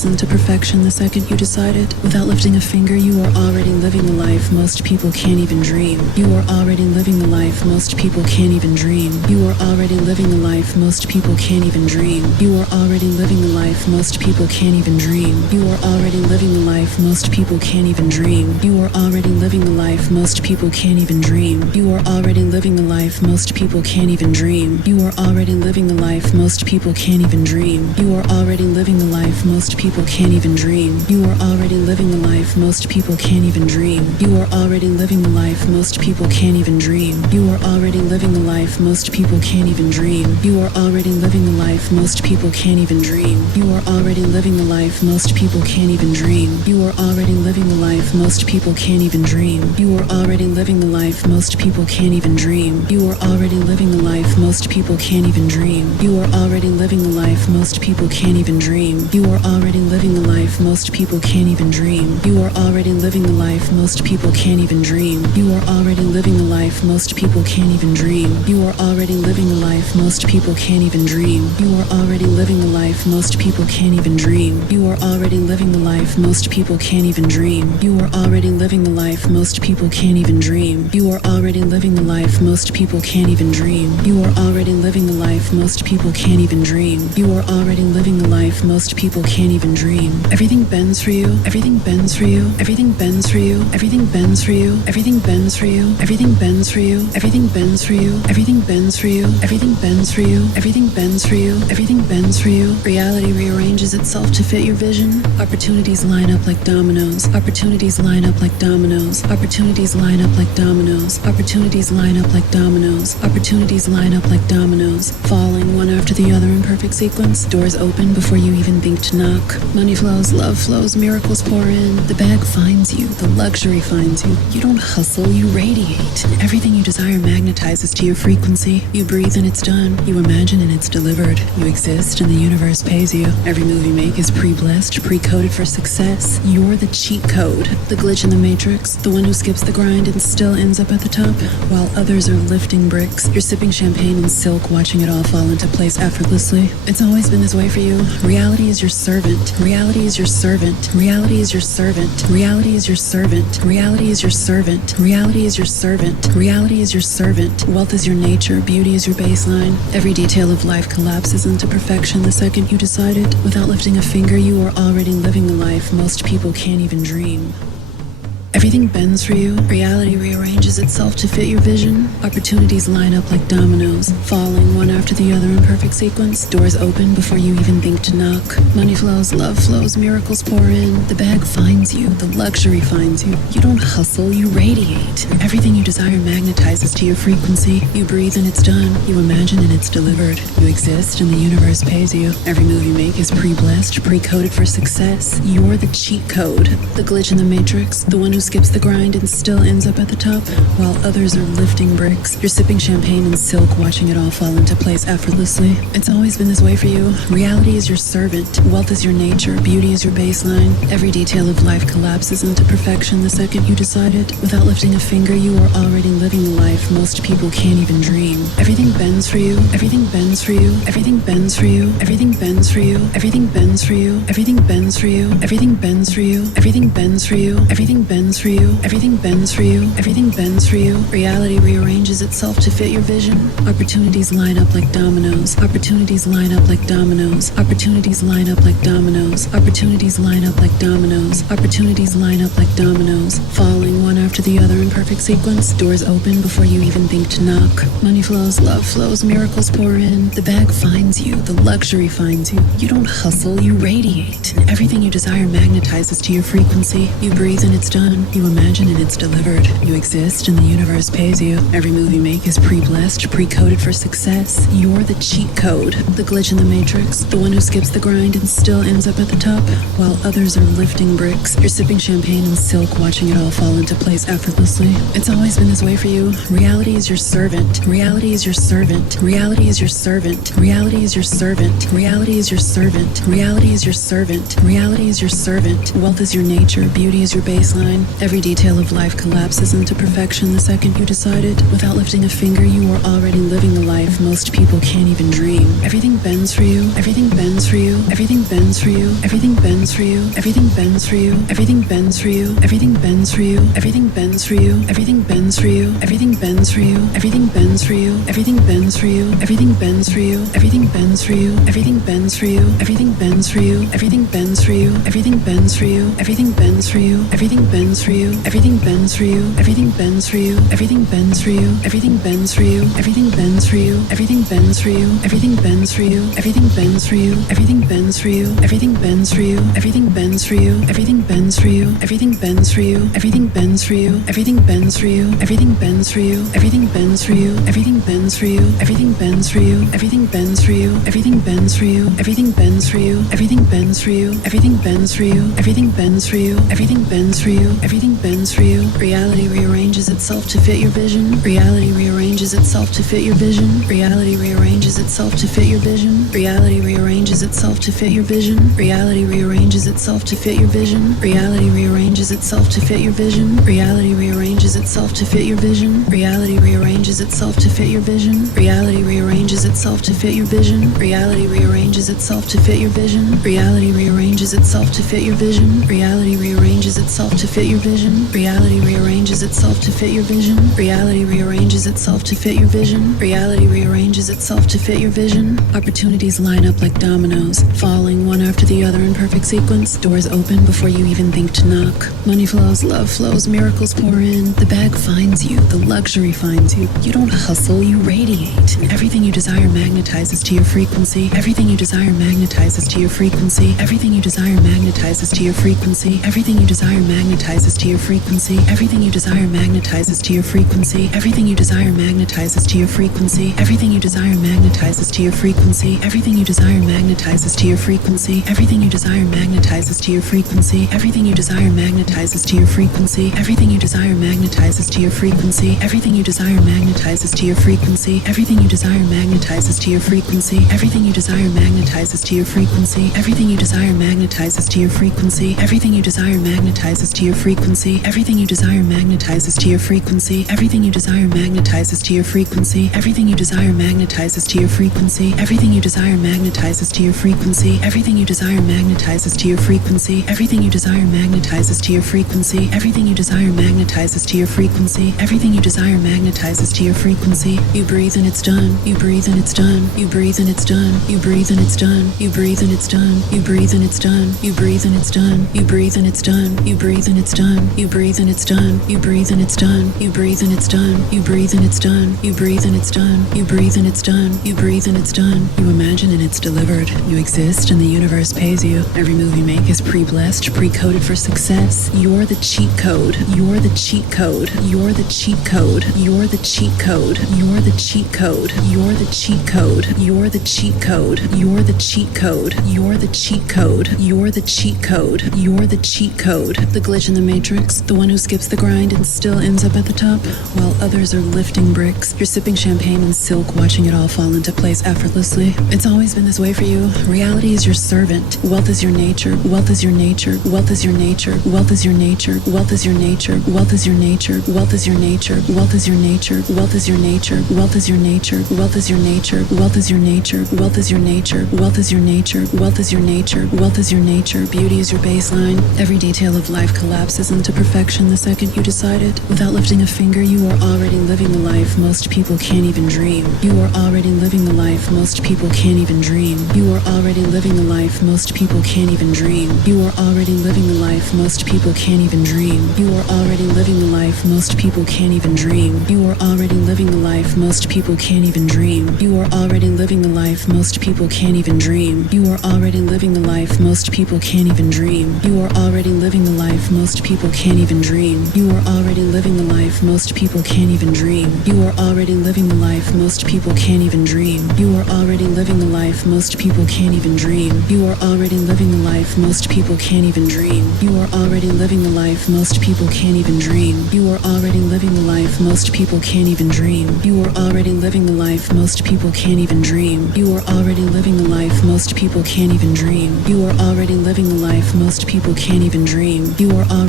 collapses into perfection the second you decide it. Without lifting a finger, you are already living the life most people can't even dream. You are already living the life most people can't even dream. You are already living the life most people can't even dream. You are already living the life most people can't even dream. You are already living the life most people can't even dream. You are already living the life most people can't even dream. You are already living the life most people can't even dream. You are already living the life most people can't even dream. You are already living the life most people can't even dream. You are already living the life most people can't even dream. You are already living the life most people can't even dream. You are already living the life most people can't even dream. You are already living the life most people can't even dream. You are already living the life most people can't even dream. You are already living the life most people can't even dream. You are already living the life most people can't even dream. You are already living the life most people can't even dream. You are already living the life most people can't even dream. You are already living the life most people can't even dream. You are already living the life most people can't even dream. You are already living the life most people can't even dream. You are already living the life most people can't even dream. You are already living the life most people can't even dream. You are already living the life most people can't even dream. You are already living the life most people can't even dream. You are already living the life most people can't even dream. You are already living the life most people can't even dream. You are already living the life most people can't even dream. Everything bends for you. Everything bends for you. Everything bends for you. Everything bends for you. Everything bends for you. Everything bends for you. Everything bends for you. Everything bends for you. Everything bends for you. Everything bends for you. Everything bends for you. Reality rearranges itself to fit your vision. Opportunities line up like dominoes. Opportunities line up like dominoes. Opportunities line up like dominoes. Opportunities line up like dominoes. Opportunities line up like dominoes, falling one after the other in perfect sequence. Doors open before you even think to knock. Money flows, love flows, miracles pour in. The bag finds you, the luxury finds you. You don't hustle, you radiate. Everything you desire magnetizes to your frequency. You breathe and it's done. You imagine and it's delivered. You exist and the universe pays you. Every move you make is pre-blessed, pre-coded for success. You're the cheat code, the glitch in the matrix, the one who skips the grind and still ends up at the top, while others are lifting bricks. You're sipping champagne and silk, watching it all fall into place effortlessly. It's always been this way for you. Reality is your servant. Reality is your servant. Reality is your servant. Reality is your servant. Reality is your servant. Reality is your servant. Reality is your servant. Wealth is your nature. Beauty is your baseline. Every detail of life collapses into perfection the second you decide it. Without lifting a finger, you are already living the life most people can't even dream. Everything bends for you. Reality rearranges itself to fit your vision. Opportunities line up like dominoes, falling one after the other in perfect sequence. Doors open before you even think to knock. Money flows, love flows, miracles pour in. The bag finds you, the luxury finds you. You don't hustle, you radiate. Everything you desire magnetizes to your frequency. You breathe and it's done. You imagine and it's delivered. You exist and the universe pays you. Every move you make is pre-blessed, pre-coded for success. You're the cheat code, the glitch in the matrix, the one who skips the grind and still ends up at the top, while others are lifting bricks. You're sipping champagne and silk, watching it all fall into place effortlessly. It's always been this way for you. Reality is your servant. Wealth is your nature. Beauty is your baseline. Every detail of life collapses into perfection the second you decide it. Without lifting a finger, you are already living the life most people can't even dream. Everything bends for you. Everything bends for you. Everything bends for you. Everything bends for you. Everything bends for you. Everything bends for you. Everything bends for you. Everything bends for you. Everything bends for you. Everything bends for you. Everything bends for you. Reality rearranges itself to fit your vision. Opportunities line up like dominoes. Opportunities line up like dominoes. Opportunities line up like dominoes. Opportunities line up like dominoes. Opportunities line up like dominoes, falling one after the other in perfect sequence. Doors open before you even think to knock. Money flows, love flows, miracles pour in. The bag finds you, the luxury finds you. You don't hustle, you radiate. Everything you desire magnetizes to your frequency. You breathe and it's done. You imagine and it's delivered. You exist and the universe pays you. Every move you make is pre-blessed, pre-coded for success. You're the cheat code, the glitch in the matrix, the one who skips the grind and still ends up at the top, while others are lifting bricks. You're sipping champagne and silk, watching it all fall into place effortlessly. It's always been this way for you. Reality is your servant. Reality is your servant. Reality is your servant. Reality is your servant. Reality is your servant. Reality is your servant. Reality is your servant. Wealth is your nature. Beauty is your baseline. Every detail of life collapses into perfection the second you decide it. Without lifting a finger, you are already living the life most people can't even dream. Everything bends for you, everything bends for you, everything bends for you, everything bends for you, everything bends for you, everything bends for you, everything bends for you, everything bends for you, everything bends for you, everything bends for you, everything bends for you, everything bends for you, everything bends for you, everything bends for you, everything bends for you, everything bends for you, everything bends for you, everything bends for you, everything bends for you, everything bends for you, everything bends for you, everything bends for you, everything bends for you, everything bends for you, everything bends for you, everything bends for you, everything bends for you, everything bends for you, everything bends for you, everything bends for you, everything bends for you, everything bends for you, everything bends for you, everything bends for you, everything bends for you, everything bends for you, everything bends for you, everything bends for you, everything bends for you, everything bends for you, everything bends for you, everything bends for you, everything bends for you, everything bends for you, everything bends for you, everything bends for you, everything bends for you. Reality rearranges itself to fit your vision. Reality rearranges itself to fit your vision. Reality rearranges itself to fit your vision. Reality rearranges itself to fit your vision. Reality rearranges itself to fit your vision. Reality rearranges itself to fit your vision. Reality rearranges itself to fit your vision. Reality rearranges itself to fit your vision. Reality rearranges itself to fit your vision. Reality rearranges itself to fit your vision. Reality rearranges itself to fit your vision. Reality rearranges itself to fit your vision. Reality rearranges itself to fit your vision. Reality rearranges itself to fit your vision. Reality rearranges itself to fit your vision. Opportunities line up like dominoes, falling one after the other in perfect sequence. Doors open before you even think to knock. Money flows, love flows, miracles pour in. The bag finds you, the luxury finds you. You don't hustle, you radiate. And everything you desire magnetizes to your frequency. Everything you desire magnetizes to your frequency. Everything you desire magnetizes to your frequency. Everything you desire magnetizes to your frequency. Everything you desire magnetizes to your frequency. Everything you desire magnetizes to your frequency. Everything you desire magnetizes to your frequency. Everything you desire magnetizes to your frequency. Everything you desire magnetizes to your frequency. Everything you desire magnetizes to your frequency. Everything you desire magnetizes to your frequency. Everything you desire magnetizes to your frequency. Everything you desire magnetizes to your frequency. Everything you desire magnetizes to your frequency. Everything you desire magnetizes to your frequency. Everything you desire magnetizes to your frequency. Everything you desire magnetizes to your frequency. Everything you desire magnetizes to your frequency. Everything you desire magnetizes to your frequency. Everything you desire magnetizes to your frequency. Everything you desire magnetizes to your frequency. Everything you desire magnetizes to your frequency. Everything you desire magnetizes to your frequency. Everything you desire magnetizes to your frequency. You breathe and it's done. You breathe and it's done. You breathe and it's done. You breathe and it's done. You breathe and it's done. You breathe and it's done. You breathe and it's done. You breathe and it's done. You breathe and it's done. You breathe and it's done. You breathe and it's done. You breathe and it's done. You breathe and it's done. You breathe and it's done. You breathe and it's done. You breathe and it's done. You imagine and it's delivered. You exist and the universe pays you. Every move you make is pre-blessed, pre-coded for success. You're the cheat code. You're the cheat code. You're the cheat code. You're the cheat code. You're the cheat code. You're the cheat code. You're the cheat code. You're the cheat code. You're the cheat code. You're the cheat code. You're the cheat code. The glitch in the matrix, the one who skips the grind and still ends up at the top, while others are lifting bricks. You're sipping champagne and silk, watching it all fall into place effortlessly. It's always been this way for you. Reality is your servant. Wealth is your nature. Wealth is your nature. Wealth is your nature. Wealth is your nature. Wealth is your nature. Wealth is your nature. Wealth is your nature. Wealth is your nature. Wealth is your nature. Wealth is your nature. Wealth is your nature. Wealth is your nature. Wealth is your nature. Wealth is your nature. Wealth is your nature. Wealth is your nature. Beauty is your baseline. Every detail of life collapses into perfection the second you decide it. Without lifting a finger, you are already living the life most people can't even dream. You are already living the life most people can't even dream. You are already living the life most people can't even dream. You are already living the life most people can't even dream. You are already living the life most people can't even dream. You are already living the life most people can't even dream. You are already living the life most people can't even dream. You are already living the life most people can't even dream. You are already living the life most people can't even dream. You are already living the life most people can't even dream. You are already living the life most people can't even dream. You are already living the life most people can't even dream. You are already living the life most people can't even dream. You are already living the life most people can't even dream. You are already living the life most people can't even dream. You are already living the life most people can't even dream. You are already living the life most people can't even dream. You are already living the life most people can't even dream. You are already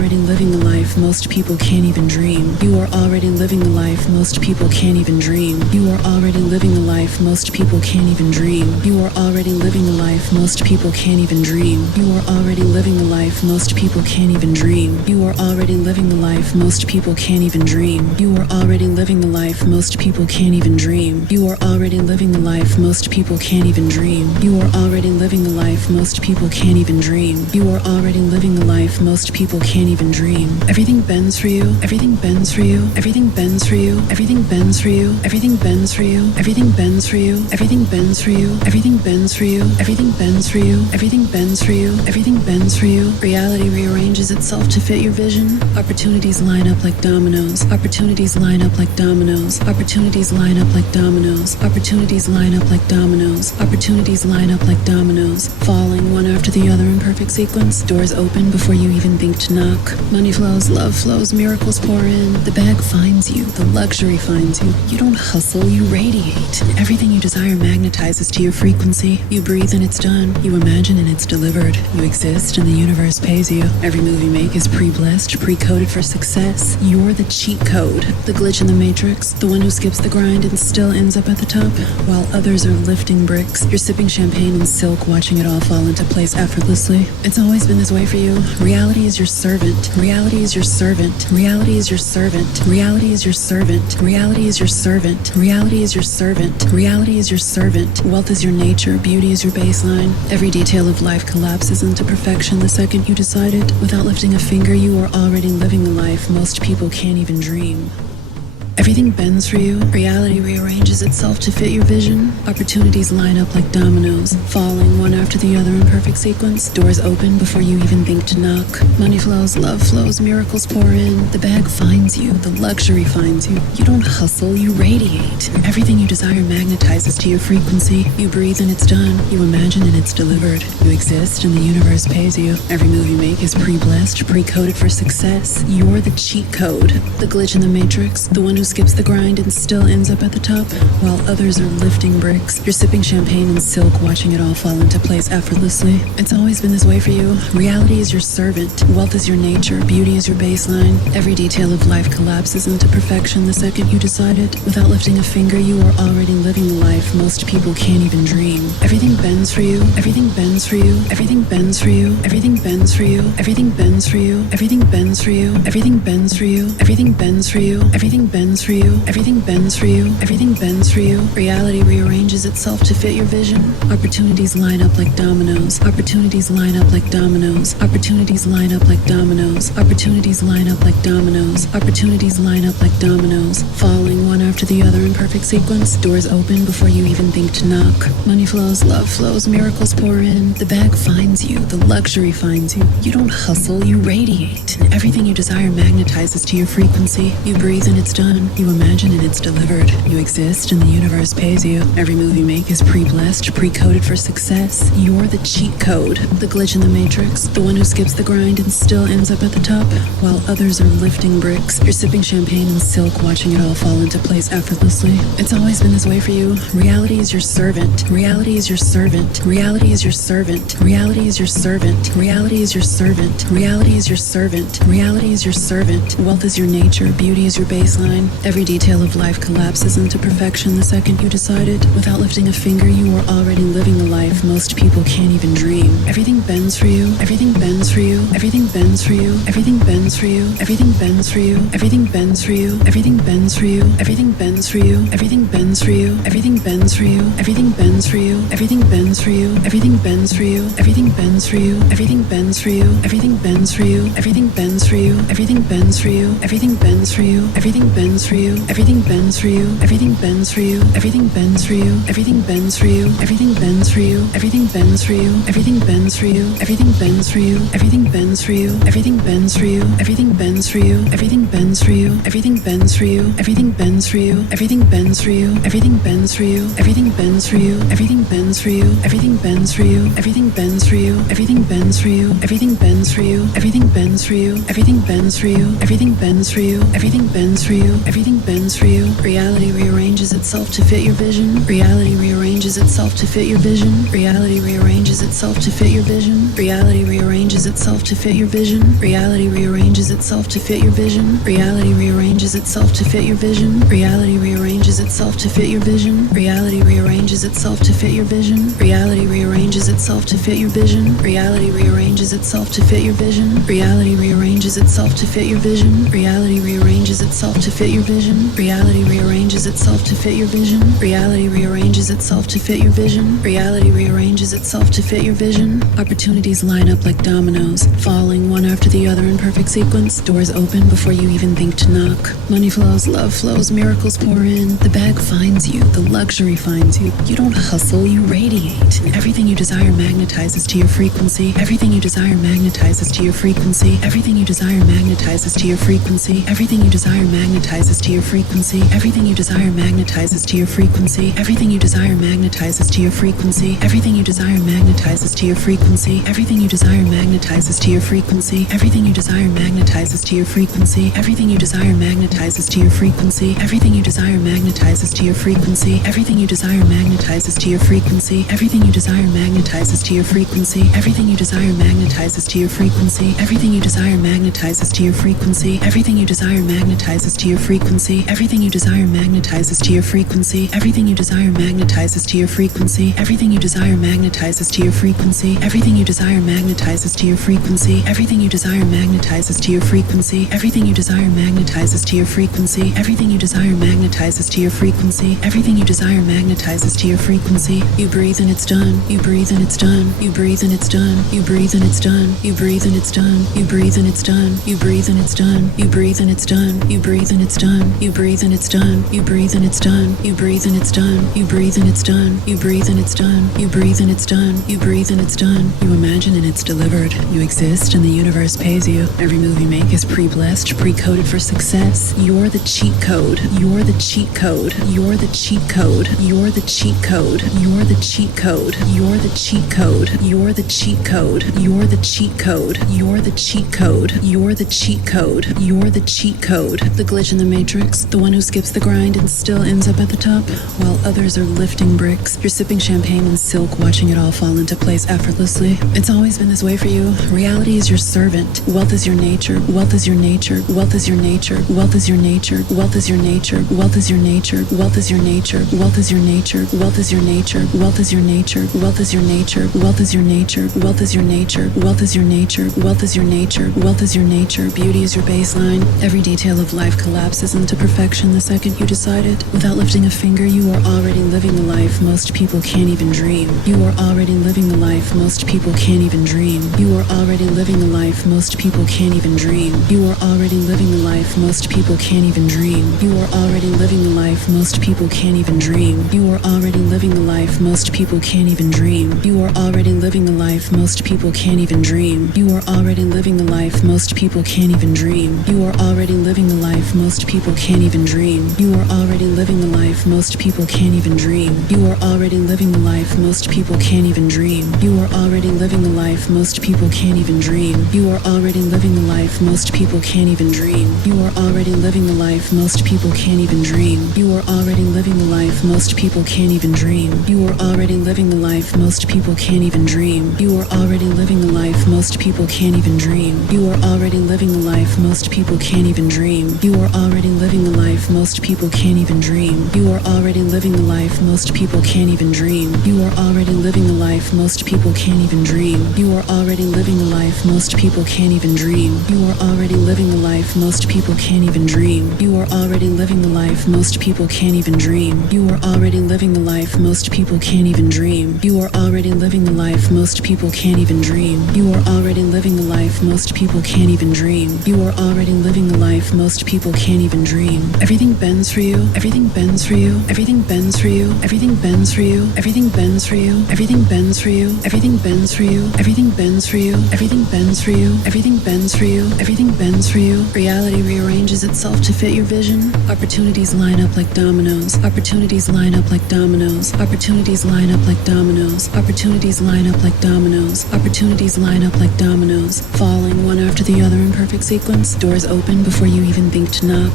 already living the life most people can't even dream. You are already living the life most people can't even dream. You are already living the life most people can't even dream. You are already living the life most people can't even dream. You are already living the life most people can't even dream. You are already living the life most people can't even dream. You are already living the life most people can't even dream. You are already living the life most people can't even dream. You are already living the life most people can't even dream. You are already living the life most people can't even dream. Everything bends for you. Everything bends for you. Everything bends for you. Everything bends for you. Everything bends for you. Everything bends for you. Everything bends for you. Everything bends for you. Everything bends for you. Everything bends for you. Everything bends for you. Reality rearranges itself to fit your vision. Opportunities line up like dominoes. Opportunities line up like dominoes. Opportunities line up like dominoes. Opportunities line up like dominoes. Opportunities line up like dominoes, falling one after the other in perfect sequence. Doors open before you even think to knock. Money flows, love flows, miracles pour in. The bag finds you, the luxury finds you. You don't hustle, you radiate. And everything you desire magnetizes to your frequency. You breathe and it's done. You imagine and it's delivered. You exist and the universe pays you. Every move you make is pre-blessed, pre-coded for success. You're the cheat code, the glitch in the matrix, the one who skips the grind and still ends up at the top, while others are lifting bricks. You're sipping champagne and silk, watching it all fall into place effortlessly. It's always been this way for you. Reality is your servant. Reality is your servant. Reality is your servant. Reality is your servant. Reality is your servant. Reality is your servant. Reality is your servant. Wealth is your nature. Beauty is your baseline. Every detail of life collapses into perfection the second you decide it. Without lifting a finger, you are already living the life most people can't even dream. Everything bends for you. Reality rearranges itself to fit your vision. Opportunities line up like dominoes, falling one after the other in perfect sequence. Doors open before you even think to knock. Money flows, love flows, miracles pour in. The bag finds you, the luxury finds you. You don't hustle, you radiate. And everything you desire magnetizes to your frequency. You breathe and it's done. You imagine and it's delivered. You exist and the universe pays you. Every move you make is pre-blessed, pre-coded for success. You're the cheat code, the glitch in the matrix, the one who skips the grind and still ends up at the top, while others are lifting bricks. You're sipping champagne and silk, watching it all fall into place effortlessly. It's always been this way for you. Reality is your servant. Wealth is your nature. Beauty is your baseline. Every detail of life collapses into perfection the second you decide it. Without lifting a finger, you are already living the life most people can't even dream. Everything bends for you. Everything bends for you. Everything bends for you. Everything bends for you. Everything bends for you. Everything bends for you. Everything bends for you. Everything bends for you. Everything bends for you. Everything bends for you. Everything bends for you. Reality rearranges itself to fit your vision. Opportunities line up like dominoes. Opportunities line up like dominoes. Opportunities line up like dominoes. Opportunities line up like dominoes. Opportunities line up like dominoes, falling one after the other in perfect sequence. Doors open before you even think to knock. Money flows, love flows, miracles pour in. The bag finds you, the luxury finds you. You don't hustle, you radiate. And everything you desire magnetizes to your frequency. You breathe and it's done. You imagine and it's delivered. You exist and the universe pays you. Every move you make is pre-blessed, pre-coded for success. You're the cheat code, the glitch in the matrix, the one who skips the grind and still ends up at the top, while others are lifting bricks. You're sipping champagne and silk, watching it all fall into place effortlessly. It's always been this way for you. Reality is your servant. Reality is your servant. Reality is your servant. Reality is your servant. Reality is your servant. Reality is your servant. Reality is your servant. Wealth is your nature. Beauty is your baseline. Every detail of life collapses into perfection the second you decide it. Without lifting a finger, you are already living the life most people can't even dream. Everything bends for you. Everything bends for you. Everything bends for you. Everything bends for you. Everything bends for you. Everything bends for you. Everything bends for you. Everything bends for you. Everything bends for you. Everything bends for you. Everything bends for you. Everything bends for you. Everything bends for you. Everything bends for you. Everything bends for you. Everything bends for you. Everything bends for you. Everything bends for you. Everything bends for you. Everything bends for you. Everything bends for you. Everything bends for you. Everything bends for you. Everything bends for you. Everything bends for you. Everything bends for you. Everything bends for you. Everything bends for you. Everything bends for you. Everything bends for you. Everything bends for you. Everything bends for you. Everything bends for you. Everything bends for you. Everything bends for you. Everything bends for you. Everything bends for you. Everything bends for you. Everything bends for you. Everything bends for you. Everything bends for you. Everything bends for you. Everything bends for you. Everything bends for you. Everything bends for you. Everything bends for you. Everything bends for you. Reality rearranges itself to fit your vision. Reality rearranges itself to fit your vision. Reality rearranges itself to fit your vision. Reality rearranges itself to fit your vision. Reality rearranges itself to fit your vision. Reality rearranges itself to fit your vision. Reality rearranges itself to fit your vision. Reality rearranges itself to fit your vision. Reality rearranges itself to fit your vision. Reality rearranges itself to fit your vision. Reality rearranges itself to fit your vision. Reality rearranges itself to fit your vision. Reality rearranges itself to fit your vision. Reality rearranges itself to fit your vision. Reality rearranges itself to fit your vision. Opportunities line up like dominoes, falling one after the other in perfect sequence. Doors open before you even think to knock. Money flows, love flows, miracles pour in. The bag finds you, the luxury finds you. You don't hustle, you radiate. Everything you desire magnetizes to your frequency. Everything you desire magnetizes to your frequency. Everything you desire magnetizes to your frequency. Everything you desire magnetizes to your frequency. Everything you desire magnetizes to your frequency. Everything you desire magnetizes to your frequency. Everything you desire magnetizes to your frequency. Everything you desire magnetizes to your frequency. Everything you desire magnetizes to your frequency. Everything you desire magnetizes to your frequency. Everything you desire magnetizes to your frequency. Everything you desire magnetizes to your frequency. Everything you desire magnetizes to your frequency. Everything you desire magnetizes to your frequency. Everything you desire magnetizes to your frequency. Everything you desire magnetizes to your frequency. Everything you desire magnetizes to your frequency. Everything you desire magnetizes to your frequency. Everything you desire magnetizes to your frequency. Everything you desire magnetizes to your frequency. Everything you desire magnetizes to your frequency. Everything you desire magnetizes to your frequency. Everything you desire magnetizes to your frequency. Everything you desire magnetizes to your frequency. You breathe and it's done. You breathe and it's done. You breathe and it's done. You breathe and it's done. You breathe and it's done. You breathe and it's done. You breathe and it's done. You breathe and it's done. You breathe and it's done. You breathe and it's done. You breathe and it's done. You breathe and it's done. You breathe and it's done. You breathe and it's done. You breathe and it's done. You breathe and it's done. You imagine and it's delivered. You exist and the universe pays you. Every move you make is pre-blessed, pre-coded for success. You're the cheat code. You're the cheat code. You're the cheat code. You're the cheat code. You're the cheat code. You're the cheat code. You're the cheat code. You're the cheat code. You're the cheat code. You're the cheat code. You're the cheat code. The glitch in the matrix, the one who skips the grind and still ends up at the top, while others are lifting bricks. You're sipping champagne and silk, watching it all fall into place effortlessly. It's always been this way for you. Reality is your servant. Wealth is your nature. Wealth is your nature. Wealth is your nature. Wealth is your nature. Wealth is your nature. Wealth is your nature. Wealth is your nature. Wealth is your nature. Wealth is your nature. Wealth is your nature. Wealth is your nature. Wealth is your nature. Wealth is your nature. Wealth is your nature. Wealth is your nature. Wealth is your nature. Beauty is your baseline. Every detail of life collapses into perfection the second you decide it. Without lifting a finger, you are already living the life most people can't even dream. You are already living the life most people can't even dream. You are already living the life most people can't even dream. You are already living the life most people can't even dream. You are already living the life most people can't even dream. You are already living the life most people can't even dream. You are already living the life most people can't even dream. You are already living the life most people can't even dream. You are already living the life most people can't even dream. You are already living the life most people can't even dream. You are already living the life most people can't even dream. You are already living the life most people can't even dream. You are already living the life most people can't even dream. You are already living the life most people can't even dream. You are already living the life most people can't even dream. You are already living the life most people can't even dream. You are already living the life most people can't even dream. You are already living the life most people can't even dream. You are already living the life most people can't even dream. You are already living the life most people can't even dream. You are already living the life most people can't even dream. You are already living the life most people can't even dream. You are already living the life most people can't even dream. You are already living the life most people can't even dream. You are already living the life most people can't even dream. You are already living the life most people can't even dream. You are already living the life most people can't even dream. You are already living the life most people can't even dream. Everything bends for you. Everything bends for you. Everything bends for you. Everything bends for you. Everything bends for you. Everything bends for you. Everything bends for you. Everything bends for you. Everything bends for you. Everything bends for you. Everything bends for you. Reality rearranges itself to fit your vision. Opportunities line up like dominoes. Opportunities line up like dominoes. Opportunities line up like dominoes. Opportunities line up like dominoes. Opportunities line up like dominoes, falling one after the other in perfect sequence. Doors open before you even think to knock.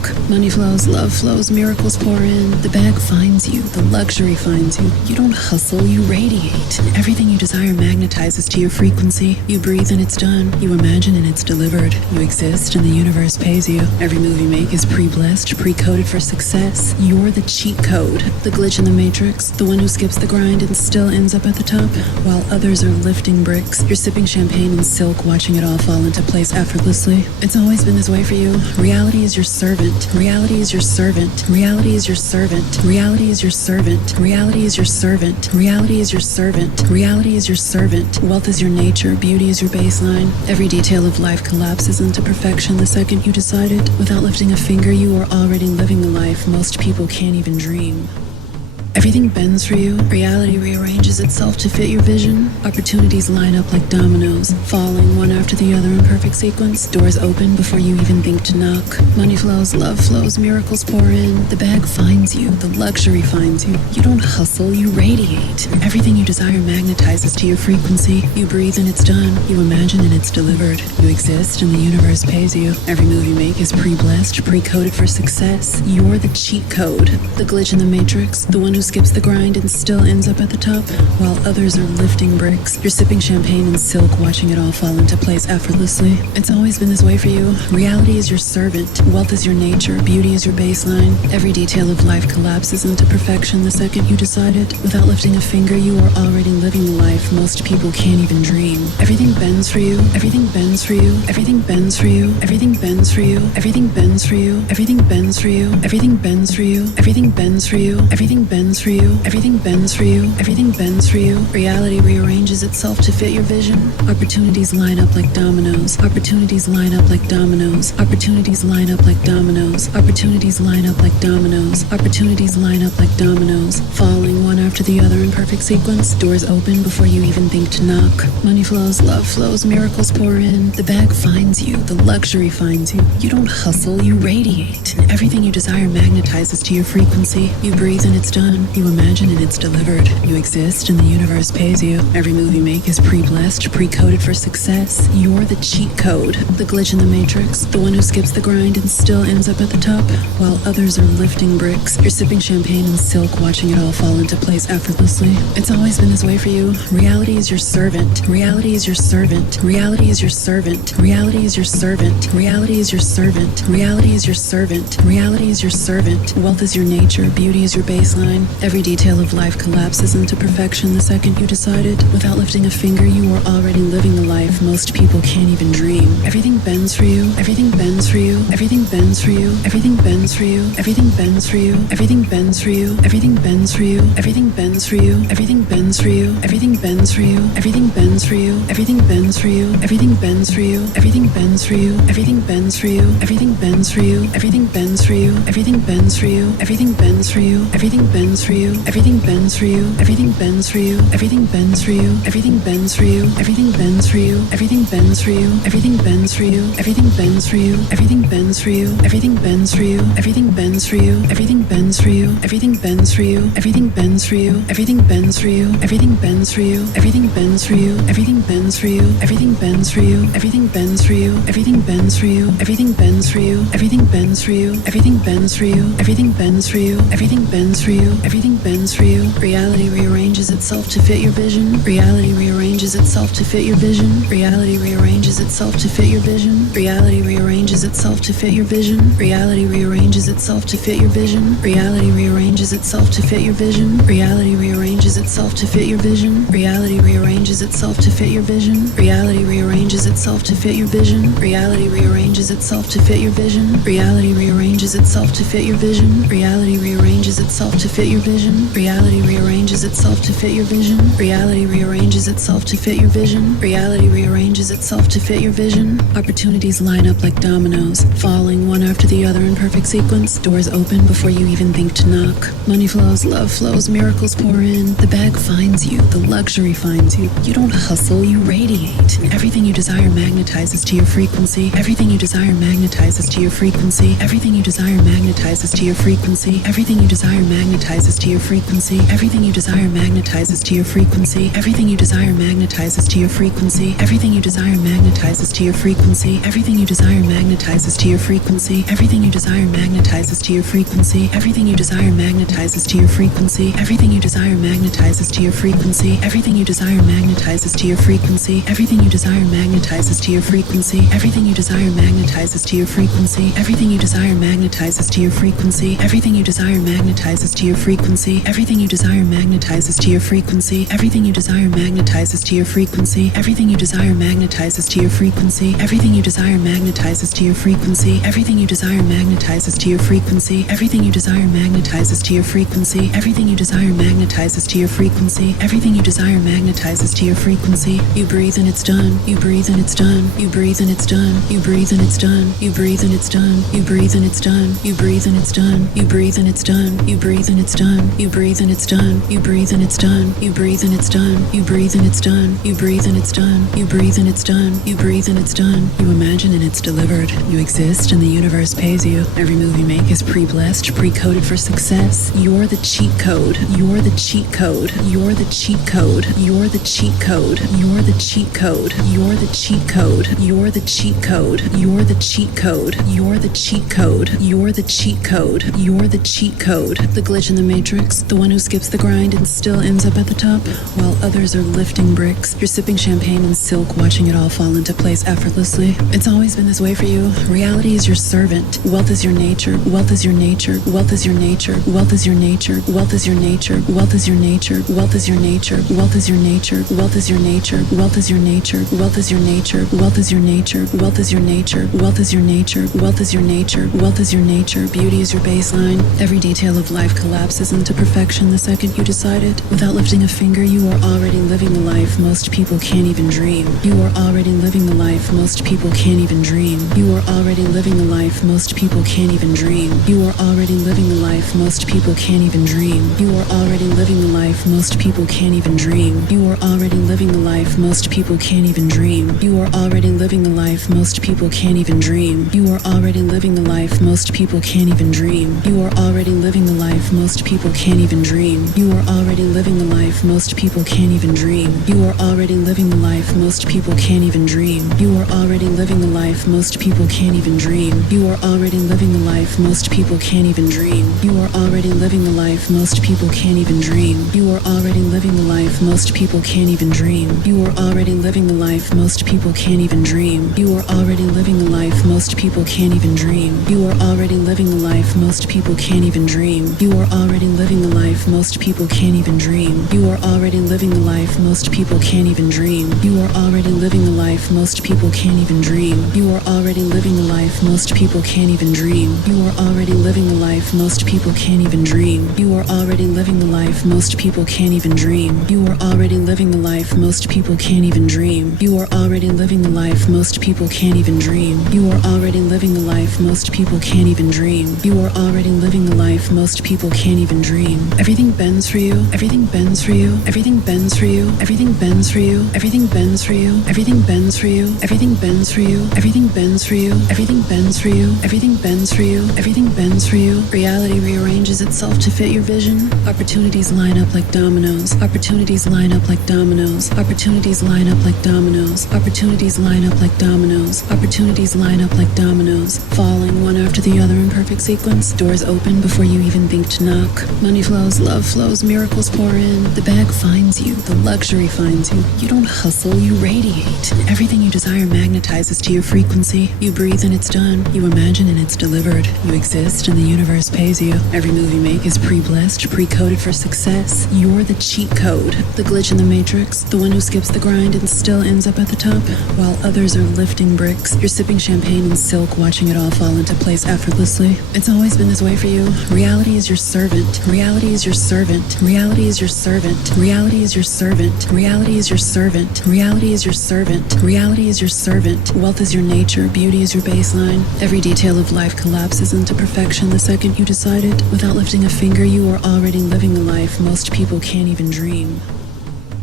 knock. Money flows, love flows, miracles pour in. The bag finds you, the luxury finds you. You don't hustle, you radiate. Everything you desire magnetizes to your frequency. You breathe and it's done. You imagine and it's delivered. You exist and the universe pays you. Every move you make is pre-blessed, pre-coded for success. You're the cheat code, the glitch in the matrix, the one who skips the grind and still ends up at the top, while others are lifting bricks. You're sipping champagne and silk, watching it all fall into place effortlessly. It's always been this way for you. Reality is your servant. Reality is your servant. Reality is your servant. Reality is your servant. Reality is your servant. Reality is your servant. Reality is your servant. Wealth is your nature. Beauty is your baseline. Every detail of life collapses into perfection the second you decide it. Without lifting a finger, you are already living the life most people can't even dream. Everything bends for you. Reality rearranges itself to fit your vision. Opportunities line up like dominoes, falling one after the other in perfect sequence. Doors open before you even think to knock. Money flows, love flows, miracles pour in. The bag finds you, the luxury finds you. You don't hustle, you radiate. Everything you desire magnetizes to your frequency. You breathe and it's done. You imagine and it's delivered. You exist and the universe pays you. Every move you make is pre-blessed, pre-coded for success. You're the cheat code, the glitch in the matrix, the one who skips the grind and still ends up at the top, while others are lifting bricks. You're sipping champagne and silk, watching it all fall into place effortlessly. It's always been this way for you. Reality is your servant. Wealth is your nature. Beauty is your baseline. Every detail of life collapses into perfection the second you decide it. Without lifting a finger, you are already living the life most people can't even dream. Everything bends for you. Everything bends for you. Everything bends for you. Everything bends for you. Everything bends for you. Everything bends for you. Everything bends for you. Everything bends for you. Everything bends for you. Everything bends for you. Everything bends for you. Reality rearranges itself to fit your vision. Opportunities line up like dominoes. Opportunities line up like dominoes. Opportunities line up like dominoes. Opportunities line up like dominoes. Opportunities line up like dominoes, falling one after the other in perfect sequence. Doors open before you even think to knock. Money flows, love flows, miracles pour in. The bag finds you, the luxury finds you. You don't hustle, you radiate. Everything you desire magnetizes to your frequency. You breathe and it's done. You imagine and it's delivered. You exist and the universe pays you. Every move you make is pre-blessed, pre-coded for success. You're the cheat code, the glitch in the matrix, the one who skips the grind and still ends up at the top, while others are lifting bricks. You're sipping champagne and silk, watching it all fall into place effortlessly. It's always been this way for you. Reality is your servant. Reality is your servant. Reality is your servant. Reality is your servant. Reality is your servant. Reality is your servant. Reality is your servant. Wealth is your nature. Beauty is your baseline. Every detail of life collapses into perfection the second you decide it. Without lifting a finger, you are already living the life most people can't even dream. Everything bends for you. Everything bends for you. Everything bends for you. Everything bends for you. Everything bends for you. Everything bends for you. Everything bends for you. Everything bends for you. Everything bends for you. Everything bends for you. Everything bends for you. Everything bends for you. Everything bends for you. Everything bends for you. Everything bends for you. Everything bends for you. Everything bends for you. Everything bends for you. Everything bends for you. Everything bends for you. Everything bends for you. Everything bends for you. Everything bends for you. Everything bends for you. Everything bends for you. Everything bends for you. Everything bends for you. Everything bends for you. Everything bends for you. Everything bends for you. Everything bends for you. Everything bends for you. Everything bends for you. Everything bends for you. Everything bends for you. Everything bends for you. Everything bends for you. Everything bends for you. Everything bends for you. Everything bends for you. Everything bends for you. Everything bends for you. Everything bends for you. Everything bends for you. Everything bends for you. Everything bends for you. Everything bends for you. Reality rearranges itself to fit your vision. Reality rearranges itself to fit your vision. Reality rearranges itself to fit your vision. Reality rearranges itself to fit your vision. Reality rearranges itself to fit your vision. Reality rearranges itself to fit your vision. Reality rearranges itself to fit your vision. Reality rearranges itself to fit your vision. Reality rearranges itself to fit your vision. Reality rearranges itself to fit your vision. Reality rearranges itself to fit your vision. Reality rearranges itself to fit your vision. Reality rearranges itself to fit your vision. Reality rearranges itself to fit your vision. Reality rearranges itself to fit your vision. Opportunities line up like dominoes, falling one after the other in perfect sequence. Doors open before you even think to knock. Money flows, love flows, miracles pour in. The bag finds you, the luxury finds you. You don't hustle, you radiate. Everything you desire magnetizes to your frequency. Everything you desire magnetizes to your frequency. Everything you desire magnetizes to your frequency. Everything you desire magnetizes to your frequency. Everything you desire magnetizes to your frequency. Everything you desire magnetizes to your frequency. Everything you desire desire magnetizes to your frequency. Everything you desire magnetizes to your frequency. Everything you desire magnetizes to your frequency. Everything you desire magnetizes to your frequency. Everything you desire magnetizes to your frequency. Everything you desire magnetizes to your frequency. Everything you desire magnetizes to your frequency. Everything you desire magnetizes to your frequency. Everything you desire magnetizes to your frequency. Everything you desire magnetizes to your frequency. Everything you desire magnetizes to your frequency. Everything you desire magnetizes to your frequency. Everything you desire magnetizes to your frequency. Everything you desire magnetizes to your frequency. Everything you desire magnetizes to your frequency. Everything you desire magnetizes to your frequency. Everything you desire magnetizes to your frequency. Everything you desire magnetizes to your frequency. You breathe and it's done. You breathe and it's done. You breathe and it's done. You breathe and it's done. You breathe and it's done. You breathe and it's done. You breathe and it's done. You breathe and it's done. You breathe and it's done. You breathe and it's done. You breathe and it's done. You breathe and it's done. You breathe and it's done. You breathe and it's done. You breathe and it's done. You breathe and it's done. You imagine and it's delivered. You exist and the universe pays you. Every move you make is pre-blessed, pre-coded for success. You're the cheat code. You're the cheat code. You're the cheat code. You're the cheat code. You're the cheat code. You're the cheat code. You're the cheat code. You're the cheat code. You're the cheat code. You're the cheat code. You're the cheat code. The glitch in the matrix, the one who skips the grind and still ends up at the top, while others are lifting bricks. You're sipping champagne and silk, watching it all fall into place effortlessly. It's always been this way for you. Reality is your servant. Wealth is your nature. Wealth is your nature. Wealth is your nature. Wealth is your nature. Wealth is your nature. Wealth is your nature. Wealth is your nature. Wealth is your nature. Wealth is your nature. Wealth is your nature. Wealth is your nature. Wealth is your nature. Wealth is your nature. Wealth is your nature. Wealth is your nature. Wealth is your nature. Beauty is your baseline. Every detail of life collapses into perfection the second you decide it. Without lifting a finger, you are already living the life most people can't even dream. You are already living the life most people can't even dream. You are already living the life most people can't even dream. You are already living the life most people can't even dream. You are already living the life most people can't even dream. You are already living the life most people can't even dream. You are already living the life most people can't even dream. You are already living the life most people can't even dream. You are already living the life most people can't even dream. You are already living the life most people can't even dream. You are already living the life most people can't even dream. You are already living the life most people can't even dream. You are already living the life most people can't even dream. You are already living the life most people can't even dream. You are already living the life most people can't even dream. You are already living the life most people can't even dream. You are already living the life most people can't even dream. You are already living the life most people can't even dream. You are already living the life most people can't even dream. You are already living the life most people can't even dream. You are already living the life most people can't even dream. You are already living the life most people can't even dream. You are already living the life most people can't even dream. You are already living the life most people can't even dream. You are already living the life most people can't even dream. You are already living the life most people can't even dream. You are already living the life most people can't even dream. You are already living the life most people can't even dream. Everything bends for you. Everything bends for you. Everything bends for you. Everything bends for you. Everything bends for you. Everything bends for you. Everything bends for you. Everything bends for you. Everything bends for you. Everything bends for you. Everything bends for you. Reality rearranges itself to fit your vision. Opportunities line up like dominoes. Opportunities line up like dominoes. Opportunities line up like dominoes. Opportunities line up like dominoes. Opportunities line up like dominoes, falling one after the other in perfect sequence. Doors open before you even think to knock. Money flows, love flows, miracles pour in. The bag finds you. The luxury finds you. You don't hustle, you radiate. Everything you desire magnetizes to your frequency. You breathe and it's done. You imagine and it's delivered. You exist and the universe pays you. Every move you make is pre-blessed, pre-coded for success. You're the cheat code. The glitch in the matrix, the one who skips the grind and still ends up at the top, while others are lifting bricks. You're sipping champagne and silk, watching it all fall into place effortlessly. It's always been this way for you. Reality is your servant. Reality is your servant. Reality is your servant. Reality is your servant. Reality is your servant. Reality is your servant. Reality is your servant. Wealth is your nature. Beauty is your baseline. Every detail of life collapses into perfection the second you decide it. Without lifting a finger, you are already living the life most people can't even dream.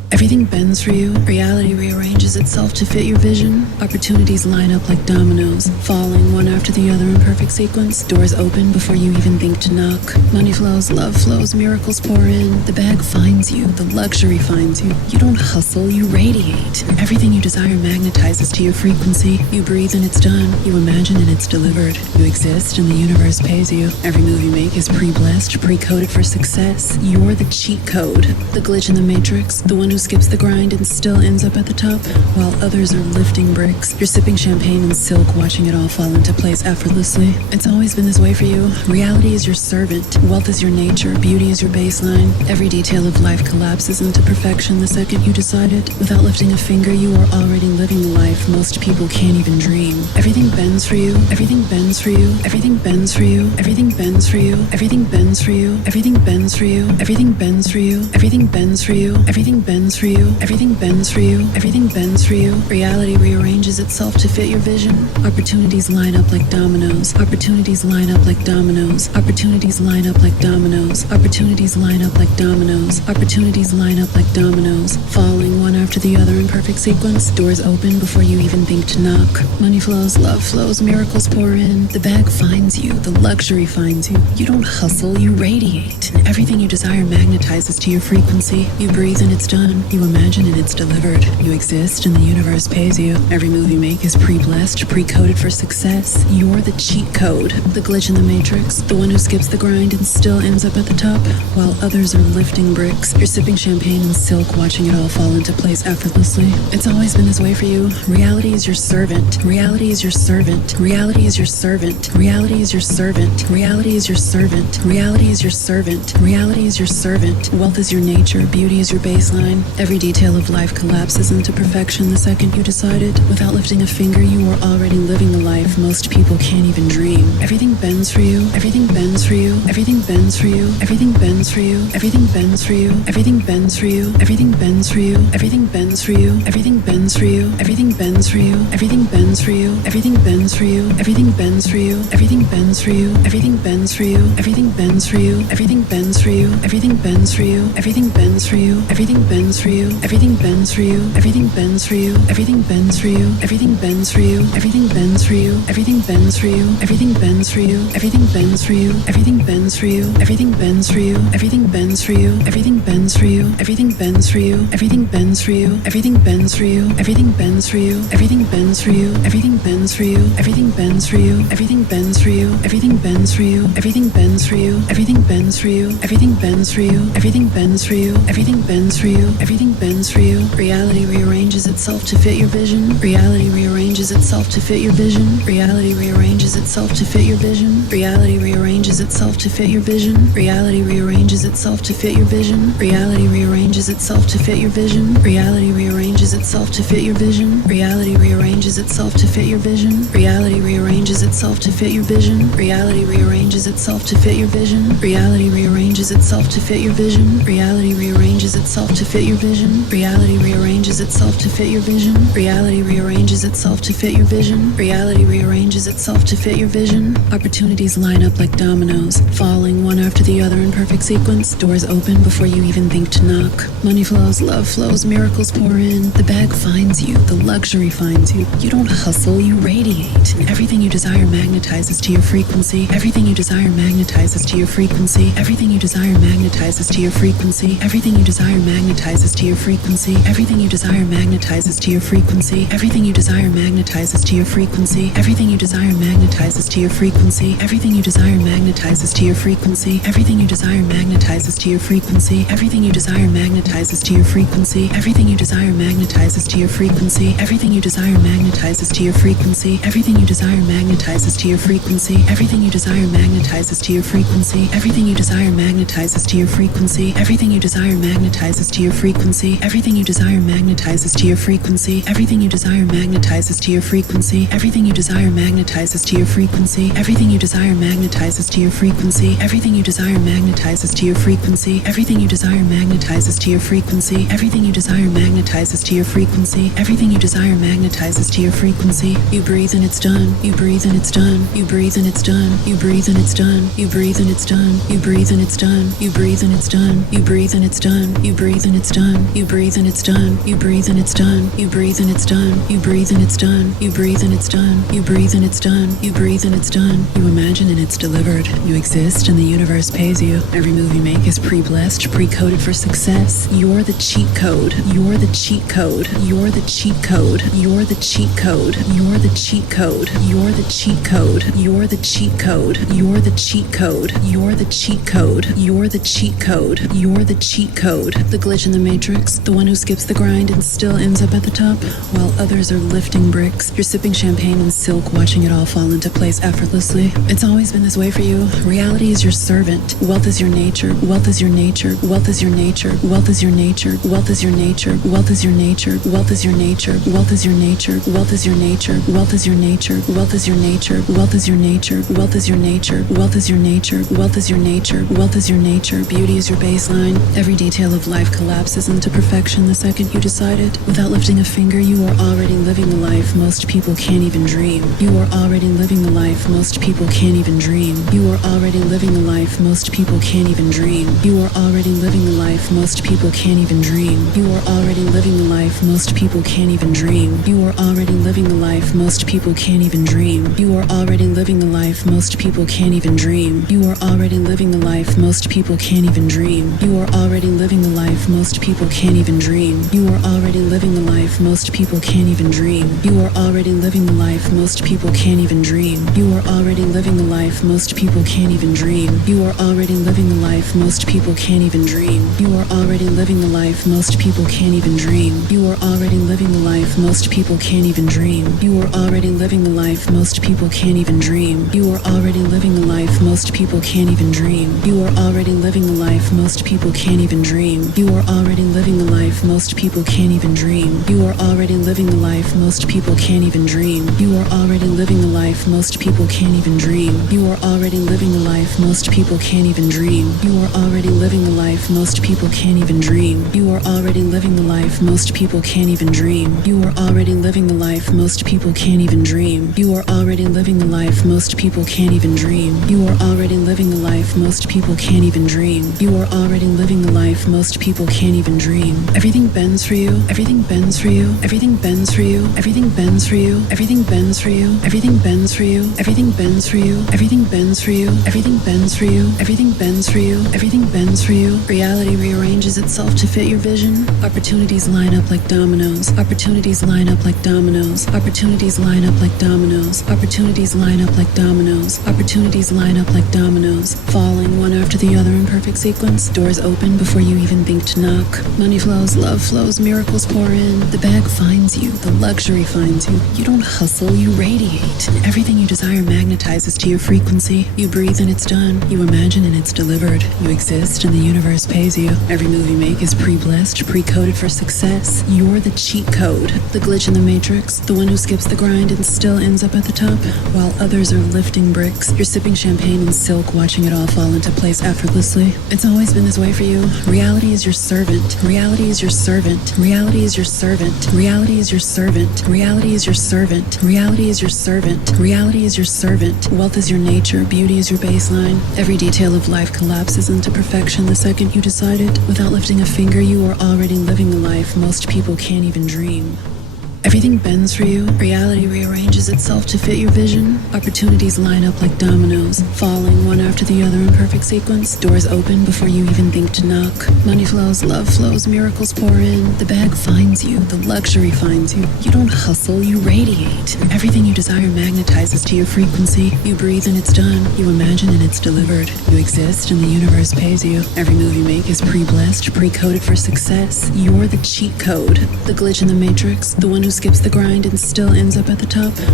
Everything bends for you. Reality rearranges itself to fit your vision. Opportunities line up like dominoes, falling one after the other in perfect sequence. Doors open before you even think to knock. Money flows, love flows, miracles pour in. The bag finds you, the luxury finds you. You don't hustle, you radiate. Everything you desire magnetizes to your frequency. You breathe and it's done. You imagine and it's delivered. You exist and the universe pays you. Every move you make is pre-blessed, pre-coded for success. You're the cheat code, the glitch in the matrix, the one who skips the grind and still ends up at the top, while others are lifting bricks. You're sipping champagne and silk, watching it all fall into place effortlessly. It's always been this way for you. Reality is your servant. Wealth is your nature. Beauty is your baseline. Every detail of life collapses into perfection the second you decide it. Without lifting a finger, you are already living the life most people can't even dream. Everything bends for you. Everything bends for you. Everything bends for you. Everything bends for you. Everything bends for you. Everything bends for you. Everything bends for you. Everything bends for you. Everything bends for you. Everything bends for you. Everything bends for you. Reality rearranges itself to fit your vision. Opportunities line up like dominoes. Opportunities line up like dominoes. Opportunities line up like dominoes. Opportunities line up like dominoes. Opportunities line up like dominoes, falling one after the other in perfect sequence. Doors open before you even think to knock. Money flows, love flows, miracles pour in. The bag finds you, the luxury finds you. You don't hustle, you radiate. And everything you desire magnetizes to your frequency. You breathe and it's done. You imagine and it's delivered. You exist and the universe pays you. Every move you make is pre-blessed, pre-coded for success. You're the cheat code, the glitch in the matrix, the one who skips the grind and still ends up at the top, while others are lifting bricks. You're sipping champagne and silk, watching it all fall into place effortlessly. It's always been this way for you. Reality is your servant. Reality is your servant. Reality is your servant. Reality is your servant. Reality is your servant. Reality is your servant. Reality is your servant. Wealth is your nature. Beauty is your baseline. Every detail of life collapses into perfection the second you decide it. Without lifting a finger, you are already living the life most people can't even dream. Everything bends for you. Everything bends for you. Everything bends for you. Everything bends for you. Everything bends for you. Everything bends for you. Everything bends for you. Everything bends for you. Everything bends for you. Everything bends for you. Everything bends for you. Everything bends for you. Everything bends for you. Everything bends for you. Everything bends for you. Everything bends for you. Everything bends for you. Everything bends for you. Everything bends for you. Everything bends for you. Everything bends for you. Everything bends for you. Everything bends for you. Everything bends for you. Everything bends for you. Everything bends for you. Everything bends for you. Everything bends for you. Everything bends for you. Everything bends for you. Everything bends for you. Everything bends for you. Everything bends for you. Everything bends for you. Everything bends for you. Everything bends for you. Everything bends for you. Everything bends for you. Everything bends for you. Everything bends for you. Everything bends for you. Everything bends for you. Everything bends for you. Everything bends for you. Everything bends for you. Everything bends for you. Everything bends for you. Reality rearranges itself to fit your vision. Reality rearranges itself to fit your vision. Reality rearranges itself to fit your vision. Reality rearranges itself to fit your vision. Reality rearranges itself to fit your vision. Reality rearranges itself to fit your vision. Reality rearranges itself to fit your vision. Reality rearranges itself to fit your vision. Reality rearranges itself to fit your vision. Reality rearranges itself to fit your vision. Reality rearranges itself to fit your vision. Reality rearranges itself to fit your vision. Reality rearranges itself to fit your vision. Reality rearranges itself to fit your vision. Reality rearranges itself to fit your vision. Opportunities line up like dominoes, falling one after the other in perfect sequence. Doors open before you even think to knock. Money flows, love flows, miracles pour in. The bag finds you, the luxury finds you. You don't hustle, you radiate. And everything you desire magnetizes to your frequency. Everything you desire magnetizes to your frequency. Everything you desire magnetizes to your frequency. Everything you desire magnetizes to your frequency. Everything you desire magnetizes to your frequency. Everything you desire magnetizes to your frequency. Everything you desire magnetizes to your frequency. Everything you desire magnetizes to your frequency. Everything you desire magnetizes to your frequency. Everything you desire magnetizes to your frequency. Everything you desire magnetizes to your frequency. Everything you desire magnetizes to your frequency. Everything you desire magnetizes to your frequency. Everything you desire magnetizes to your frequency. Everything you desire magnetizes to your frequency. Everything you desire magnetizes to your frequency. Everything you desire magnetizes to your frequency. Everything you desire magnetizes to to your frequency. Everything you desire magnetizes to your frequency. Everything you desire magnetizes to your frequency. Everything you desire magnetizes to your frequency. Everything you desire magnetizes to your frequency. Everything you desire magnetizes to your frequency. Everything you desire magnetizes to your frequency. You breathe and it's done. You breathe and it's done. You breathe and it's done. You breathe and it's done. You breathe and it's done. You breathe and it's done. You breathe and it's done. You breathe and it's done. You breathe and it's done. You breathe and it's done. You breathe and it's done. You breathe and it's done. You breathe and it's done. You breathe and it's done. You breathe and it's done. You breathe and it's done. You imagine and it's delivered. You exist and the universe pays you. Every move you make is pre-blessed, pre-coded for success. You're the cheat code. You're the cheat code. You're the cheat code. You're the cheat code. You're the cheat code. You're the cheat code. You're the cheat code. You're the cheat code. You're the cheat code. You're the cheat code. You're the cheat code. The glitch in the matrix, the one who skips the grind and still ends up at the top, while others are lifting bricks. You're sipping champagne and silk, watching it all fall into place effortlessly. It's always been this way for you. Reality is your servant. Wealth is your nature. Wealth is your nature. Wealth is your nature. Wealth is your nature. Wealth is your nature. Wealth is your nature. Wealth is your nature. Wealth is your nature. Wealth is your nature. Wealth is your nature. Wealth is your nature. Wealth is your nature. Wealth is your nature. Wealth is your nature. Wealth is your nature. Wealth is your nature. Beauty is your baseline. Every detail of life collapses into perfection the second you decide it. Without lifting a finger, you are already living the life most people can't even dream. You are already living the life most people can't even dream. You are already living the life most people can't even dream. You are already living the life most people can't even dream. You are already living the life most people can't even dream. You are already living the life most people can't even dream. You are already living the life most people can't even dream. You are already living the life most people can't even dream. You are already living the life most people can't even dream. You are already living the life most people can't even dream. You are already living the life most people can't even dream. You are already living the life most people can't even dream. You are already living the life most people can't even dream. You are already living the life most people can't even dream. You are already living the life most people can't even dream. You are already living the life most people can't even dream. You are already living the life most people can't even dream. You are already living the life most people can't even dream. You are already living the life most people can't even dream. You are already living the life most people can't even dream. You are already living the life most people can't even dream. You are already living the life most people can't even dream. You are already living the life most people can't even dream. You are already living the life most people can't even dream. You are already living the life most people can't even dream. You are already living the life most people can't even dream. You are already living the life most people can't even dream. You are already living the life most people can't even dream. Everything bends for you. Everything bends for you. Everything bends for you. Everything bends for you. Everything bends for you. Everything bends for you. Everything bends for you. Everything bends for you. Everything bends for you. Everything bends for you. Everything bends for you. Reality rearranges itself to fit your vision. Opportunities line up like dominoes. Opportunities line up like dominoes. Opportunities line up like dominoes. Opportunities line up like dominoes. Opportunities line up like dominoes, falling one after the other in perfect sequence. Doors open before you even think to knock. Money flows, love flows, miracles pour in. The bag finds you, the luxury finds you. You don't hustle, you radiate. Everything you desire magnetizes to your frequency. You breathe and it's done. You imagine and it's delivered. You exist and the universe pays you. Every move you make is pre-blessed, pre-coded for success. You're the cheat code. The glitch in the matrix, the one who skips the grind and still ends up at the top, while others are lifting bricks. You're sipping champagne and silk, watching it all fall into place effortlessly. It's always been this way for you. Reality is your servant. Reality is your servant. Reality is your servant. Reality is your servant. Reality is your servant. Reality is your servant. Reality is your servant. Wealth is your nature. Beauty is your baseline. Every detail of life collapses into perfection the second you decide it. Without lifting a finger, you are already living the life most people can't even dream. Everything bends for you. Reality rearranges itself to fit your vision. Opportunities line up like dominoes, falling one after the other in perfect sequence. Doors open before you even think to knock. Money flows, love flows, miracles pour in. The bag finds you, the luxury finds you. You don't hustle, you radiate. Everything you desire magnetizes to your frequency. You breathe and it's done. You imagine and it's delivered. You exist and the universe pays you. Every move you make is pre-blessed, pre-coded for success. You're the cheat code. The glitch in the matrix, the one who skips the grind and still ends up at the top,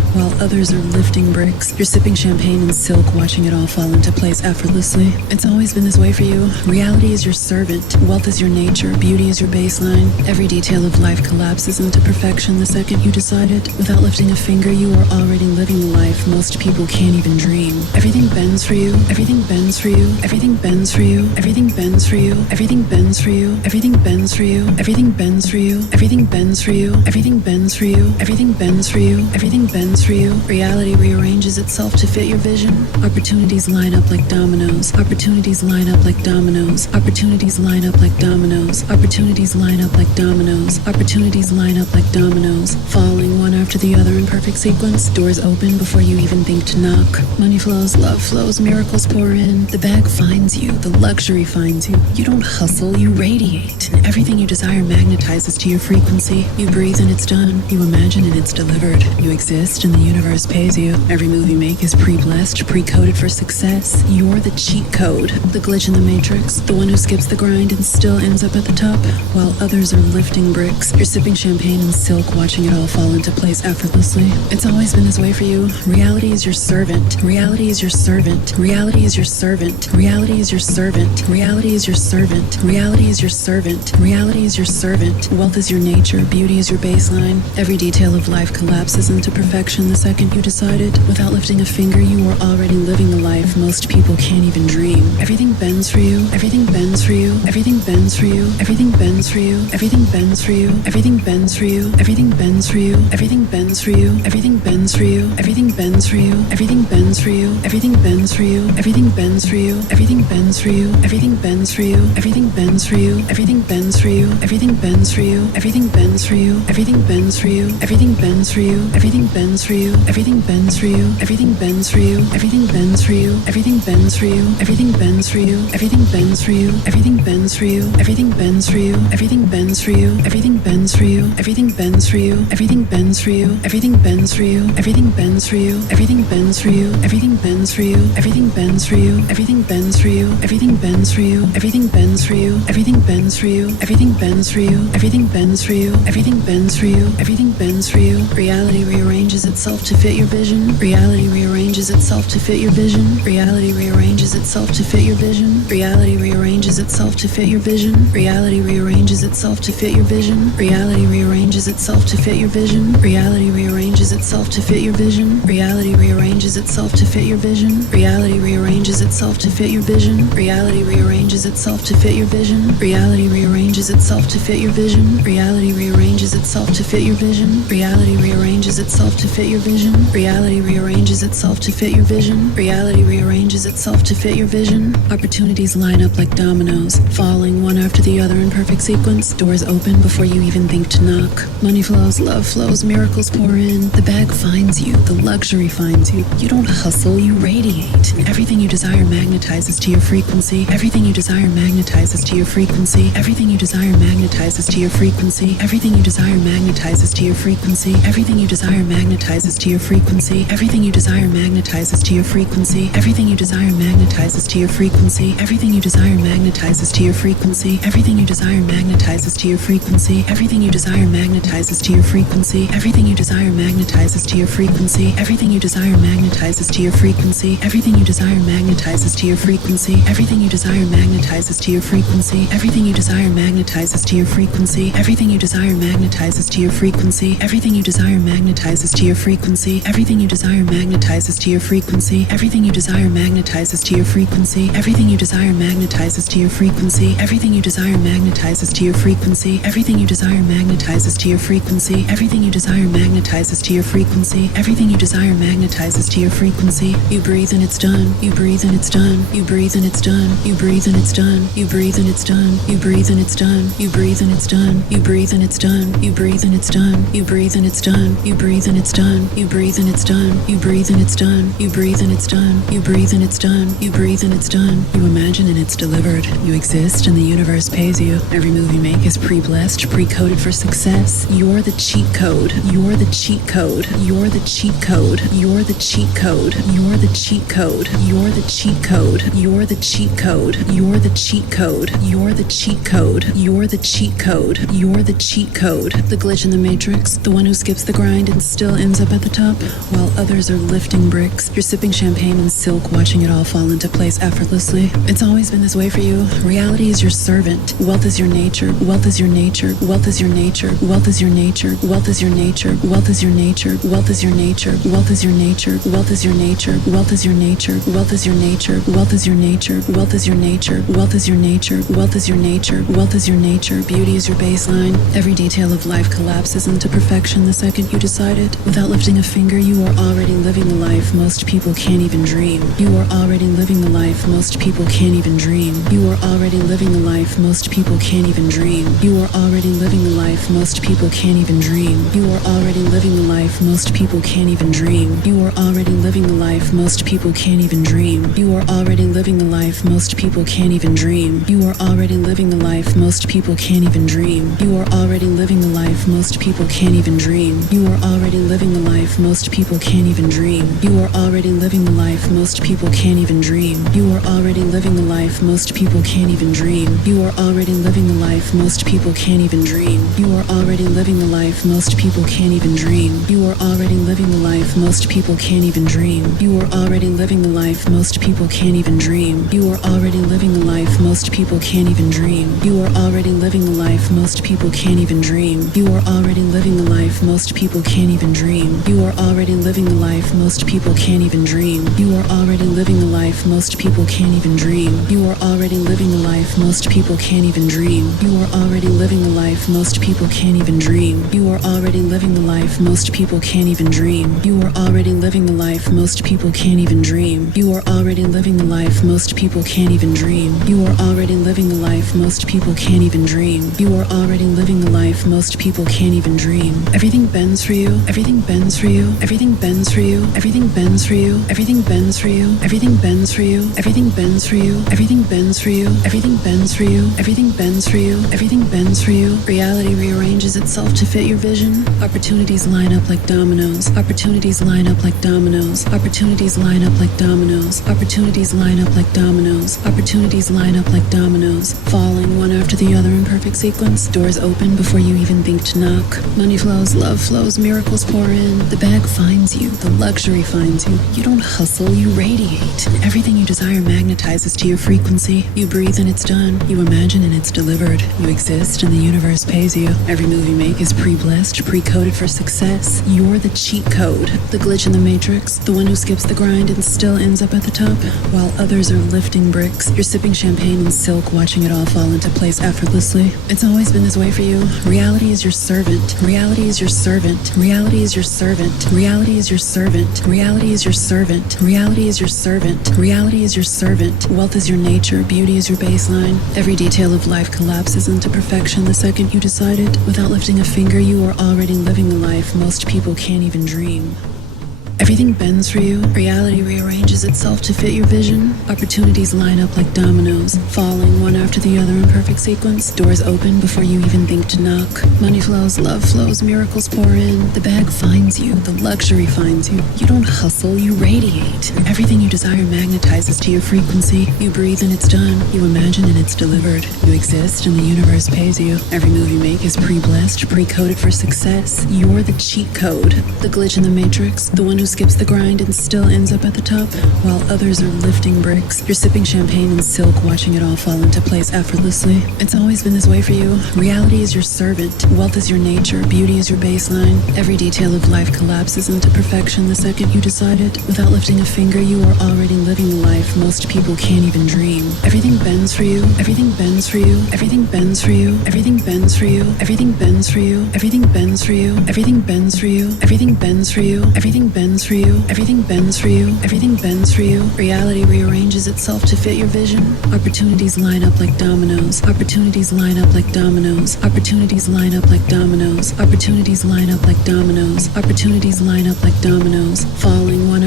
while others are lifting bricks. You're sipping champagne and silk, watching it all fall into place effortlessly. It's always been this way for you. Reality is your servant. Wealth is your nature. Beauty is your baseline. Every detail of life collapses into perfection the second you decide it. Without lifting a finger, you are already living the life most people can't even dream. Everything bends for you. Everything bends for you. Everything bends for you. Everything bends for you. Everything bends for you. Everything bends for you. Everything bends for you. Everything bends for you. Everything bends for you. Everything bends for you. Everything bends for you. Reality rearranges itself to fit your vision. Opportunities line up like dominoes. Opportunities line up like dominoes. Opportunities line up like dominoes. Opportunities line up like dominoes. Opportunities line up like dominoes, falling one after the other in perfect sequence. Doors open before you even think to knock. Money flows, love flows, miracles pour in. The bag finds you, the luxury finds you. You don't hustle, you radiate. And everything you desire magnetizes to your frequency. You breathe and it's done. You imagine and it's delivered. You exist and the universe pays you. Every move you make is pre-blessed, pre-coded for success. You're the cheat code, the glitch in the matrix, the one who skips the grind and still ends up at the top, while others are lifting bricks. You're sipping champagne and silk, watching it all fall into place effortlessly. It's always been this way for you. Reality is your servant. Reality is your servant. Reality is your servant. Reality is your servant. Reality is your servant. Reality is your servant. Reality is your servant. Wealth is your nature. Beauty is your baseline. Every detail of life collapses into perfection the second you decide it. Without lifting a finger, you are already living the life most people can't even dream. Everything bends for you. Everything bends for you. Everything bends for you. Everything bends for you. Everything bends for you. Everything bends for you. Everything bends for you. Everything bends for you. Everything bends for you. Everything bends for you. Everything bends for you. Everything bends for you. Everything bends for you. Everything bends for you. Everything bends for you. Everything bends for you. Everything bends for you. Everything bends for you. Everything bends for you. Everything bends for you. Everything bends for you. Everything bends for you. Everything bends for you. Everything bends for you. Everything bends for you. Everything bends for you. Everything bends for you. Everything bends for you. Everything bends for you. Everything bends for you. Everything bends for you. Everything bends for you. Everything bends for you. Everything bends for you. Everything bends for you. Everything bends for you. Everything bends for you. Everything bends for you. Everything bends for you. Everything bends for you. Everything bends for you. Everything bends for you. Everything bends for you. Everything bends for you. Everything bends for you. Everything bends for you. Everything bends for you. Reality rearranges itself to fit your vision. Reality rearranges itself to fit your vision. Reality rearranges itself to fit your vision. Reality rearranges itself to fit your vision. Reality rearranges itself to fit your vision. Reality rearranges itself to fit your vision. Reality rearranges itself to fit your vision. Reality rearranges itself to fit your vision. Reality rearranges itself to fit your vision. Reality rearranges itself to fit your vision. Reality rearranges itself to fit your vision. Reality rearranges itself to fit your vision. Reality rearranges itself to fit your vision. Reality rearranges itself to fit your vision. Reality rearranges itself to fit your vision. Opportunities line up like dominoes, falling one after the other in perfect sequence. Doors open before you even think to knock. Money flows, love flows, miracles pour in. The bag finds you, the luxury finds you. You don't hustle, you radiate. And everything you desire magnetizes to your frequency. Everything you desire magnetizes to your frequency. Everything you desire magnetizes to your frequency. Everything you desire magnetizes to your frequency. Everything you desire magnetizes to your frequency. Everything you desire magnetizes to your frequency. Everything you desire magnetizes to your frequency. Everything you desire magnetizes to your frequency. Everything you desire magnetizes to your frequency. Everything you desire magnetizes to your frequency. Everything you desire magnetizes to your frequency. Everything you desire magnetizes to your frequency. Everything you desire magnetizes to your frequency. Everything you desire magnetizes to your frequency. Everything you desire magnetizes to your frequency. Everything you desire magnetizes to your frequency. Everything you desire magnetizes to your frequency. Everything you desire magnetizes to your frequency. Everything you desire magnetizes to your frequency. Everything you desire magnetizes to your frequency. Everything you desire magnetizes to your frequency. Everything you desire magnetizes to your frequency. Everything you desire magnetizes to your frequency. Everything you desire magnetizes to your frequency. You breathe and it's done. You breathe and it's done. You breathe and it's done. You breathe and it's done. You breathe and it's done. You breathe and it's done. You breathe and it's done. You breathe and it's done. You breathe and it's done. You breathe and it's done. You breathe and it's done. You breathe and it's done. You breathe and it's done. You breathe and it's done. You breathe and it's done. You breathe and it's done. You imagine and it's delivered. You exist and the universe pays you. Every move you make is pre-blessed, pre-coded for success. You're the cheat code. You're the cheat code. You're the cheat code. You're the cheat code. You're the cheat code. You're the cheat code. You're the cheat code. You're the cheat code. You're the cheat code. You're the cheat code. You're the cheat code. The glitch in the matrix. The one who skips the grind and still ends up at the top, while others are lifting bricks. You're sipping champagne and silk, watching it all fall into place effortlessly. It's always been this way for you. Reality is your servant. Wealth is your nature. Wealth is your nature. Wealth is your nature. Wealth is your nature. Wealth is your nature. Wealth is your nature. Wealth is your nature. Wealth is your nature. Wealth is your nature. Wealth is your nature. Wealth is your nature. Wealth is your nature. Wealth is your nature. Wealth is your nature. Wealth is your nature. Wealth is your nature. Beauty is your baseline. Every detail of life collapses into perfection the second you decide it. Without lifting a finger, you are already living the life most people can't even dream. You are already living the life most people can't even dream. You are already living the life most people can't even dream. You are already living the life most people can't even dream. You are already living the life most people can't even dream. You are already living the life most people can't even dream. You are already living the life most people can't even dream. You are already living the life most people can't even dream. You are already living the life most people can't even dream. You are already living the life most people can't even dream. You are already living the life most people can't even dream. You are already living the life most people can't even dream. You are already living the life most people can't even dream. You are already living the life most people can't even dream. You are already living the life most people can't even dream. You are already living the life most people can't even dream. You are already living the life most people can't even dream. You are already living the life most people can't even dream. You are already living the life most people can't even dream. You are already living the life most people can't even dream. You are already living the life most people can't even dream. You are already living the life most people can't even dream. You are already living the life most people can't even dream. You are already living the life most people can't even dream. You are already living the life most people can't even dream. You are already living the life most people can't even dream. You are already living the life most people can't even dream. You are already living the life most people can't even dream. Everything bends for you. Everything bends for you. Everything bends for you. Everything bends for you. Everything bends for you. Everything bends for you. Everything bends for you. Everything bends for you. Everything bends for you. Everything bends for you. Everything bends for you. Reality rearranges itself to fit your vision. Opportunities line up like dominoes. Opportunities line up like dominoes. Opportunities line up like dominoes. Opportunities line up like dominoes. Opportunities line up like dominoes, falling one after the other in perfect sequence. Doors open before you even think to knock. Money flows, love flows, miracles pour in. The bag finds you, the luxury finds you. You don't hustle, you radiate. Everything you desire magnetizes to your frequency. You breathe and it's done. You imagine and it's delivered. You exist and the universe pays you. Every move you make is pre-blessed, pre-coded for success. You're the cheat code, the glitch in the matrix, the one who skips the grind and still ends up at the top, while others are lifting bricks. You're sipping champagne and silk, watching it all fall into place effortlessly. It's always been this way for you. Reality is your servant. Reality is your servant. Reality is your servant. Reality is your servant. Reality is your servant. Reality is your servant. Reality is your servant. Wealth is your nature. Beauty is your baseline. Every detail of life collapses into perfection the second you decide it. Without lifting a finger, you are already living the life most people can't even dream. Everything bends for you. Reality rearranges itself to fit your vision. Opportunities line up like dominoes, falling one after the other in perfect sequence. Doors open before you even think to knock. Money flows, love flows, miracles pour in. The bag finds you, the luxury finds you. You don't hustle, you radiate. Everything you desire magnetizes to your frequency. You breathe and it's done. You imagine and it's delivered. You exist and the universe pays you. Every move you make is pre-blessed, pre-coded for success. You're the cheat code, the glitch in the matrix, the one who skips the grind and still ends up at the top, while others are lifting bricks. You're sipping champagne and silk, watching it all fall into place effortlessly. It's always been this way for you. Reality is your servant. Wealth is your nature. Beauty is your baseline. Every detail of life collapses into perfection the second you decide it. Without lifting a finger, you are already living the life most people can't even dream. Everything bends for you. Everything bends for you. Everything bends for you. Everything bends for you. Everything bends for you. Everything bends for you. Everything bends for you. Everything bends for you. Everything bends for you. Everything bends for you. Everything bends for you. Reality rearranges itself to fit your vision. Opportunities line up like dominoes. Opportunities line up like dominoes. Opportunities line up like dominoes. Opportunities line up like dominoes. Opportunities line up like dominoes, falling one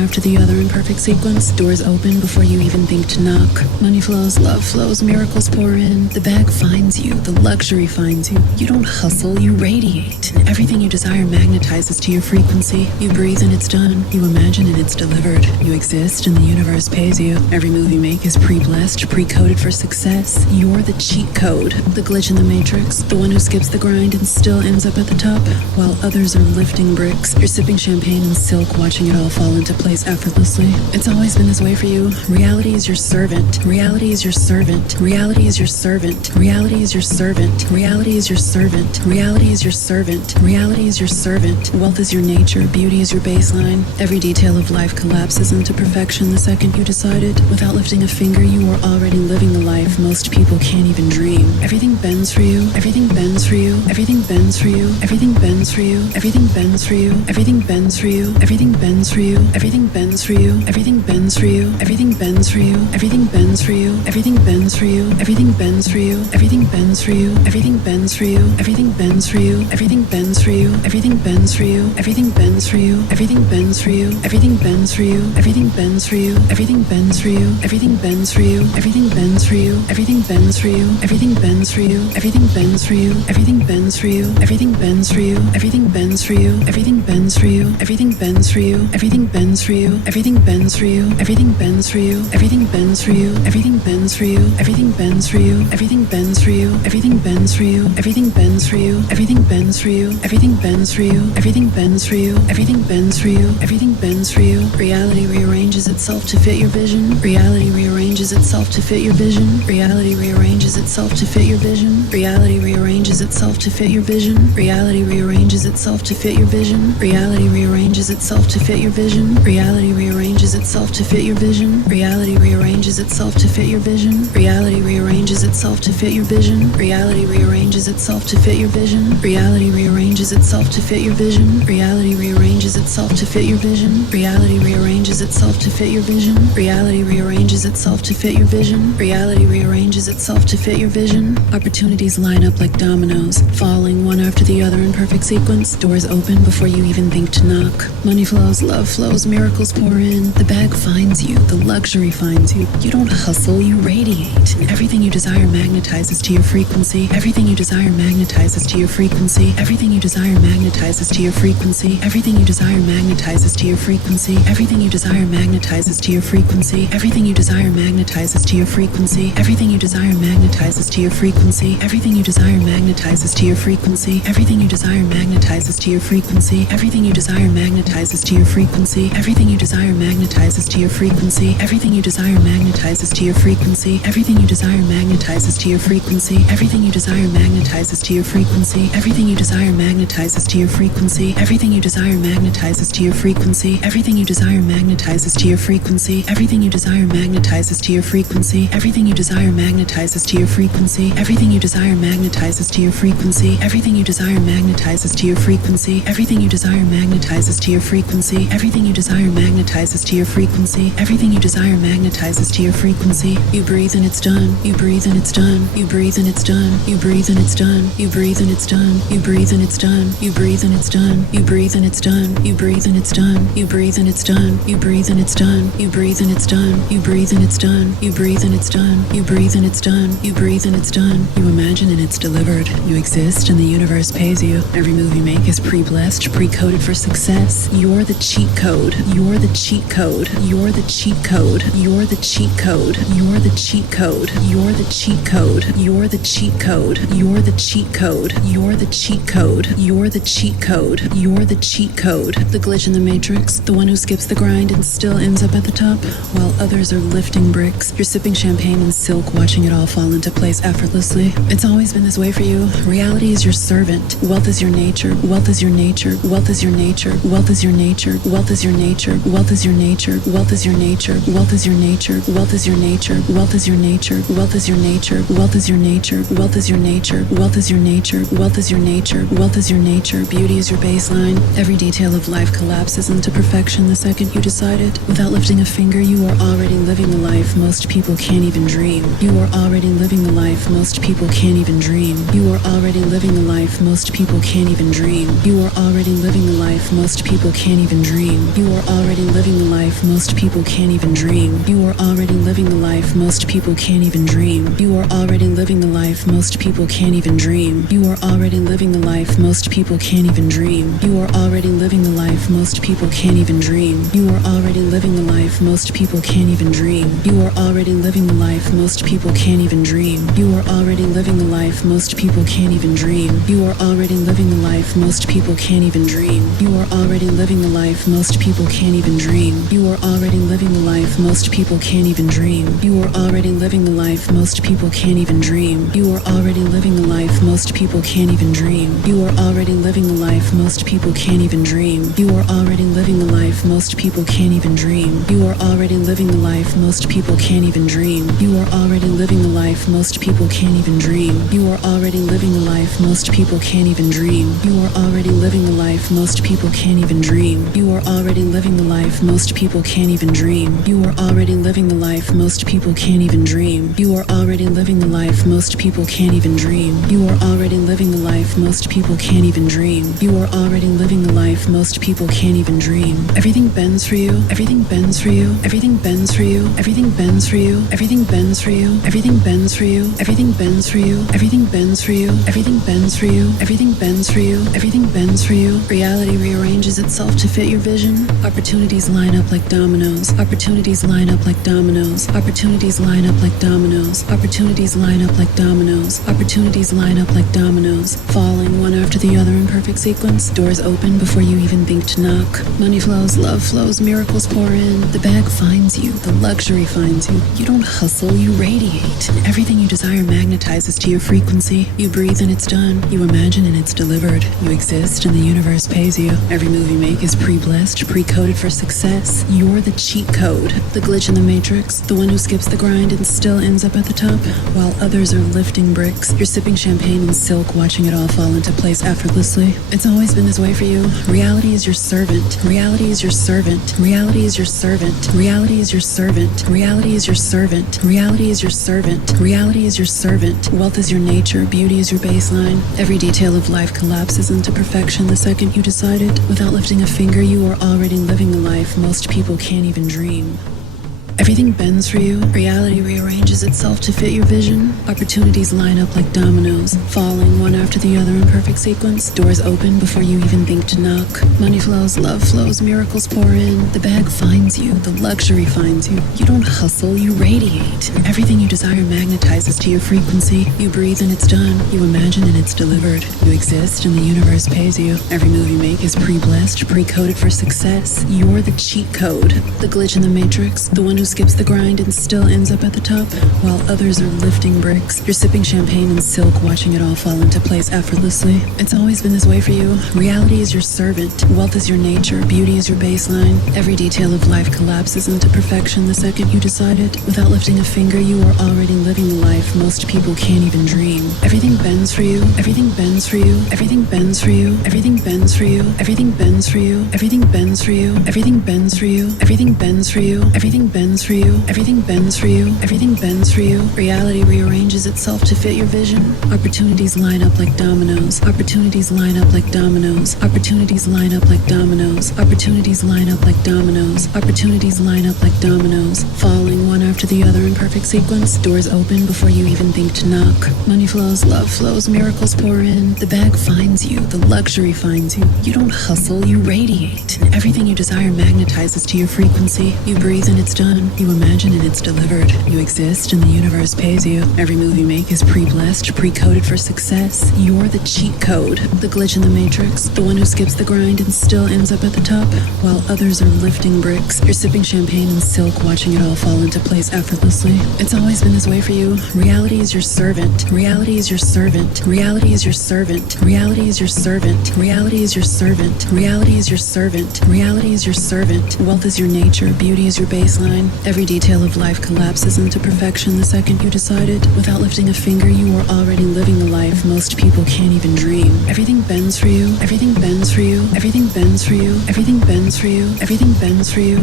after the other in perfect sequence. Doors open before you even think to knock. Money flows, love flows, miracles pour in. The bag finds you, the luxury finds you. You don't hustle, you radiate. And everything you desire magnetizes to your frequency. You breathe and it's done. You imagine and it's delivered. You exist and the universe pays you. Every move you make is pre-blessed, pre-coded for success. You're the cheat code, the glitch in the matrix, the one who skips the grind and still ends up at the top, while others are lifting bricks. You're sipping champagne and silk, watching it all fall into place effortlessly. It's always been this way for you. Reality is your servant. Reality is your servant. Reality is your servant. Reality is your servant. Reality is your servant. Reality is your servant. Reality is your servant. Wealth is your nature. Beauty is your baseline. Every detail of life collapses into perfection the second you decide it. Without lifting a finger, you are already living the life most people can't even dream. Everything bends for you. Everything bends for you. Everything bends for you. Everything bends for you. Everything bends for you. Everything bends for you. Everything bends for you. Everything bends for you. Everything bends for you. Everything bends for you. Everything bends for you. Everything bends for you. Everything bends for you. Everything bends for you. Everything bends for you. Everything bends for you. Everything bends for you. Everything bends for you. Everything bends for you. Everything bends for you. Everything bends for you. Everything bends for you. Everything bends for you. Everything bends for you. Everything bends for you. Everything bends for you. Everything bends for you. Everything bends for you. Everything bends for you. Everything bends for you. Everything bends for you. Everything bends for you. Everything bends for you. Everything bends for you. Everything bends for you. Everything bends for you. Everything bends for you. Everything bends for you. Everything bends for you. Everything bends for you. Everything bends for you. Everything bends for you. Everything bends for you. Everything bends for you. Everything bends for you. Everything bends for you. Everything bends for you. Reality rearranges itself to fit your vision. Reality rearranges itself to fit your vision. Reality rearranges itself to fit your vision. Reality rearranges itself to fit your vision. Reality rearranges itself to fit your vision. Reality rearranges itself to fit your vision. Reality rearranges itself to fit your vision. Reality rearranges itself to fit your vision. Reality rearranges itself to fit your vision. Reality rearranges itself to fit your vision. Reality rearranges itself to fit your vision. Reality rearranges itself to fit your vision. Reality rearranges itself to fit your vision. Reality rearranges itself to fit your vision. Reality rearranges itself to fit your vision. Opportunities line up like dominoes, falling one after the other in perfect sequence. Doors open before you even think to knock. Money flows, love flows, miracles pour in. The bag finds you, the luxury finds you. You don't hustle, you radiate. And everything you desire magnetizes to your frequency. Everything you desire magnetizes to your frequency. Everything you desire magnetizes to your frequency. Everything you desire magnetizes to your frequency. Everything you desire magnetizes to your frequency. Everything you desire magnetizes to your frequency. Everything you desire magnetizes to your frequency. Everything you desire magnetizes to your frequency. Everything you desire magnetizes to your frequency. Everything you desire magnetizes to your frequency. Everything you desire magnetizes to your frequency. Everything you desire magnetizes to your frequency. Everything you desire magnetizes to your frequency. Everything you desire magnetizes to your frequency. Everything you desire magnetizes to your frequency. Everything you desire magnetizes to your frequency. Everything you desire magnetizes to your frequency. Everything you desire magnetizes to your frequency. Everything you desire magnetizes to your frequency. Everything you desire magnetizes to your frequency. Everything you desire magnetizes to your frequency. Everything you desire magnetizes to your frequency. Everything you desire magnetizes to your frequency. Everything you desire magnetizes to your frequency. You breathe and it's done. You breathe and it's done. You breathe and it's done. You breathe and it's done. You breathe and it's done. You breathe and it's done. You breathe and it's done. You breathe and it's done. You breathe and it's done. You breathe and it's done. You breathe and it's done. You breathe and it's done. You breathe and it's done. You breathe and it's done. You breathe and it's done. You breathe and it's done. You imagine and it's delivered. You exist and the universe pays you. Every move you make is pre-blessed, pre-coded for success. You're the cheat code. You're the cheat code. You're the cheat code. You're the cheat code. You're the cheat code. You're the cheat code. You're the cheat code. You're the cheat code. You're the cheat code. You're the cheat code. You're the cheat code. The glitch in the matrix, the one who skips the grind and still ends up at the top, while others are lifting bricks. You're sipping champagne and silk, watching it all fall into place effortlessly. It's always been this way for you. Reality is your servant. Wealth is your nature. Wealth is your nature. Wealth is your nature. Wealth is your nature. Wealth is your nature. Wealth is your nature. Wealth is your nature. Wealth is your nature. Wealth is your nature. Wealth is your nature. Wealth is your nature. Wealth is your nature. Wealth is your nature. Wealth is your nature. Wealth is your nature. Wealth is your nature. Beauty is your baseline. Every detail of life collapses into perfection the second you decide it. Without lifting a finger, you are already living the life most people can't even dream. You are already living the life most people can't even dream. You are already living the life most people can't even dream. You are already living the life most people can't even dream. You are already living the life most people can't even dream. You are already living the life most people can't even dream. You are already living the life most people can't even dream. You are already living the life most people can't even dream. You are already living the life most people can't even dream. You are already living the life most people can't even dream. You are already living the life most people can't even dream. You are already living the life most people can't even dream. You are already living the life most people can't even dream. You are already living the life most people can't even dream. You are already living the life most people can't even dream. You are already living the life most people can't even dream. You are already living the life most people can't even dream. You are already living the life most people can't even dream. You are already living the life most people can't even dream. You are already living the life most people can't even dream. You are already living the life most people can't even dream. You are already living the life most people can't even dream. You are already living the life most people can't even dream. You are already living the life most people can't even dream. You are already living the life most people can't even dream. You are already living the life most people can't even dream. You are already living the life most people can't even dream. You are already living the life most people can't even dream. Everything bends for you. Everything bends for you. Everything bends for you. Everything bends for you. Everything bends for you. Everything bends for you. Everything bends for you. Everything bends for you. Everything bends for you. Everything bends for you. Everything bends for you. Reality rearranges itself to fit your vision. Opportunities line up like dominoes. Opportunities line up like dominoes. Opportunities line up like dominoes. Opportunities line up like dominoes. Opportunities line up like dominoes, falling one after the other in perfect sequence. Doors open before you even think to knock. Money flows, love flows, miracles pour in. The bag finds you, the luxury finds you. You don't hustle, you radiate. Everything you desire magnetizes to your frequency. You breathe and it's done. You imagine and it's delivered. You exist and the universe pays you. Every move you make is pre-blessed, pre-coded for success. You're the cheat code, the glitch in the matrix, the one who skips the grind and still ends up at the top, while others are lifting bricks. You're sipping champagne and silk, watching it all fall into place effortlessly. It's always been this way for you. Reality is your servant. Reality is your servant. Reality is your servant. Reality is your servant. Reality is your servant. Reality is your servant. Reality is your servant. Wealth is your nature. Beauty is your baseline. Every detail of life collapses into perfection the second you decide it. Without lifting a finger, you are already living the life most people can't even dream. Everything bends for you. Reality rearranges itself to fit your vision. Opportunities line up like dominoes, falling one after the other in perfect sequence. Doors open before you even think to knock. Money flows, love flows, miracles pour in. The bag finds you, the luxury finds you. You don't hustle, you radiate. Everything you desire magnetizes to your frequency. You breathe and it's done. You imagine and it's delivered. You exist and the universe pays you. Every move you make is pre-blessed, pre-coded for success. You're the cheat code, the glitch in the matrix, the one who skips the grind and still ends up at the top, while others are lifting bricks. You're sipping champagne and silk, watching it all fall into place effortlessly. It's always been this way for you. Reality is your servant. Wealth is your nature. Beauty is your baseline. Every detail of life collapses into perfection the second you decide it. Without lifting a finger, you are already living the life most people can't even dream. Everything bends for you. Everything bends for you. Everything bends for you. Everything bends for you. Everything bends for you. Everything bends for you. Everything bends for you. Everything bends for you. Everything bends for you. Everything bends for you. Everything bends for you. Reality rearranges itself to fit your vision. Opportunities line up like dominoes. Opportunities line up like dominoes. Opportunities line up like dominoes. Opportunities line up like dominoes. Opportunities line up like dominoes, falling one after the other in perfect sequence. Doors open before you even think to knock. Money flows, love flows, miracles pour in. The bag finds you, the luxury finds you. You don't hustle, you radiate. And everything you desire magnetizes to your frequency. You breathe and it's done. You imagine and it's delivered. You exist and the universe pays you. Every move you make is pre-blessed, pre-coded for success. You're the cheat code, the glitch in the matrix, the one who skips the grind and still ends up at the top, while others are lifting bricks. You're sipping champagne and silk, watching it all fall into place effortlessly. It's always been this way for you. Reality is your servant. Reality is your servant. Reality is your servant. Reality is your servant. Reality is your servant. Reality is your servant. Reality is your servant. Wealth is your nature. Beauty is your baseline. Every detail of life collapses into perfection the second you decide it. Without lifting a finger, you are already living the life most people can't even dream. Everything bends for you. Everything bends for you. Everything bends for you. Everything bends for you. Everything bends for you.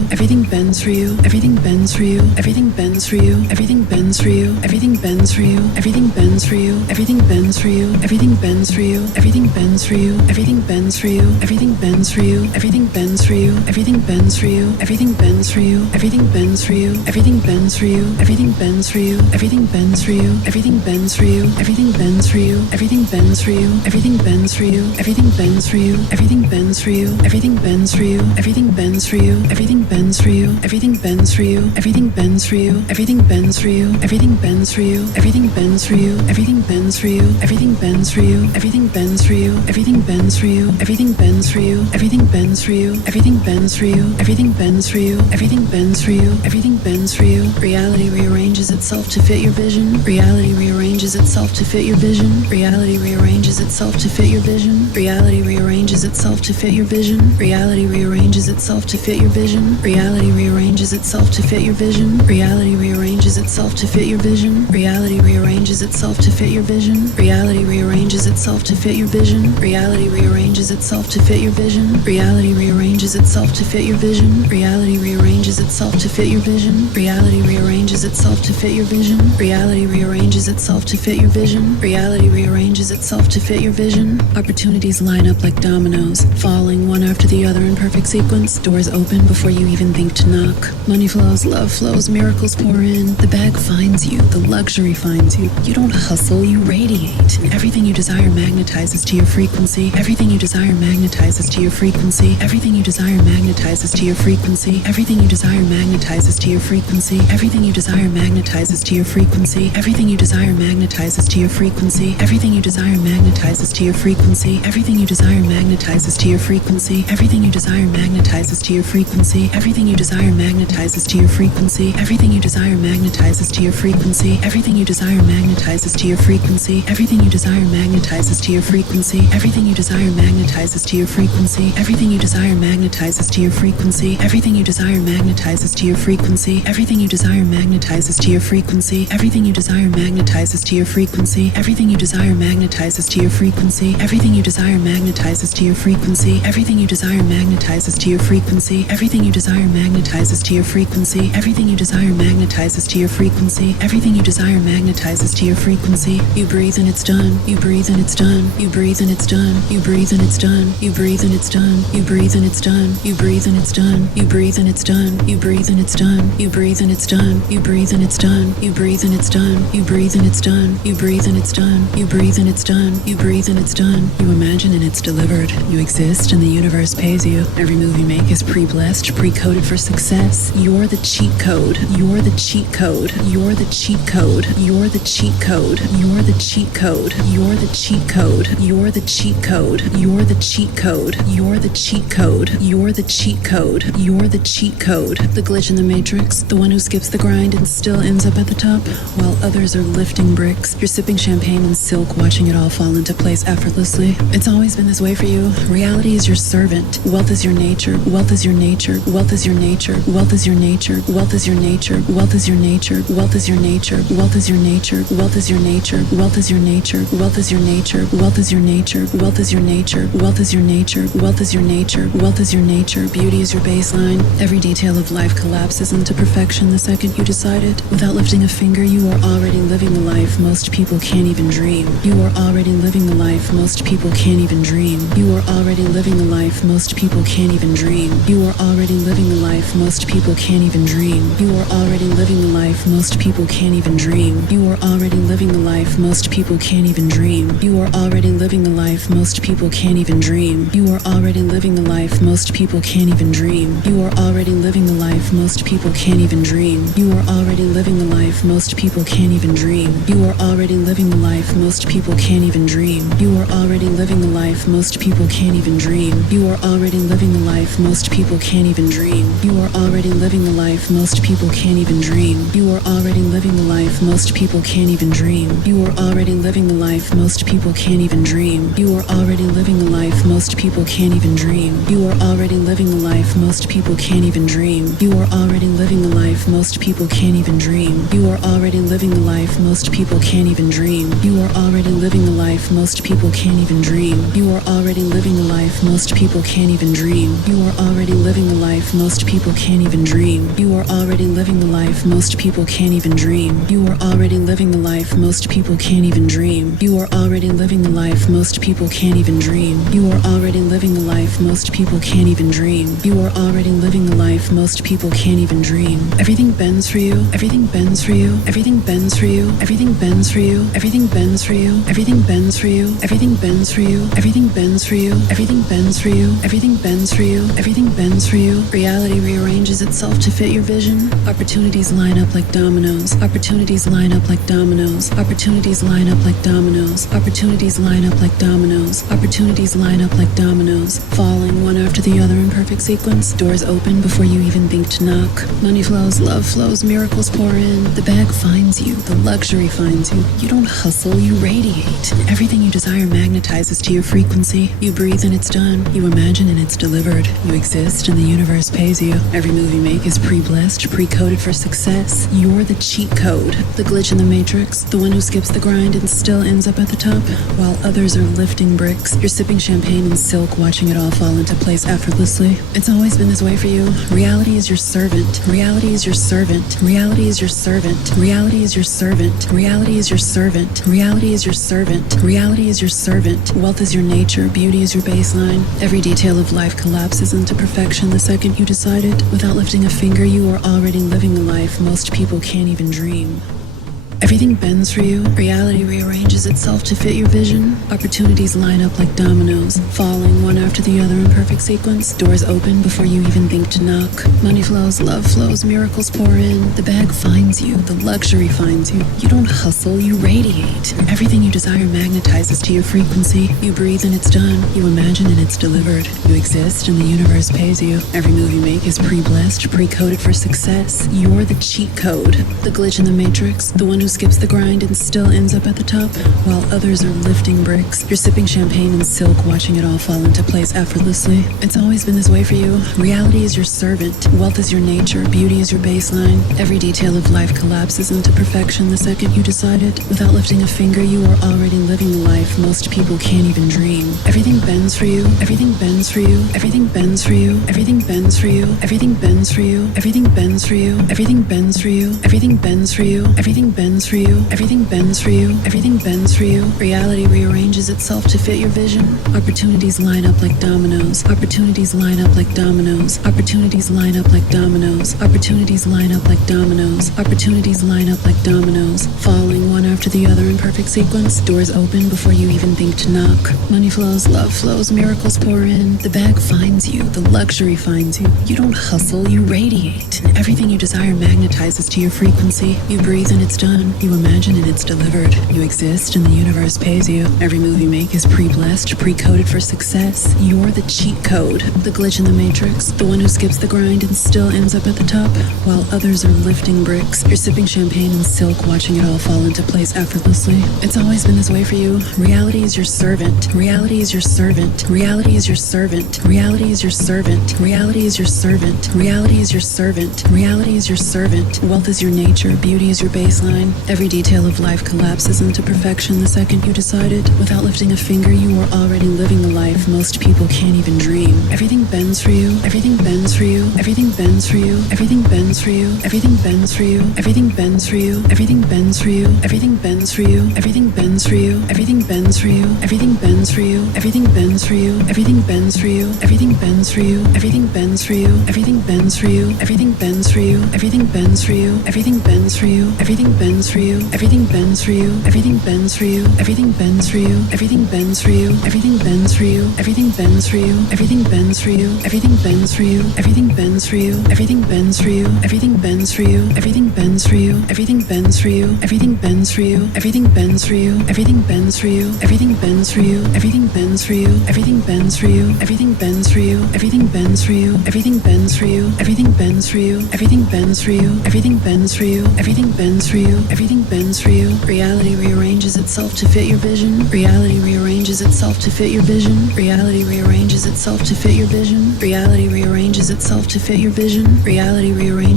everything bends for you, everything bends for you, everything bends for you, everything bends for you, everything bends for you, everything bends for you, everything bends for you, everything bends for you, everything bends for you, everything bends for you, everything bends for you, everything bends for you, everything bends for you, everything bends for you, everything bends for you, everything bends for you, everything bends for you, everything bends for you, everything bends for you, everything bends for you, everything bends for you, everything bends for you, everything bends for you, everything bends for you, everything bends for you, everything bends for you, everything bends for you, everything bends for you, everything bends for you, everything bends for you, everything bends for you, everything bends for you, everything bends for you, everything bends for you, everything bends for you, everything bends for you, everything bends for you, everything bends for you, everything bends for you, everything bends for you, everything bends for you, everything bends for you. Reality rearranges itself to fit your vision. Reality rearranges itself to fit your vision. Reality rearranges itself to fit your vision. Reality rearranges itself to fit your vision. Reality rearranges itself to fit your vision. Reality rearranges itself to fit your vision. Reality rearranges itself to fit your vision. Reality rearranges itself to fit your vision. Reality rearranges itself to fit your vision. Reality rearranges itself to fit your vision. Reality rearranges itself to fit your vision. Reality rearranges itself to fit your vision. Reality rearranges itself to fit your vision. Reality rearranges itself to fit your vision. Reality rearranges itself to fit your vision. Opportunities line up like dominoes, falling one after the other in perfect sequence. Doors open before you even think to knock. Money flows, love flows, miracles pour in. The bag finds you, the luxury finds you. You don't hustle, you radiate. And everything you desire magnetizes to your frequency. Everything you desire magnetizes to your frequency. Everything you desire magnetizes to your frequency. Everything you desire magnetizes to your frequency. Everything you desire magnetizes to your frequency. Everything you desire magnetizes to your frequency. Everything you desire magnetizes to your frequency. Everything you desire magnetizes to your frequency. Everything you desire magnetizes to your frequency. Everything you desire magnetizes to your frequency. Everything you desire magnetizes to your frequency. Everything you desire magnetizes to your frequency. Everything you desire magnetizes to your frequency. Everything you desire magnetizes to your frequency. Everything you desire magnetizes to your frequency. Everything you desire magnetizes to your frequency. Everything you desire magnetizes to your frequency. Everything you desire magnetizes to your frequency. Everything you desire magnetizes to your frequency. Everything you desire magnetizes to your frequency. Everything you desire magnetizes to your frequency. Everything you desire magnetizes to your frequency. Everything you desire magnetizes to your frequency. Everything you desire magnetizes to your frequency. You breathe and it's done. You breathe and it's done. You breathe and it's done. You breathe and it's done. You breathe and it's done. You breathe and it's done. You breathe and it's done. You breathe and it's done. You breathe and it's done. You breathe and it's done. You breathe and it's done. You breathe and it's done. You breathe and it's done. You breathe and it's done. You breathe and it's done. You breathe and it's done. You imagine and it's delivered. You exist and the universe pays you. Every move you make is pre-blessed, pre-coded for success. You're the cheat code. You're the cheat code. You're the cheat code. You're the cheat code. You're the cheat code. You're the cheat code. You're the cheat code. You're the cheat code. You're the cheat code. You're the cheat code. You're the cheat code. The glitch in the matrix, the one who skips the grind and still ends up at the top, while others are lifting bricks. You're sipping champagne and silk, watching it all fall into place effortlessly. It's always been this way for you. Reality is your servant. Wealth is your nature. Wealth is your nature. Wealth is your nature. Wealth is your nature. Wealth is your nature. Wealth is your nature. Wealth is your nature. Wealth is your nature. Wealth is your nature. Wealth is your nature. Wealth is your nature. Wealth is your nature. Wealth is your nature. Wealth is your nature. Wealth is your nature. Wealth is your nature. Beauty is your baseline. Every detail of life collapses into perfection the second you decide it. Without lifting a finger, you are already living the life most people can't even dream. You are already living the life most people can't even dream. You are already living the life most people can't even dream. You are already living the life most people can't even dream. You are already living the life most people can't even dream. You are already living the life most people can't even dream. You are already living the life most people can't even dream. You are already living the life most people can't even dream. You are already living the life most people can't even dream. You are already living the life most people can't even dream. You are already living the life most people can't even dream. You are already living the life most people can't even dream. You are already living the life most people can't even dream. You are already living the life most people can't even dream. You are already living the life most people can't even dream. You are already living the life most people can't even dream. You are already living the life most people can't even dream. You are already living the life most people can't even dream. You are already living the life most people can't even dream. You are already living the life most people can't even dream. You are already living the life most people can't even dream. You are already living the life most people can't even dream. You are already living the life life most people can't even dream. You are already living the life most people can't even dream. You are already living the life most people can't even dream. You are already living the life most people can't even dream. You are already living the life most people can't even dream. You are already living the life most people can't even dream. Everything bends for you. Everything bends for you. Everything bends for you. Everything bends for you. Everything bends for you. Everything bends for you. Everything bends for you. Everything bends for you. Everything bends for you. Everything bends for you. Everything bends for you. Reality rearranges itself to fit your vision. Opportunities line up like dominoes. Opportunities line up like dominoes. Opportunities line up like dominoes. Opportunities line up like dominoes. Opportunities line up like dominoes, falling one after the other in perfect sequence. Doors open before you even think to knock. Money flows, love flows, miracles pour in. The bag finds you, the luxury finds you. You don't hustle, you radiate. And everything you desire magnetizes to your frequency. You breathe and it's done. You imagine and it's delivered. You exist and the universe pays you. Every move you make is pre-blessed, pre-coded for success. You're the cheat code, the glitch in the matrix, the one who skips the grind and still ends up at the top, while others are lifting bricks. You're sipping champagne and silk, watching it all fall into place effortlessly. It's always been this way for you. Reality is your servant. Reality is your servant. Reality is your servant. Reality is your servant. Reality is your servant. Reality is your servant. Reality is your servant. Wealth is your nature. Beauty is your baseline. Every detail of life collapses into perfection the second you decide it. Without lifting a finger, you are already living the life most people can't even dream. Everything bends for you. Reality rearranges itself to fit your vision. Opportunities line up like dominoes, falling one after the other in perfect sequence. Doors open before you even think to knock. Money flows, love flows, miracles pour in. The bag finds you, the luxury finds you. You don't hustle, you radiate. And everything you desire magnetizes to your frequency. You breathe and it's done. You imagine and it's delivered. You exist and the universe pays you. Every move you make is pre-blessed, pre-coded for success. You're the cheat code, the glitch in the matrix, the one who skips the grind and still ends up at the top, while others are lifting bricks. You're sipping champagne and silk, watching it all fall into place effortlessly. It's always been this way for you. Reality is your servant. Wealth is your nature. Beauty is your baseline. Every detail of life collapses into perfection the second you decide it. Without lifting a finger, you are already living the life most people can't even dream. Everything bends for you. Everything bends for you. Everything bends for you. Everything bends for you. Everything bends for you. Everything bends for you. Everything bends for you. Everything bends for you. Everything bends for you. Everything bends for you. Everything bends for you. Reality rearranges itself to fit your vision. Opportunities line up like dominoes. Opportunities line up like dominoes. Opportunities line up like dominoes. Opportunities line up like dominoes. Opportunities line up like dominoes, falling one after the other in perfect sequence. Doors open before you even think to knock. Money flows, love flows, miracles pour in. The bag finds you, the luxury finds you. You don't hustle, you radiate. And everything you desire magnetizes to your frequency. You breathe and it's done. You imagine and it's delivered. You exist and the universe pays you. Every move you make is pre-blessed, pre-coded for success. You're the cheat code, the glitch in the matrix, the one who skips the grind and still ends up at the top, while others are lifting bricks. You're sipping champagne and silk, watching it all fall into place effortlessly. It's always been this way for you. Reality is your servant. Reality is your servant. Reality is your servant. Reality is your servant. Reality is your servant. Reality is your servant. Reality is your servant. Wealth is your nature. Beauty is your baseline. Every detail of life collapses into perfection the second you decide it. Without lifting a finger, you are already living the life most people can't even dream. Everything bends for you. Everything bends for you. Everything bends for you. Everything bends for you. Everything bends for you. Everything bends for you. Everything bends for you. Everything bends for you. Everything bends for you. Everything bends for you. Everything bends for you. Everything bends for you. Everything bends for you. Everything bends for you. Everything bends for you. Everything bends for you. Everything bends for you. Everything bends for you. Everything bends for you. Everything bends for you. Everything bends for you. Everything bends for you. Everything bends for you. Everything bends for you. Everything bends for you. Everything bends for you. Everything bends for you. Everything bends for you. Everything bends for you. Everything bends for you. Everything bends for you. Everything bends for you. Everything bends for you. Everything bends for you. Everything bends for you. Everything bends for you. Everything bends for you. Everything bends for you. Everything bends for you. Everything bends for you. Everything bends for you. Everything bends for you. Everything bends for you. Everything bends for you. Everything bends for you. Everything bends for you. Everything bends for you. Reality rearranges itself to fit your vision. Reality rearranges itself to fit your vision. Reality rearranges itself to fit your vision. Reality rearranges itself to fit your vision. Reality rearranges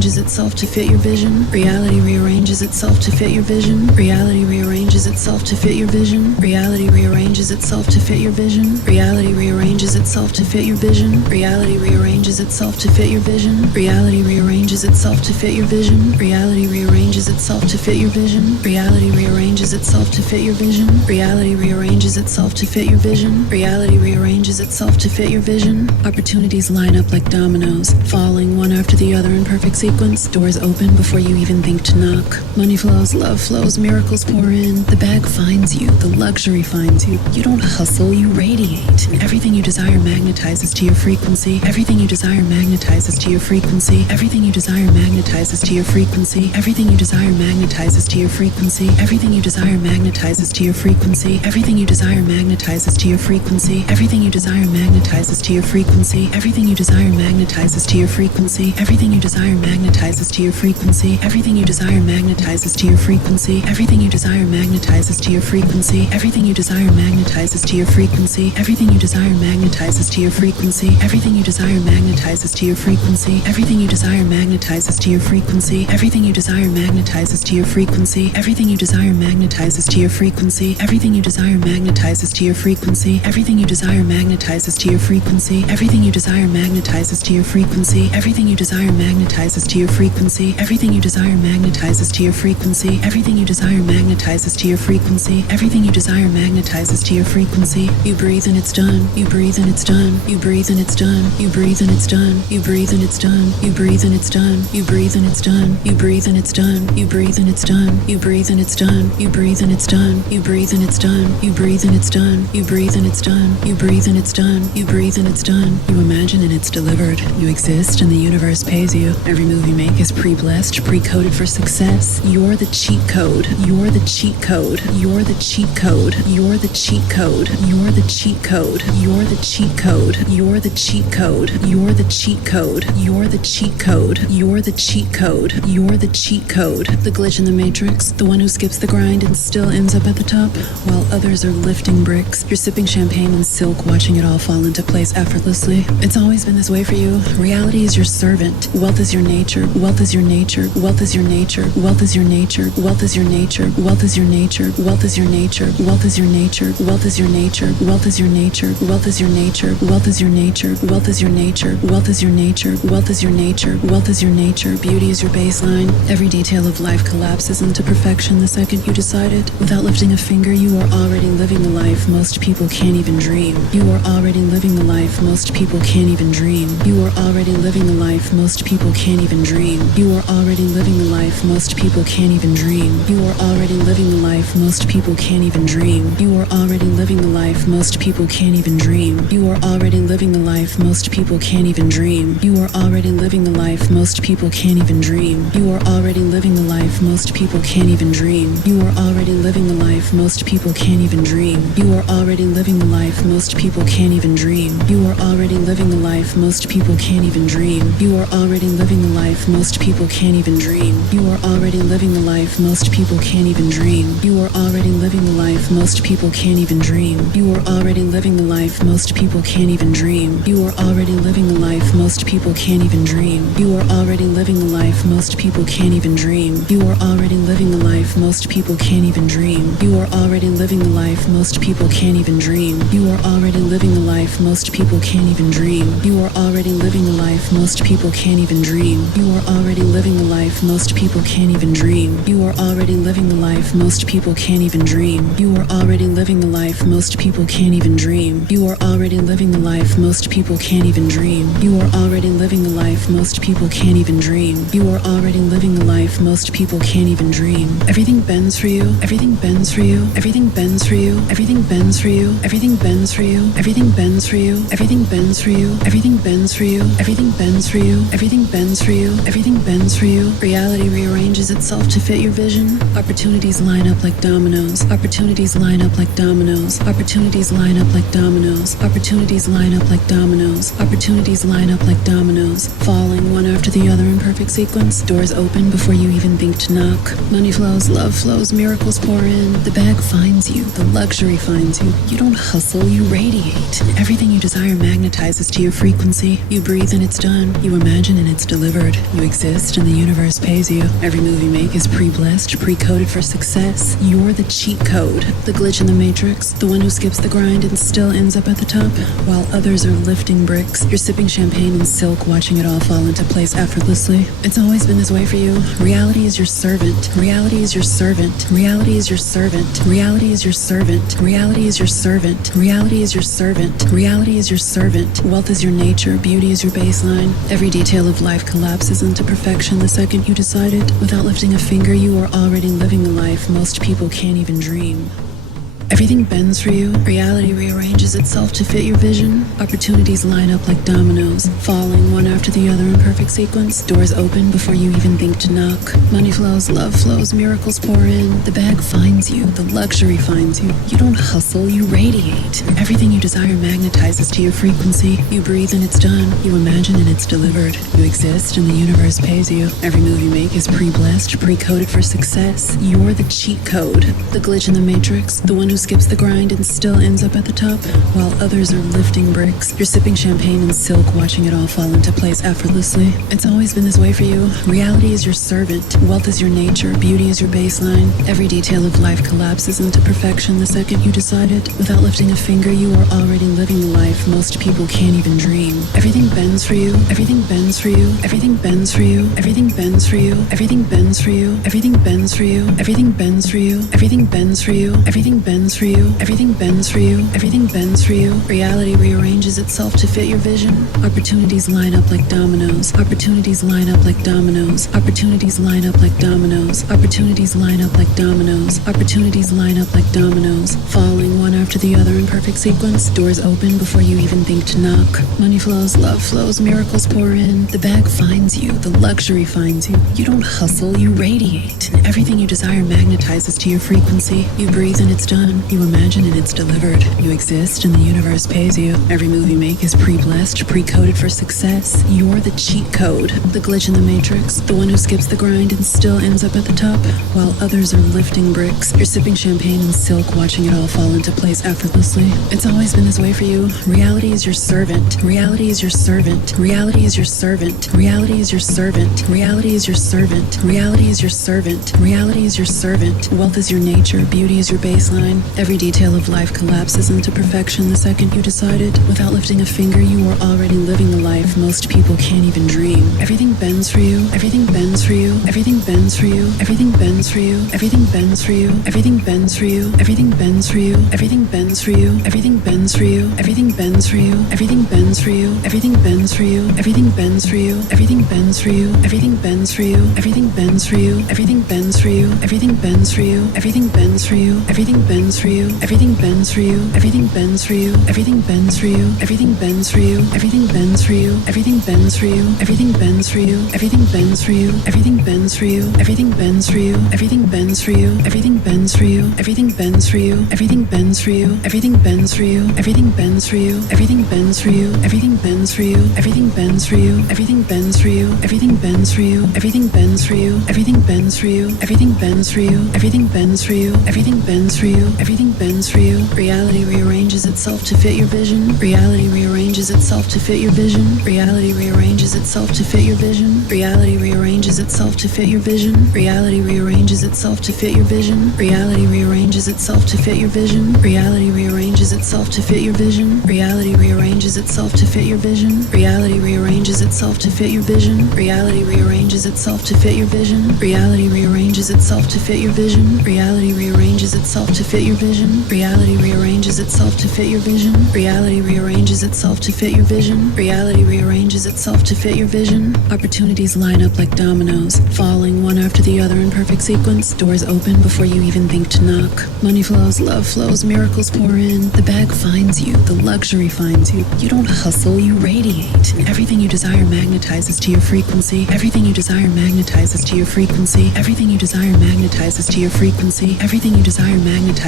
rearranges itself to fit your vision. Reality rearranges itself to fit your vision. Reality rearranges itself to fit your vision. Reality rearranges itself to fit your vision. Reality rearranges itself to fit your vision. Reality rearranges itself to fit your vision. Reality rearranges itself to fit your vision. Reality rearranges itself to fit your vision. Reality rearranges itself to fit your vision. Reality rearranges itself to fit your vision. Reality rearranges itself to fit your vision. Opportunities line up like dominoes, falling one after the other in perfect sequence. Doors open before you even think to knock. Money flows, love flows, miracles pour in. The bag finds you, the luxury finds you. You don't hustle, you radiate. And everything you desire magnetizes to your frequency. Everything you desire magnetizes to your frequency. Everything you desire magnetizes to your frequency. Everything you desire magnetizes to your frequency. Everything you desire magnetizes to your frequency. Everything you desire magnetizes to your frequency. Everything you desire magnetizes to your frequency. Everything you desire magnetizes to your frequency. Everything you desire magnetizes to your frequency. Everything you desire magnetizes to your frequency. Everything you desire magnetizes to your frequency. Everything you desire magnetizes to your frequency. Everything you desire magnetizes to your frequency. Everything you desire magnetizes to your frequency. Everything you desire magnetizes to your frequency. Everything you desire magnetizes to your frequency. Everything you desire magnetizes to your frequency. Everything you desire magnetizes to your frequency. Everything you desire magnetizes to your frequency. Everything you desire magnetizes to your frequency. Everything you desire magnetizes to your frequency. Everything you desire magnetizes to your frequency. Everything you desire magnetizes to your frequency. Everything you desire magnetizes to your frequency. You breathe and it's done. You breathe and it's done. You breathe and it's done. You breathe and it's done. You breathe and it's done. You breathe and it's done. You breathe and it's done. You breathe and it's done. You breathe and it's done. You breathe and it's done. You breathe and it's done. You breathe and it's done. You breathe and it's done. You breathe and it's done. You breathe and it's done. You breathe and it's done. You imagine and it's delivered. You exist and the universe pays you. Every move you make is pre-blessed, pre-coded for success. You're the cheat code. You're the cheat code. You're the cheat code. You're the cheat code. You're the cheat code. You're the cheat code. You're the cheat code. You're the cheat code. You're the cheat code. You're the cheat code. You're the cheat code. The glitch in the matrix, the one who skips the grind and still ends up at the top, while others are lifting bricks. You're sipping champagne and silk, watching it all fall into place effortlessly. It's always been this way for you. Reality is your servant. Wealth is your nature. Wealth is your nature. Wealth is your nature. Wealth is your nature. Wealth is your nature. Wealth is your nature. Wealth is your nature. Wealth is your nature. Wealth is your nature. Wealth is your nature. Wealth is your nature. Wealth is your nature. Wealth is your nature. Wealth is your nature. Wealth is your nature. Wealth is your nature. Beauty is your baseline. Every detail of life collapses into perfection the second you decide it. Without lifting a finger, you are already living the life most people can't even dream. You are already living the life most people can't even dream. You are already living the life most people can't even dream. You are already living the life most people can't even dream. You are already living the life most people can't even dream. You are already living the life most people can't even dream. You are already living the life most people can't even dream. You are already living the life most people can't even dream. You are already living the life most people can't even dream. You are already living the life most people can't even dream. You are already living the life most people can't even dream. You are already living the life most people can't even dream. You are already living the life most people can't even dream. You are already living the life most people can't even dream. You are already living the life most people can't even dream. You are already living the life most people can't even dream. You are already living the life most people can't even dream. You are already living the life most people can't even dream. You are already living the life most people can't even dream. You are already living the life most people can't even dream. You are already living the life most people can't even dream. You are already living the life most people can't even dream. You are already living the life most people can't even dream. You are already living the life most people can't even dream. You are already living the life most people can't even dream. You are already living the life most people can't even dream. You are already living the life most people can't even dream. You are already living the life most people can't even dream. Everything bends for you. Everything bends for you. Everything bends for you. Everything bends for you. Everything bends for you. Everything bends for you. Everything bends for you. Everything bends for you. Everything bends for you. Everything bends for you. Everything bends for you. Reality rearranges itself to fit your vision. Opportunities line up like dominoes. Opportunities line up like dominoes. Opportunities line up like dominoes. Opportunities line up like dominoes. Opportunities line up like dominoes, falling one after the other in perfect sequence. Doors open before you even think to knock. Money flows, love flows, miracles pour in. The bag finds you, the luxury finds you. You don't hustle, you radiate. Everything you desire magnetizes to your frequency. You breathe and it's done. You imagine and it's delivered. You exist and the universe pays you. Every move you make is pre-blessed, pre-coded for success. You're the cheat code, the glitch in the matrix, the one who skips the grind and still ends up at the top, while others are lifting bricks. You're sipping champagne and silk, watching it all fall into place effortlessly. It's always been this way for you. Reality is your servant. Reality is your servant. Reality is your servant. Reality is your servant. Reality is your servant. Reality is your servant. Reality is your servant. Wealth is your nature. Beauty is your baseline. Every detail of life collapses into perfection the second you decide it. Without lifting a finger, you are already living the life most people can't even dream. Everything bends for you. Reality rearranges itself to fit your vision. Opportunities line up like dominoes, falling one after the other in perfect sequence. Doors open before you even think to knock. Money flows, love flows, miracles pour in. The bag finds you, the luxury finds you. You don't hustle, you radiate. Everything you desire magnetizes to your frequency. You breathe and it's done. You imagine and it's delivered. You exist and the universe pays you. Every move you make is pre-blessed, pre-coded for success. You're the cheat code, the glitch in the matrix, the one who skips the grind and still ends up at the top, while others are lifting bricks. You're sipping champagne and silk, watching it all fall into place effortlessly. It's always been this way for you. Reality is your servant. Wealth is your nature. Beauty is your baseline. Every detail of life collapses into perfection the second you decide it. Without lifting a finger, you are already living the life most people can't even dream. Everything bends for you. Everything bends for you. Everything bends for you. Everything bends for you. Everything bends for you. Everything bends for you. Everything bends for you. Everything bends for you. Everything bends for you. Everything bends for you. Everything bends for you. Reality rearranges itself to fit your vision. Opportunities line up like dominoes. Opportunities line up like dominoes. Opportunities line up like dominoes. Opportunities line up like dominoes. Opportunities line up like dominoes, falling one after the other in perfect sequence. Doors open before you even think to knock. Money flows, love flows, miracles pour in. The bag finds you, the luxury finds you. You don't hustle, you radiate. And everything you desire magnetizes to your frequency. You breathe and it's done. You imagine and it's delivered. You exist and the universe pays you. Every move you make is pre-blessed, pre-coded for success. You're the cheat code, the glitch in the matrix, the one who skips the grind and still ends up at the top, while others are lifting bricks. You're sipping champagne and silk, watching it all fall into place effortlessly. It's always been this way for you. Reality is your servant. Reality is your servant. Reality is your servant. Reality is your servant. Reality is your servant. Reality is your servant. Reality is your servant. Wealth is your nature. Beauty is your baseline. Every detail of life collapses into perfection the second you decide it. Without lifting a finger, you are already living the life most people can't even dream. Everything bends for you. Everything bends for you. Everything bends for you. Everything bends for you. Everything bends for you. Everything bends for you. Everything bends for you. Everything bends for you. Everything bends for you. Everything bends for you. Everything bends for you. Everything bends for you. Everything bends for you. Everything bends for you. Everything bends for you. Everything bends for you. Everything bends for you. Everything bends for you. Everything bends for you. Everything bends for you. Everything bends for you. Everything bends for you. Everything bends for you. Everything bends for you. Everything bends for you. Everything bends for you. Everything bends for you. Everything bends for you. Everything bends for you. Everything bends for you. Everything bends for you. Everything bends for you. Everything bends for you. Everything bends for you. Everything bends for you. Everything bends for you. Everything bends for you. Everything bends for you. Everything bends for you. Everything bends for you. Everything bends for you. Everything bends for you. Everything bends for you. Everything bends for you. Everything bends for you. Everything bends for you. Everything bends for you. Reality rearranges itself to fit your vision. Reality rearranges itself to fit your vision. Reality rearranges itself to fit your vision. Reality rearranges itself to fit your vision. Reality rearranges itself to fit your vision. Reality rearranges itself to fit your vision. Reality rearranges itself to fit your vision. Reality rearranges itself to fit your vision. Reality rearranges itself to fit your vision. Reality rearranges itself to fit your vision. Reality rearranges itself to fit your vision. Reality rearranges itself to fit your vision. Reality rearranges itself to fit your vision. Reality rearranges itself to fit your vision. Reality rearranges itself to fit your vision. Opportunities line up like dominoes, falling one after the other in perfect sequence. Doors open before you even think to knock. Money flows, love flows, miracles pour in. The bag finds you, the luxury finds you. You don't hustle, you radiate. And everything you desire magnetizes to your frequency. Everything you desire magnetizes to your frequency. Everything you desire magnetizes to your frequency. Everything you desire magnetizes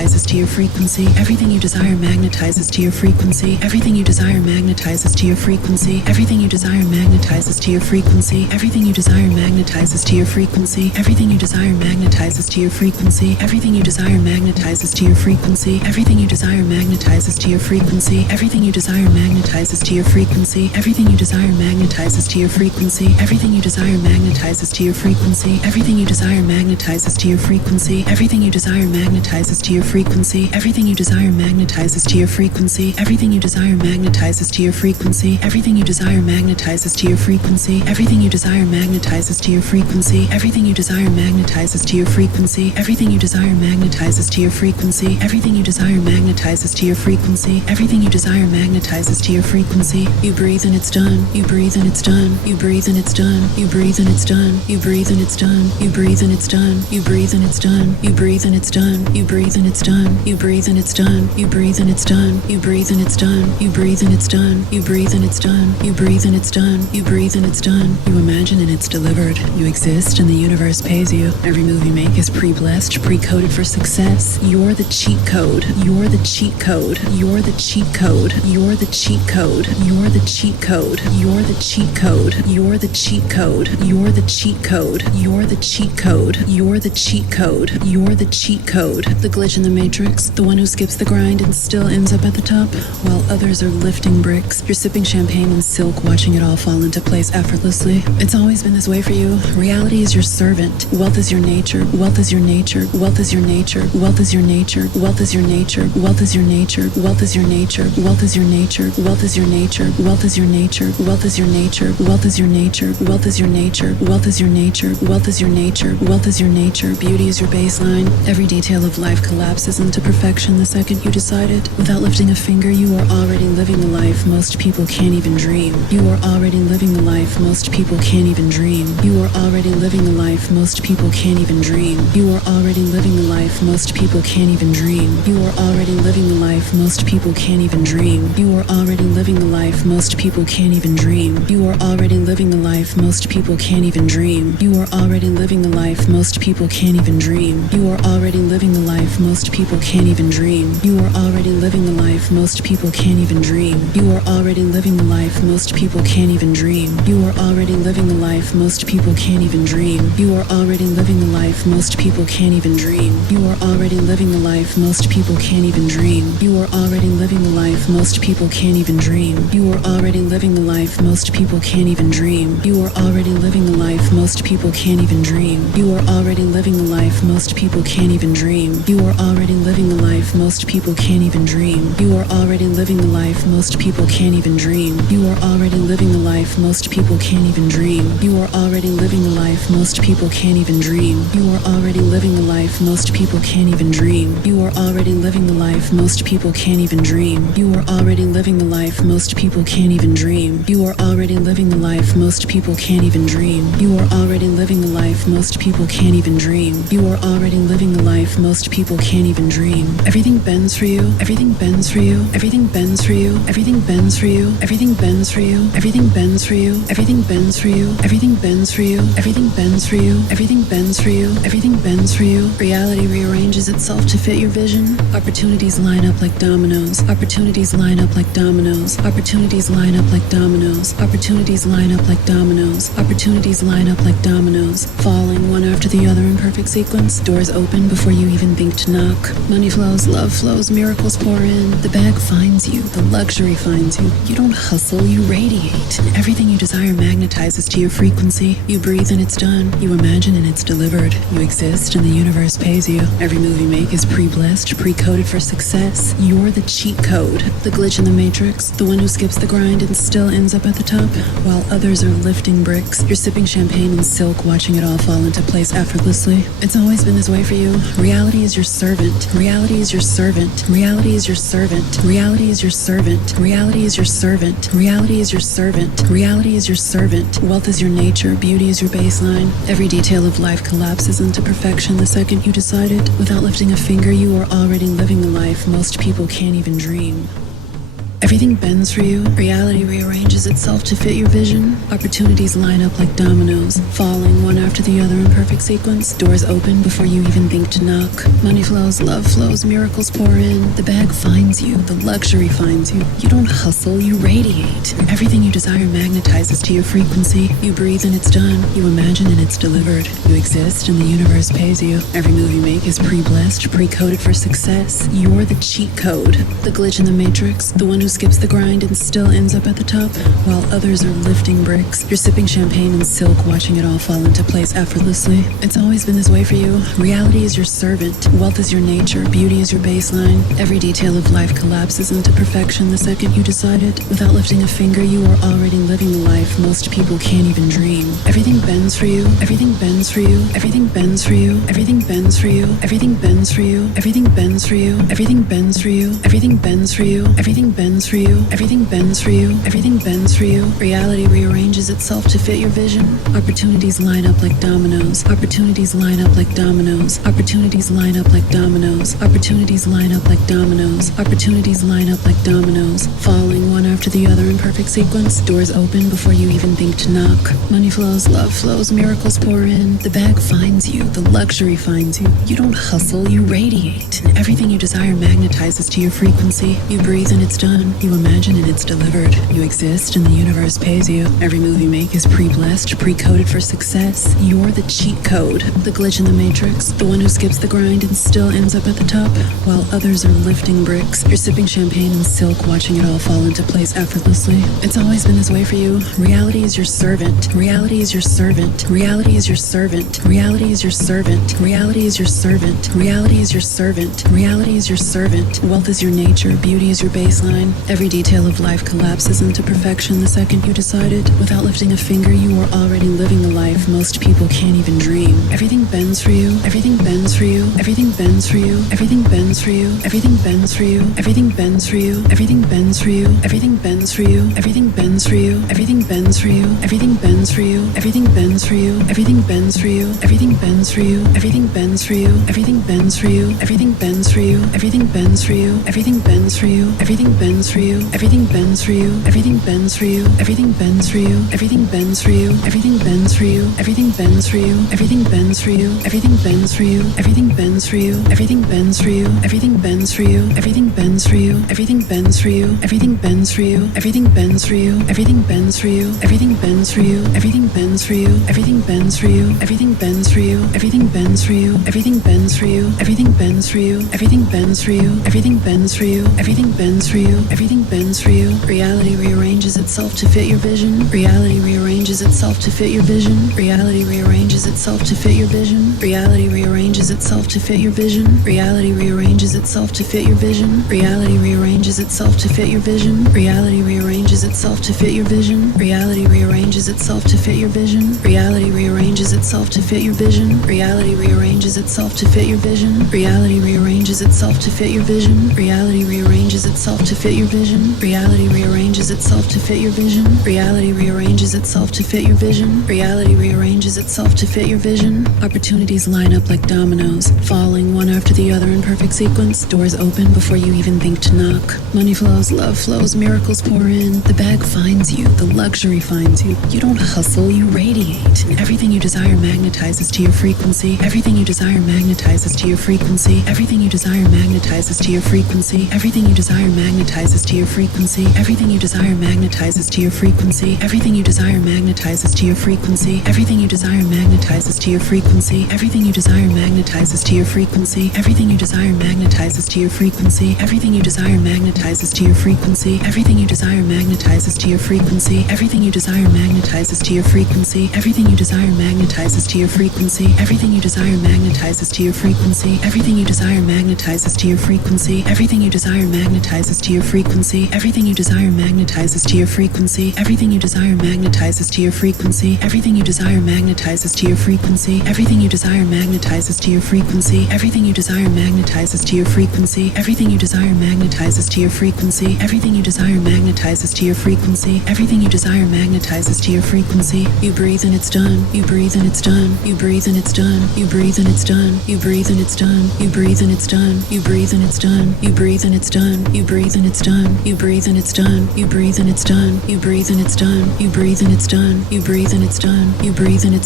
magnetizes to your frequency. Everything you desire magnetizes to your frequency. Everything you desire magnetizes to your frequency. Everything you desire magnetizes to your frequency. Everything you desire magnetizes to your frequency. Everything you desire magnetizes to your frequency. Everything you desire magnetizes to your frequency. Everything you desire magnetizes to your frequency. Everything you desire magnetizes to your frequency. Everything you desire magnetizes to your frequency. Everything you desire magnetizes to your frequency. Everything you desire magnetizes to your frequency. Everything you desire magnetizes to your frequency. Everything you desire magnetizes to your frequency. Everything you desire magnetizes to your frequency. Everything you desire magnetizes to your frequency. Everything you desire magnetizes to your frequency. Everything you desire magnetizes to your frequency. Everything you desire magnetizes to your frequency. Everything you desire magnetizes to your frequency. Everything you desire magnetizes to your frequency. You breathe and it's done. You breathe and it's done. You breathe and it's done. You breathe and it's done. You breathe and it's done. You breathe and it's done. You breathe and it's done. You breathe and it's done. You breathe and it's done. You breathe and it's done. You breathe and it's done. You breathe and it's done. You breathe and it's done. You breathe and it's done. You breathe and it's done. You breathe and it's done. You imagine and it's delivered. You exist and the universe pays you. Every move you make is pre-blessed, pre-coded for success. You're the cheat code. You're the cheat code. You're the cheat code. You're the cheat code. You're the cheat code. You're the cheat code. You're the cheat code. You're the cheat code. You're the cheat code. You're the cheat code. You're the cheat code. The glitch in the matrix, the one who skips the grind and still ends up at the top, while others are lifting bricks. You're sipping champagne and silk, watching it all fall into place effortlessly. It's always been this way for you. Reality is your servant. Wealth is your nature. Wealth is your nature. Wealth is your nature. Wealth is your nature. Wealth is your nature. Wealth is your nature. Wealth is your nature. Wealth is your nature. Wealth is your nature. Wealth is your nature. Wealth is your nature. Wealth is your nature. Wealth is your nature. Wealth is your nature. Wealth is your nature. Wealth is your nature. Beauty is your baseline. Every detail of life collapses into perfection the second you decide it. Without lifting a finger, you are already living the life most people can't even dream. You are already living the life most people can't even dream. You are already living the life most people can't even dream. You are already living the life most people can't even dream. You are already living the life most people can't even dream. You are already living the life most people can't even dream. You are already living the life most people can't even dream. You are already living the life most people can't even dream. You are already living the life most people can't even dream. You are already living the life most people can't even dream. You are already living the life most people can't even dream. You are already living the life most people can't even dream. You are already living the life most people can't even dream. You are already living the life most people can't even dream. You are already living the life most people can't even dream. You are already living the life most people can't even dream. You are already living the life most people can't even dream. You are already living the life most people can't even dream. You are already living the life most people can't even dream. You are already living the life most people can't even dream. You are already living the life most people can't even dream. You are already living the life most people can't even dream. You are already living the life most people can't even dream. You are already living the life most people can't even dream. You are already living the life most people can't even dream. You are already living the life most people can't even dream. You are already living the life most people can't even dream. You are already living the life most people can't even dream. Everything bends for you. Everything bends for you. Everything bends for you. Everything bends for you. Everything bends for you. Everything bends for you. Everything bends for you. Everything bends for you. Everything bends for you. Everything bends for you. Everything bends for you. Reality rearranges itself to fit your vision. Opportunities line up like dominoes. Opportunities line up like dominoes. Opportunities line up like dominoes. Opportunities line up like dominoes. Opportunities line up like dominoes, falling one after the other in perfect sequence. Doors open before you even think to knock. Money flows, love flows, miracles pour in. The bag finds you. The luxury finds you. You don't hustle, you radiate. Everything you desire magnetizes to your frequency. You breathe and it's done. You imagine and it's delivered. You exist and the universe pays you. Every move you make is pre-blessed, pre-coded for success. You're the cheat code. The glitch in the matrix, the one who skips the grind and still ends up at the top, while others are lifting bricks. You're sipping champagne and silk, watching it all fall into place effortlessly. It's always been this way for you. Reality is your servant. Reality is your servant. Reality is your servant. Reality is your servant. Reality is your servant. Reality is your servant. Reality is your servant. Wealth is your nature. Beauty is your baseline. Every detail of life collapses into perfection the second you decide it. Without lifting a finger, you are already living the life most people can't even dream. Everything bends for you. Reality rearranges itself to fit your vision. Opportunities line up like dominoes, falling one after after the other in perfect sequence. Doors open before you even think to knock. Money flows, love flows, miracles pour in. The bag finds you, the luxury finds you. You don't hustle, you radiate. Everything you desire magnetizes to your frequency. You breathe and it's done. You imagine and it's delivered. You exist and the universe pays you. Every move you make is pre-blessed, pre-coded for success. You're the cheat code, the glitch in the matrix, the one who skips the grind and still ends up at the top, while others are lifting bricks. You're sipping champagne and silk, watching it all fall into place effortlessly. It's always been this way for you. Reality is your servant. Wealth is your nature. Beauty is your baseline. Every detail of life collapses into perfection the second you decide it. Without lifting a finger, you are already living the life most people can't even dream. Everything bends for you. Everything bends for you. Everything bends for you. Everything bends for you. Everything bends for you. Everything bends for you. Everything bends for you. Everything bends for you. Everything bends for you. Everything bends for you. Everything bends for you. Reality rearranges itself to fit your vision. Opportunities line up like dominoes. Opportunities line up like dominoes. Opportunities line up like dominoes. Opportunities line up like dominoes. Opportunities line up like dominoes, falling one after the other in perfect sequence. Doors open before you even think to knock. Money flows, love flows, miracles pour in. The bag finds you, the luxury finds you. You don't hustle, you radiate. And everything you desire magnetizes to your frequency. You breathe and it's done. You imagine and it's delivered. You exist and the universe pays you. Every move you make is pre-blessed, pre-coded for success. You're the cheat code, the glitch in the matrix, the one who skips the grind and still ends up at the top, while others are lifting bricks. You're sipping champagne and silk, watching it all fall into place effortlessly. It's always been this way for you. Reality is your servant. Reality is your servant. Reality is your servant. Reality is your servant. Reality is your servant. Reality is your servant. Reality is your servant. Wealth is your nature. Beauty is your baseline. Every detail of life collapses into perfection the second you decide it. Without lifting a finger, you are already living the life most people can't even dream. Everything bends for you. Everything bends for you. Everything bends for you. Everything bends for you. Everything bends for you. Everything bends for you. Everything bends for you. Everything bends for you. Everything bends for you. Everything bends for you. Everything bends for you. Everything bends for you. Everything bends for you. Everything bends for you. Everything bends for you. Everything bends for you. Everything bends for you. Everything bends for you. Everything bends for you. Everything bends for you. Everything bends for you. Everything bends for you. Everything bends for you. Everything bends for you. Everything bends for you. Everything bends for you. Everything bends for you. Everything bends for you. Everything bends for you. Everything bends for you. Everything bends for you. Everything bends for you. Everything bends for you. Everything bends for you. Everything bends for you. Everything bends for you. Everything bends for you. Everything bends for you. Everything bends for you. Everything bends for you. Everything bends for you. Everything bends for you. Everything bends for you. Everything bends for you. Everything bends for you. Everything bends for you. Everything bends for you. Reality rearranges itself to fit your vision. Reality rearranges itself to fit your vision. Reality rearranges itself to fit your vision. Reality rearranges itself to fit your vision. Reality rearranges itself to fit your vision. Reality rearranges itself to fit your vision. Reality rearranges itself to fit your vision. Reality rearranges itself to fit your vision. Reality rearranges itself to fit your vision. Reality rearranges itself to fit your vision. Reality rearranges itself to fit your vision. Reality rearranges itself to fit your vision. Reality rearranges itself to fit your vision. Reality rearranges itself to fit your vision. Reality rearranges itself to fit your vision. Opportunities line up like dominoes, falling one after the other in perfect sequence. Doors open before you even think to knock. Money flows, love flows, miracles pour in. The bag finds you, the luxury finds you. You don't hustle, you radiate. And everything you desire magnetizes to your frequency. Everything you desire magnetizes to your frequency. Everything you desire magnetizes to your frequency. Everything you desire magnetizes to your frequency. Everything you desire magnetizes to your frequency. Everything you desire magnetizes to your frequency. Everything you desire magnetizes to your frequency. Everything you desire magnetizes to your frequency. Everything you desire magnetizes to your frequency. Everything you desire magnetizes to your frequency. Everything you desire magnetizes to your frequency. Everything you desire magnetizes to your frequency. Everything you desire magnetizes to your frequency. Everything you desire magnetizes to your frequency. Everything you desire magnetizes to your frequency. Everything you desire magnetizes to your frequency. Everything you desire magnetizes to your frequency. Everything you desire magnetizes to your frequency. Everything you desire magnetizes to your frequency. Everything you desire magnetizes to your frequency. Everything you desire magnetizes to your frequency. Everything you desire magnetizes to your frequency. Everything you desire magnetizes to your frequency. Everything you desire magnetizes to your frequency. You breathe and it's done. You breathe and it's done. You breathe and it's done. You breathe and it's done. You breathe and it's done. You breathe and it's done. You breathe and it's done. You breathe and it's done. You breathe and it's done. You breathe and it's done. You breathe and it's done. You breathe and it's done. You breathe and it's done. You breathe and it's done. You breathe and it's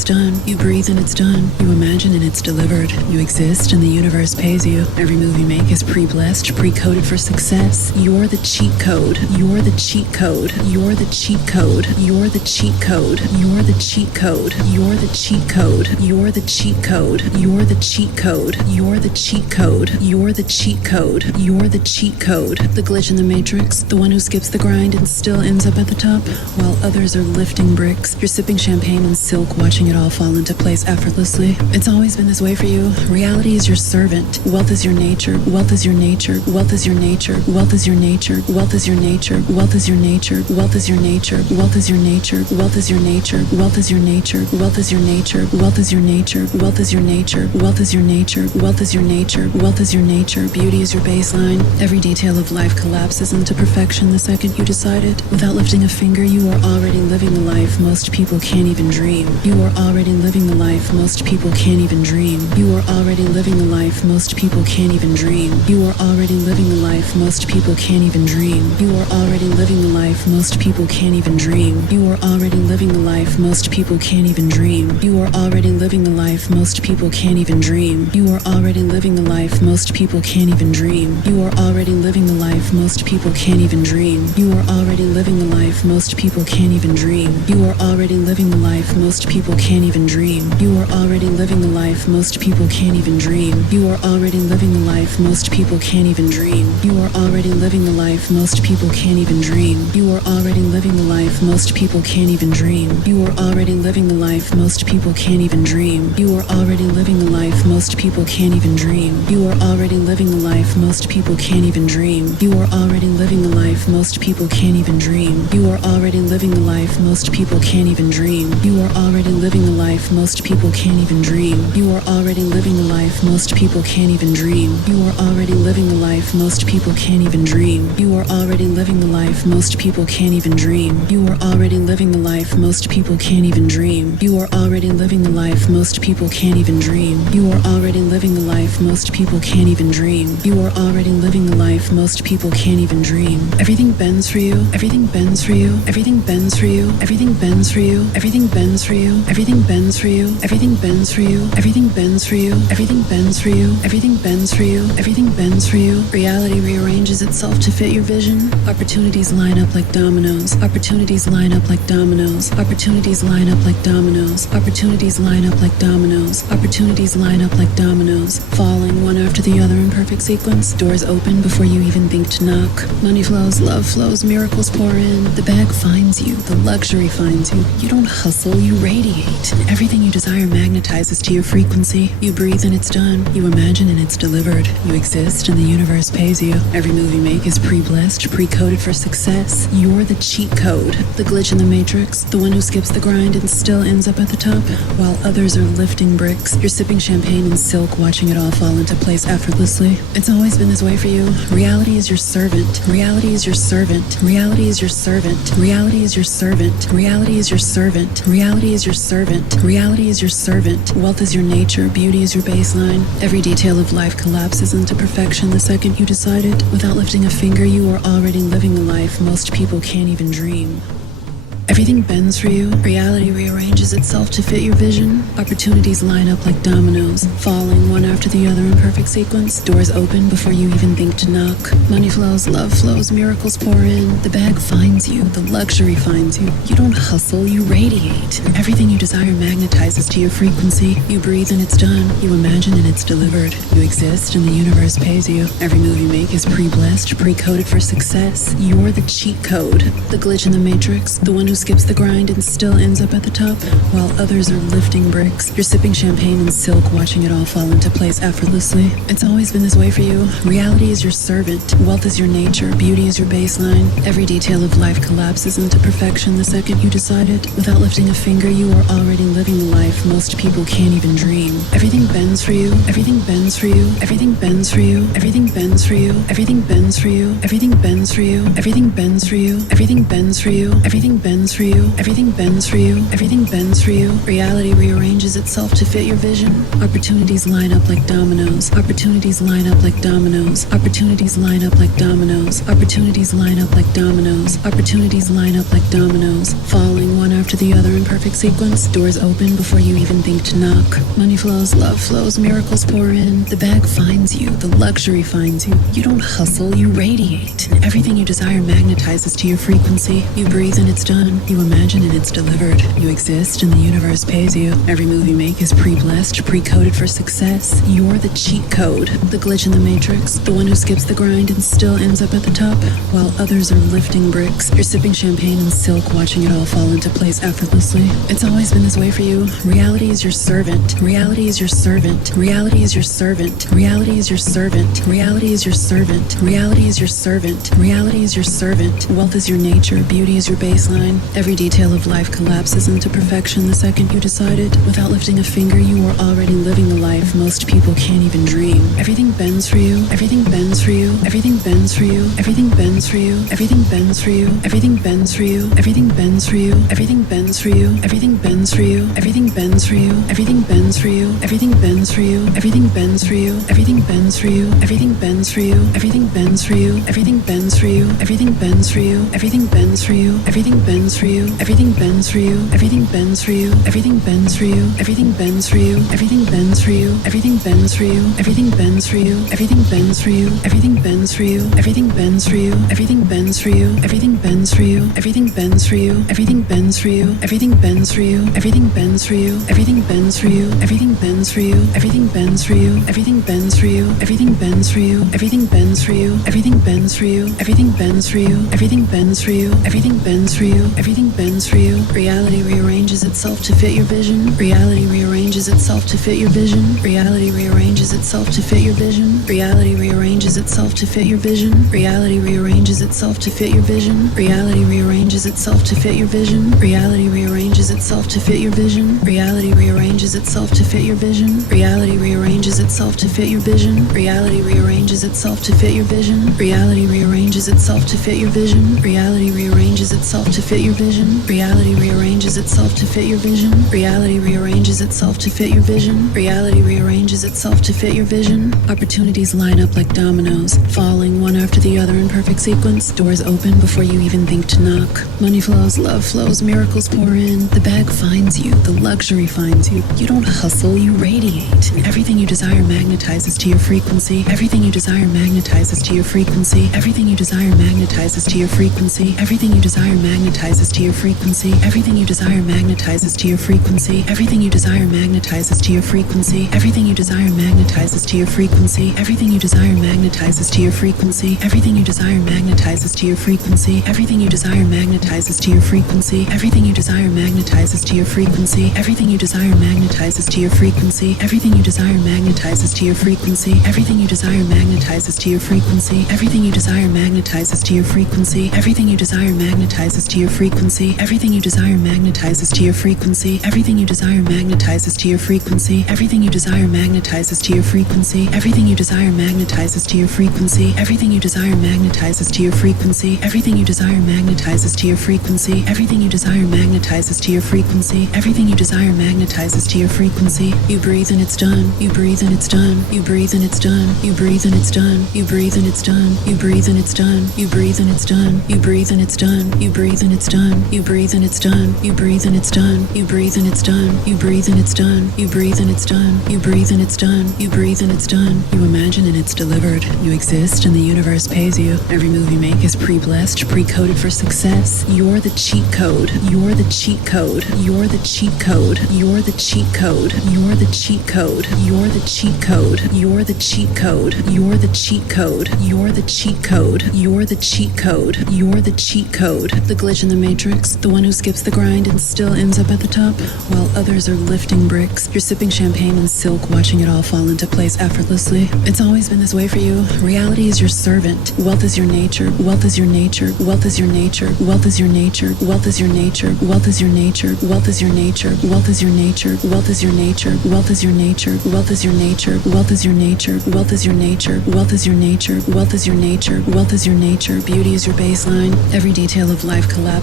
it's done. You breathe and it's done. You imagine and it's delivered. You exist and the universe pays you. Every move you make is pre-blessed, pre-coded for success. You're the cheat code. You're the cheat code. You're the cheat code. You're the cheat code. You're the cheat code. You're the cheat code. You're the cheat code. You're the cheat code. You're the cheat code. You're the cheat code. You're the cheat code. The glitch in the matrix, the one who skips the grind and still ends up at the top, while others are lifting bricks. You're sipping champagne and silk, watching it all fall into place effortlessly. It's always been this way for you. Reality is your servant. Wealth is your nature. Wealth is your nature. Wealth is your nature. Wealth is your nature. Wealth is your nature. Wealth is your nature. Wealth is your nature. Wealth is your nature. Wealth is your nature. Wealth is your nature. Wealth is your nature. Wealth is your nature. Wealth is your nature. Wealth is your nature. Wealth is your nature. Wealth is your nature. Beauty is your baseline. Every detail of life collapses into perfection the second you decide it. Without lifting a finger, you are already living the life most people can't even dream. You are already living the life most people can't even dream. You are already living the life most people can't even dream. You are already living the life most people can't even dream. You are already living the life most people can't even dream. You are already living the life most people can't even dream. You are already living the life most people can't even dream. You are already living the life most people can't even dream. You are already living the life most people can't even dream. You are already living the life most people can't even dream. You are already living the life most people can't even dream. You are already living the life most people can't even dream. You are already living the life most people can't even dream. You are already living the life most people can't even dream. You are already living the life most people can't even dream. You are already living the life most people can't even dream. You are already living the life most people can't even dream. You are already living the life most people can't even dream. You are already living the life most people can't even dream. You are already living the life most people can't even dream. You are already living the life most people can't even dream. You are already living the life most people can't even dream. You are already living the life most people can't even dream. You are already living the life most people can't even dream. You are already living the life most people can't even dream. You are already living the life most people can't even dream. You are already living the life most people can't even dream. You are already living the life most people can't even dream. Everything bends for you. Everything bends for you. Everything bends for you. Everything bends for you. Everything bends for you. Everything bends for you. Everything bends for you. Everything bends for you. Everything bends for you. Everything bends for you. Everything bends for you. Reality rearranges itself to fit your vision. Opportunities line up like dominoes. Opportunities line up like dominoes. Opportunities line up like dominoes. Opportunities line up like dominoes. Opportunities line up like dominoes, falling one after the other in perfect sequence. Doors open before you even think to knock. Money flows, love flows, miracles pour in. The bag finds you, the luxury finds you. You don't hustle, you radiate. And everything you desire magnetizes to your frequency. You breathe and it's done. You imagine and it's delivered. You exist and the universe pays you. Every move you make is pre-blessed, pre-coded for success. You're the cheat code. The glitch in the matrix, the one who skips the grind and still ends up at the top, while others are lifting bricks. You're sipping champagne and silk, watching it all fall into place effortlessly. It's always been this way for you. Reality is your servant. Reality is your servant. Reality is your servant. Reality is your servant. Reality is your servant. Reality is your servant. Reality is your servant. Wealth is your nature. Beauty is your baseline. Every detail of life collapses into perfection the second you decide it. Without lifting a finger, you are already living the life most people can't even dream. Everything bends for you. Reality rearranges itself to fit your vision. Opportunities line up like dominoes, falling one after the other in perfect sequence. Doors open before you even think to knock. Money flows, love flows, miracles pour in. The bag finds you, the luxury finds you. You don't hustle, you radiate. And everything you desire magnetizes to your frequency. You breathe and it's done. You imagine and it's delivered. You exist and the universe pays you. Every move you make is pre-blessed, pre-coded for success. You're the cheat code. The glitch in the matrix, the one who skips the grind and still ends up at the top, while others are lifting bricks. You're sipping champagne and silk, watching it all fall into place effortlessly. It's always been this way for you. Reality is your servant. Wealth is your nature. Beauty is your baseline. Every detail of life collapses into perfection the second you decide it. Without lifting a finger, you are already living the life most people can't even dream. Everything bends for you. Everything bends for you. Everything bends for you. Everything bends for you. Everything bends for you. Everything bends for you. Everything bends for you. Everything bends for you. Everything bends bends for you. Everything bends for you. Everything bends for you. Reality rearranges itself to fit your vision. Opportunities line up like dominoes. Opportunities line up like dominoes. Opportunities line up like dominoes. Opportunities line up like dominoes. Opportunities line up like dominoes, falling one after the other in perfect sequence. Doors open before you even think to knock. Money flows, love flows, miracles pour in. The bag finds you, the luxury finds you. You don't hustle, you radiate. And everything you desire magnetizes to your frequency. You breathe and it's done. You imagine and it's delivered. You exist and the universe pays you. Every move you make is pre-blessed, pre-coded for success. You're the cheat code, the glitch in the matrix, the one who skips the grind and still ends up at the top, while others are lifting bricks. You're sipping champagne and silk, watching it all fall into place effortlessly. It's always been this way for you. Reality is your servant. Reality is your servant. Reality is your servant. Reality is your servant. Reality is your servant. Reality is your servant. Reality is your servant. Wealth is your nature. Beauty is your baseline. Every detail of life collapses into perfection the second you decide it. Without lifting a finger, you are already living the life most people can't even dream. Everything bends for you. Everything bends for you. Everything bends for you. Everything bends for you. Everything bends for you. Everything bends for you. Everything bends for you. Everything bends for you. Everything bends for you. Everything bends for you. Everything bends for you. Everything bends for you. Everything bends for you. Everything bends for you. Everything bends for you. Everything bends for you. Everything bends for you. Everything bends for you. Everything bends for you. Everything bends for you. Everything bends for you. Everything bends for you. Everything bends for you. Everything bends for you. Everything bends for you. Everything bends for you. Everything bends for you. Everything bends for you. Everything bends for you. Everything bends for you. Everything bends for you. Everything bends for you. Everything bends for you. Everything bends for you. Everything bends for you. Everything bends for you. Everything bends for you. Everything bends for you. Everything bends for you. Everything bends for you. Everything bends for you. Everything bends for you. Everything bends for you. Everything bends for you. Everything bends for you. Everything bends for you. Everything bends for you. Reality rearranges itself to fit your vision. Reality rearranges itself to fit your vision. Reality rearranges itself to fit your vision. Reality rearranges itself to fit your vision. Reality rearranges itself to fit your vision. Reality rearranges itself to fit your vision. Reality rearranges itself to fit your vision. Reality rearranges itself to fit your vision. Reality rearranges itself to fit your vision. Reality rearranges itself to fit your vision. Reality rearranges itself to fit your vision. Reality rearranges itself to fit your vision. Reality rearranges itself to fit your vision. Reality rearranges itself to fit your vision. Reality rearranges itself to fit your vision. Opportunities line up like dominoes, falling one after the other in perfect sequence. Doors open before you even think to knock. Money flows, love flows, miracles pour in. The bag finds you, the luxury finds you. You don't hustle, you radiate. And everything you desire magnetizes to your frequency. Everything you desire magnetizes to your frequency. Everything you desire magnetizes to your frequency. Everything you desire magnetizes to your frequency. Everything you desire magnetizes to your frequency. Everything you desire magnetizes to your frequency. Everything you desire magnetizes to your frequency. Everything you desire magnetizes to your frequency. Everything you desire magnetizes to your frequency. Everything you desire magnetizes to your frequency. Everything you desire magnetizes to your frequency. Everything you desire magnetizes to your frequency. Everything you desire magnetizes to your frequency. Everything you desire magnetizes to your frequency. Everything you desire magnetizes to your frequency. Everything you desire magnetizes to your frequency. Everything you desire magnetizes to your frequency. Everything you desire magnetizes to your frequency. Everything you desire magnetizes to your frequency. Everything you desire magnetizes to your frequency. Everything you desire magnetizes to your frequency. Everything you desire magnetizes to your frequency. Everything you desire magnetizes to your frequency. Everything you desire magnetizes to your frequency. You breathe and it's done. You breathe and it's done. You breathe and it's done. You breathe and it's done. You breathe and it's done. You breathe and it's done. You breathe and it's done. You breathe and it's done. You breathe and it's done. You breathe and it's done. You breathe and it's done. You breathe and it's done. You breathe and it's done. You breathe and it's done. You breathe and it's done. You breathe and it's done. You imagine and it's delivered. You exist and the universe pays you. Every move you make is pre-blessed, pre-coded for success. You're the cheat code. You're the cheat code. You're the cheat code. You're the cheat code. You're the cheat code. You're the cheat code. You're the cheat code. You're the cheat code. You're the cheat code. You're the cheat code. You're the cheat code. The glitch in the matrix, the one who skips the grind and still ends up at the top, while others are lifting bricks. You're sipping champagne and silk, watching it all fall into place effortlessly. It's always been this way for you. Reality is your servant. Wealth is your nature. Wealth is your nature. Wealth is your nature. Wealth is your nature. Wealth is your nature. Wealth is your nature. Wealth is your nature. Wealth is your nature. Wealth is your nature. Wealth is your nature. Wealth is your nature. Wealth is your nature. Wealth is your nature. Wealth is your nature. Wealth is your nature. Wealth is your nature. Beauty is your baseline. Every detail of life collapses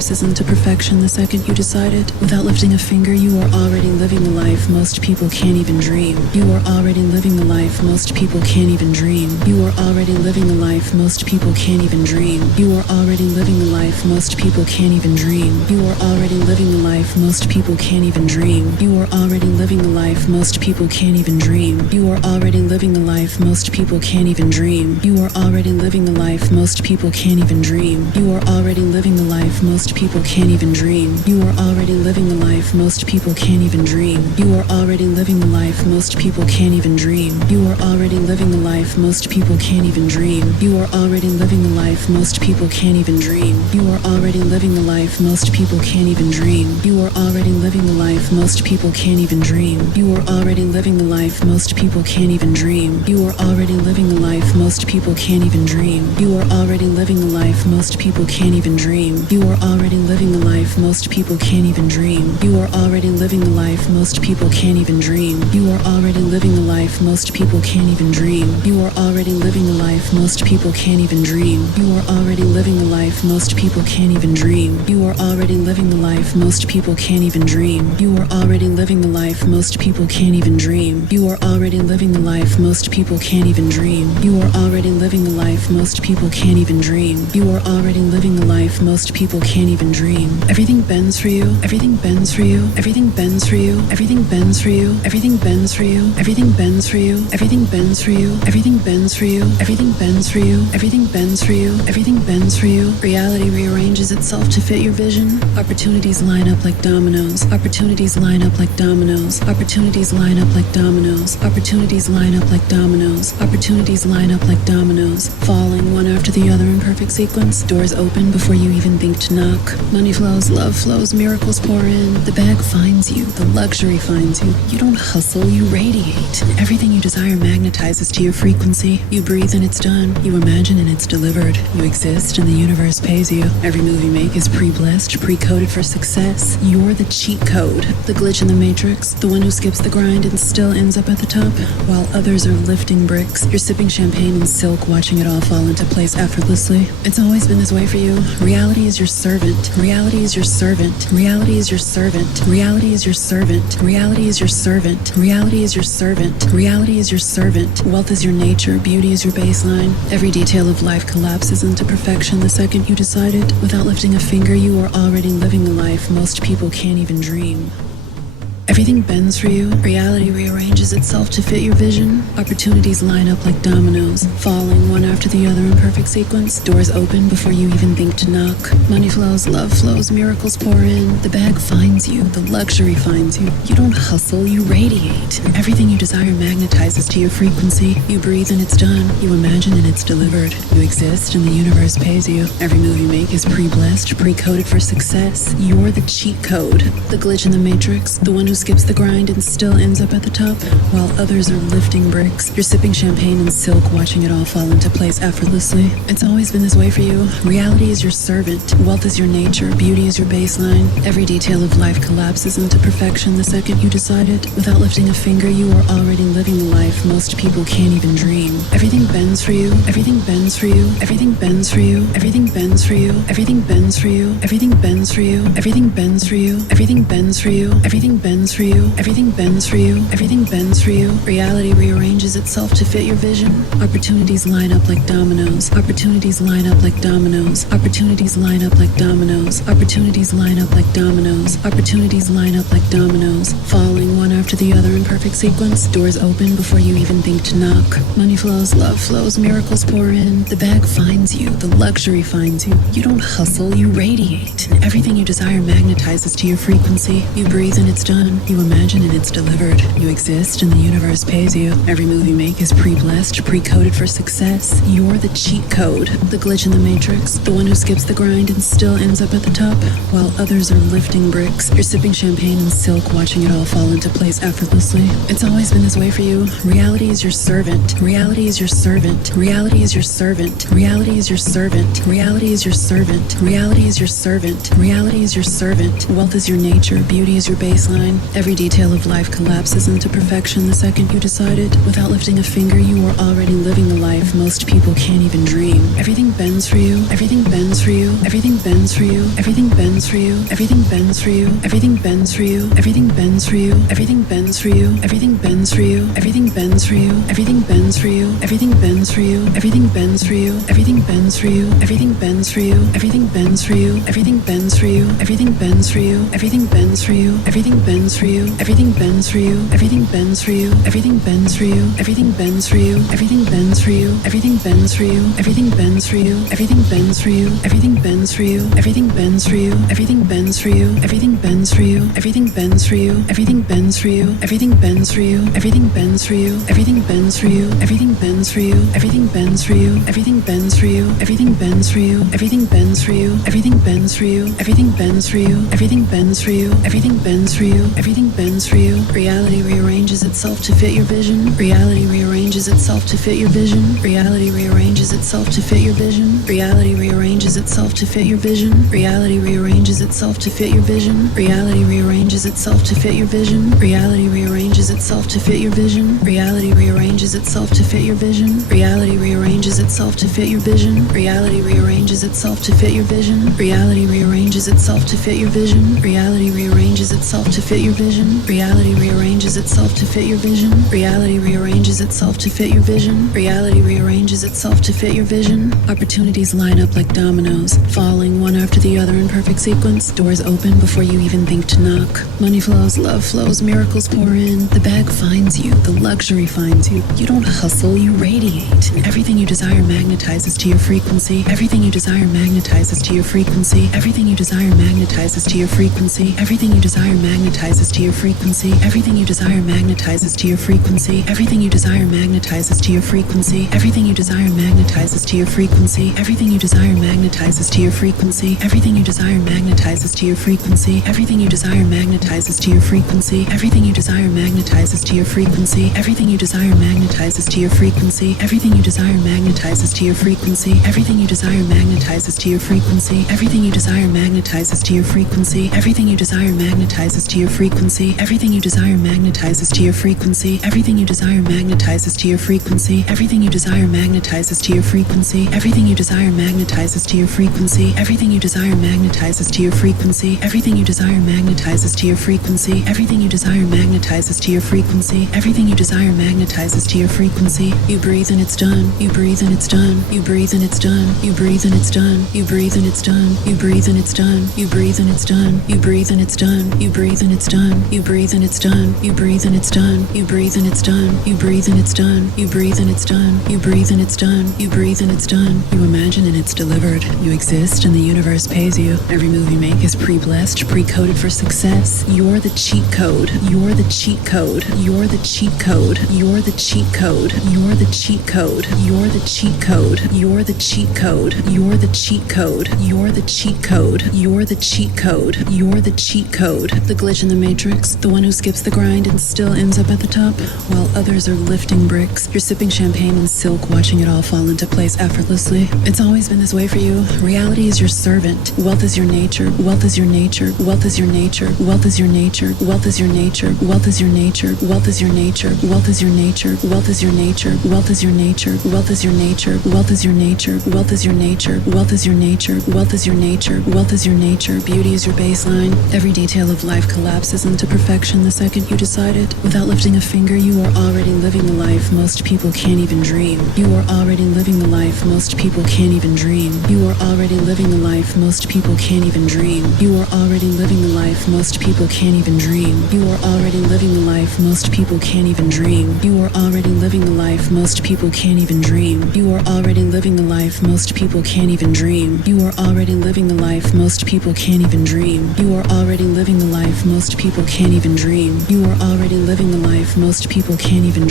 collapses into perfection the second you decide it. Without lifting a finger, you are already living the life most people can't even dream. You are already living the life most people can't even dream. You are already living the life most people can't even dream. You are already living the life most people can't even dream. You are already living the life most people can't even dream. You are already living the life most people can't even dream. You are already living the life most people can't even dream. You are already living the life most people can't even dream. You are already living the life most people can't even dream. You are already living the life most people can't even dream. You are already living the life most people can't even dream. You are already living the life most people can't even dream. You are already living the life most people can't even dream. You are already living the life most people can't even dream. You are already living the life most people can't even dream. You are already living the life most people can't even dream. You are already living the life most people can't even dream. You are already living the life most people can't even dream. You are already living the life most people can't even dream. You are already living the life most people can't even dream. You are already living the life most people can't even dream. You are already living the life most people can't even dream. You are already living the life most people can't even dream. You are already living the life most people can't even dream. You are already living the life most people can't even dream. You are already living the life most people can't even dream. You are already living the life most people can't even dream. You are already living the life most people can't even dream. Everything bends for you. Everything bends for you. Everything bends for you. Everything bends for you. Everything bends for you. Everything bends for you. Everything bends for you. Everything bends for you. Everything bends for you. Everything bends for you. Everything bends for you. Reality rearranges itself to fit your vision. Opportunities line up like dominoes. Opportunities line up like dominoes. Opportunities line up like dominoes. Opportunities line up like dominoes. Opportunities line up like dominoes, falling one after the other in perfect sequence. Doors open before you even think to knock. Money flows, love flows, miracles pour in. The bag finds you, the luxury finds you. You don't hustle, you radiate. Everything you desire magnetizes to your frequency. You breathe and it's done. You imagine and it's delivered. You exist and the universe pays you. Every move you make is pre-blessed, pre-coded for success. You're the cheat code, the glitch in the matrix, the one who skips the grind and still ends up at the top, while others are lifting bricks. You're sipping champagne and silk, watching it all fall into place effortlessly. It's always been this way for you. Reality is your servant. Reality is your servant. Reality is your servant. Reality is your servant. Reality is your servant. Reality is your servant. Reality is your servant. Wealth is your nature. Beauty is your baseline. Every detail of life collapses into perfection the second you decide it. Without lifting a finger, you are already living the life most people can't even dream. Everything bends for you. Reality rearranges itself to fit your vision. Opportunities line up like dominoes, falling one after the other in perfect sequence. Doors open before you even think to knock. Money flows, love flows, miracles pour in. The bag finds you, the luxury finds you. You don't hustle, you radiate. Everything you desire magnetizes to your frequency. You breathe and it's done. You imagine and it's delivered. You exist and the universe pays you. Every move you make is pre-blessed, pre-coded for success. You're the cheat code, the glitch in the matrix, the one who skips the grind and still ends up at the top, while others are lifting bricks. You're sipping champagne and silk, watching it all fall into place effortlessly. It's always been this way for you. Reality is your servant. Wealth is your nature. Beauty is your baseline. Every detail of life collapses into perfection the second you decide it. Without lifting a finger, you are already living the life most people can't even dream. Everything bends for you. Everything bends for you. Everything bends for you. Everything bends for you. Everything bends for you. Everything bends for you. Everything bends for you. Everything bends for you. Everything bends for you. Everything bends for you. Everything bends for you. Reality rearranges itself to fit your vision. Opportunities line up like dominoes. Opportunities line up like dominoes. Opportunities line up like dominoes. Opportunities line up like dominoes. Opportunities line up like dominoes, falling one after the other in perfect sequence. Doors open before you even think to knock. Money flows, love flows, miracles pour in. The bag finds you, the luxury finds you. You don't hustle, you radiate. Everything you desire magnetizes to your frequency. You breathe and it's done. You imagine and it's delivered. You exist and the universe pays you. Every move you make is pre-blessed, pre-coded for success. You're the cheat code, the glitch in the matrix, the one who skips the grind and still ends up at the top, while others are lifting bricks. You're sipping champagne and silk, watching it all fall into place effortlessly. It's always been this way for you. Reality is your servant. Reality is your servant. Reality is your servant. Reality is your servant. Reality is your servant. Reality is your servant. Reality is your servant. Wealth is your nature. Beauty is your baseline. Every detail of life collapses into perfection the second you decide it. Without lifting a finger, you are already living the life most people can't even dream. Everything bends for you, everything bends for you, everything bends for you, everything bends for you, everything bends for you, everything bends for you, everything bends for you, everything bends for you, everything bends for you, everything bends for you, everything bends for you, everything bends for you, everything bends for you, everything bends for you, everything bends for you, everything bends for you, everything bends for you, everything bends for you, everything bends for you, everything bends for you, everything bends for you, everything bends for you, everything bends for you, everything bends for you, everything bends for you, everything bends for you, everything bends for you, everything bends for you, everything bends for you, everything bends for you, everything bends for you, everything bends for you, everything bends for you, everything bends for you, everything bends for you, everything bends for you, everything bends for you, everything bends for you, everything bends for you, everything bends for you, everything bends for you, everything bends for you, everything bends for you, everything bends for you, everything bends for you, everything bends for you, everything bends for you. Reality rearranges itself to fit your vision. Reality rearranges itself to fit your vision. Reality rearranges itself to fit your vision. Reality rearranges itself to fit your vision. Reality rearranges itself to fit your vision. Reality rearranges itself to fit your vision. Reality rearranges itself to fit your vision. Reality rearranges itself to fit your vision. Reality rearranges itself to fit your vision. Reality rearranges itself to fit your vision. Reality rearranges itself to fit your vision. Reality rearranges itself to fit your vision. Reality rearranges itself to fit your vision. Reality rearranges itself to fit your vision. Reality rearranges itself to fit your vision. Opportunities line up like dominoes, falling one after the other in perfect sequence. Doors open before you even think to knock. Money flows, love flows, miracles pour in. The bag finds you, the luxury finds you. You don't hustle, you radiate. And everything you desire magnetizes to your frequency. Everything you desire magnetizes to your frequency. Everything you desire magnetizes to your frequency. Everything you desire magnetizes to your frequency. Everything you desire magnetizes to your frequency. Everything you desire magnetizes to your frequency. Everything you desire magnetizes to your frequency. Everything you desire magnetizes to your frequency. Everything you desire magnetizes to your frequency. Everything you desire magnetizes to your frequency. Everything you desire magnetizes to your frequency. Everything you desire magnetizes to your frequency. Everything you desire magnetizes to your frequency. Everything you desire magnetizes to your frequency. Everything you desire magnetizes to your frequency. Everything you desire magnetizes to your frequency. Everything you desire magnetizes to your frequency. Everything you desire magnetizes to your frequency. Everything you desire magnetizes to your frequency. Everything you desire magnetizes to your frequency. Everything you desire magnetizes to your frequency. Everything you desire magnetizes to your frequency. Everything you desire magnetizes to your frequency. Everything you desire magnetizes to your frequency. You breathe and it's done. You breathe and it's done. You breathe and it's done. You breathe and it's done. You breathe and it's done. You breathe and it's done. You breathe and it's done. You breathe and it's done. You breathe and it's done. You breathe and it's done. You breathe and it's done. You breathe and it's done. You breathe and it's done. You breathe and it's done. You breathe and it's done. You breathe and it's done. You imagine and it's delivered. You exist and the universe pays you. Every move you make is pre-blessed, pre-coded for success. You're the cheat code. You're the cheat code. You're the cheat code. You're the cheat code. You're the cheat code. You're the cheat code. You're the cheat code. You're the cheat code. You're the cheat code. You're the cheat code. You're the cheat code. The glitch in the matrix, the one who skips the grind and still ends up at the top, while others are lifting bricks. You're sipping champagne and silk, watching it all fall into place effortlessly. It's always been this way for you. Reality is your servant. Wealth is your nature. Wealth is your nature. Wealth is your nature. Wealth is your nature. Wealth is your nature. Wealth is your nature. Wealth is your nature. Wealth is your nature. Wealth is your nature. Wealth is your nature. Wealth is your nature. Wealth is your nature. Wealth is your nature. Wealth is your nature. Wealth is your nature. Wealth is your nature. Beauty is your baseline. Every detail of life collapses into perfection the second you decide it. Without lifting a finger, you are already living the life most people can't even dream. You are already living the life most people can't even dream. You are already living the life most people can't even dream. You are already living the life most people can't even dream. You are already living the life most people can't even dream. You are already living the life most people can't even dream. You are already living the life most people can't even dream. You are already living the life most people can't even dream. You are already living the life most people can't even dream. You are already living the life most people can't even dream.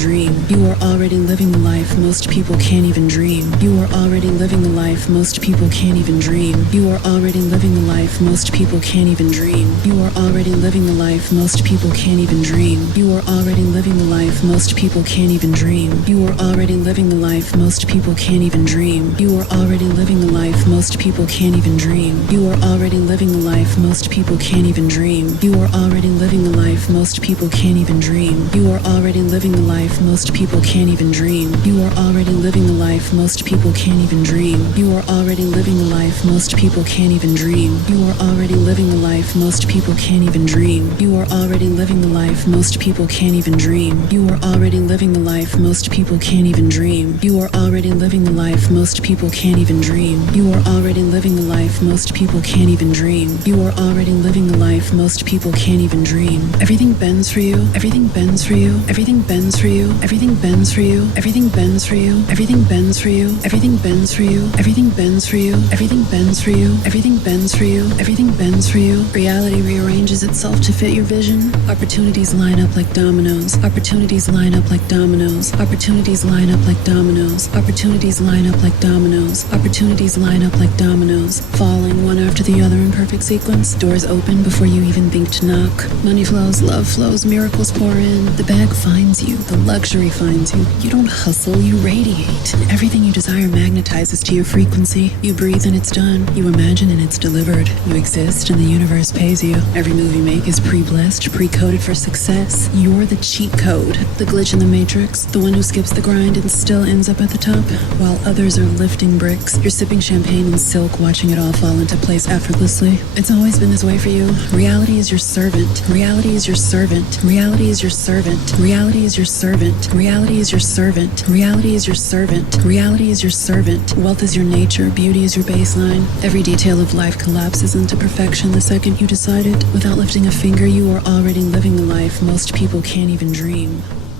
dream. You are already living the life most people can't even dream. You are already living the life most people can't even dream. You are already living the life most people can't even dream. You are already living the life most people can't even dream. You are already living the life most people can't even dream. You are already living the life most people can't even dream. You are already living the life most people can't even dream. You are already living the life most people can't even dream. You are already living the life most people can't even dream. You are already living the life most people can't even dream. You are already living the life most people can't even dream. You are already living the life most people can't even dream. You are already living the life most people can't even dream. You are already living the life most people can't even dream. You are already living the life most people can't even dream. You are already living the life most people can't even dream. You are already living the life most people can't even dream. You are already living the life most people can't even dream. Everything bends for you. Everything bends for you. Everything bends for you. Everything bends for you. Everything bends for you. Everything bends for you. Everything bends for you. Everything bends for you. Everything bends for you. Everything bends for you. Everything bends for you. Reality rearranges itself to fit your vision. Opportunities line up like dominoes. Opportunities line up like dominoes. Opportunities line up like dominoes. Opportunities line up like dominoes. Opportunities line up like dominoes, falling one after the other in perfect sequence. Doors open before you even think to knock. Money flows, love flows, miracles pour in. The bag finds you. The luxury finds you. You don't hustle, you radiate. And everything you desire magnetizes to your frequency. You breathe and it's done. You imagine and it's delivered. You exist and the universe pays you. Every move you make is pre-blessed, pre-coded for success. You're the cheat code, the glitch in the matrix, the one who skips the grind and still ends up at the top, while others are lifting bricks. You're sipping champagne and silk, watching it all fall into place effortlessly. It's always been this way for you. Reality is your servant. Reality is your servant. Reality is your servant. Reality is your servant. Reality is your servant. Reality is your servant. Reality is your servant. Wealth is your nature. Beauty is your baseline. Every detail of life collapses into perfection the second you decide it. Without lifting a finger, you are already living the life most people can't even dream.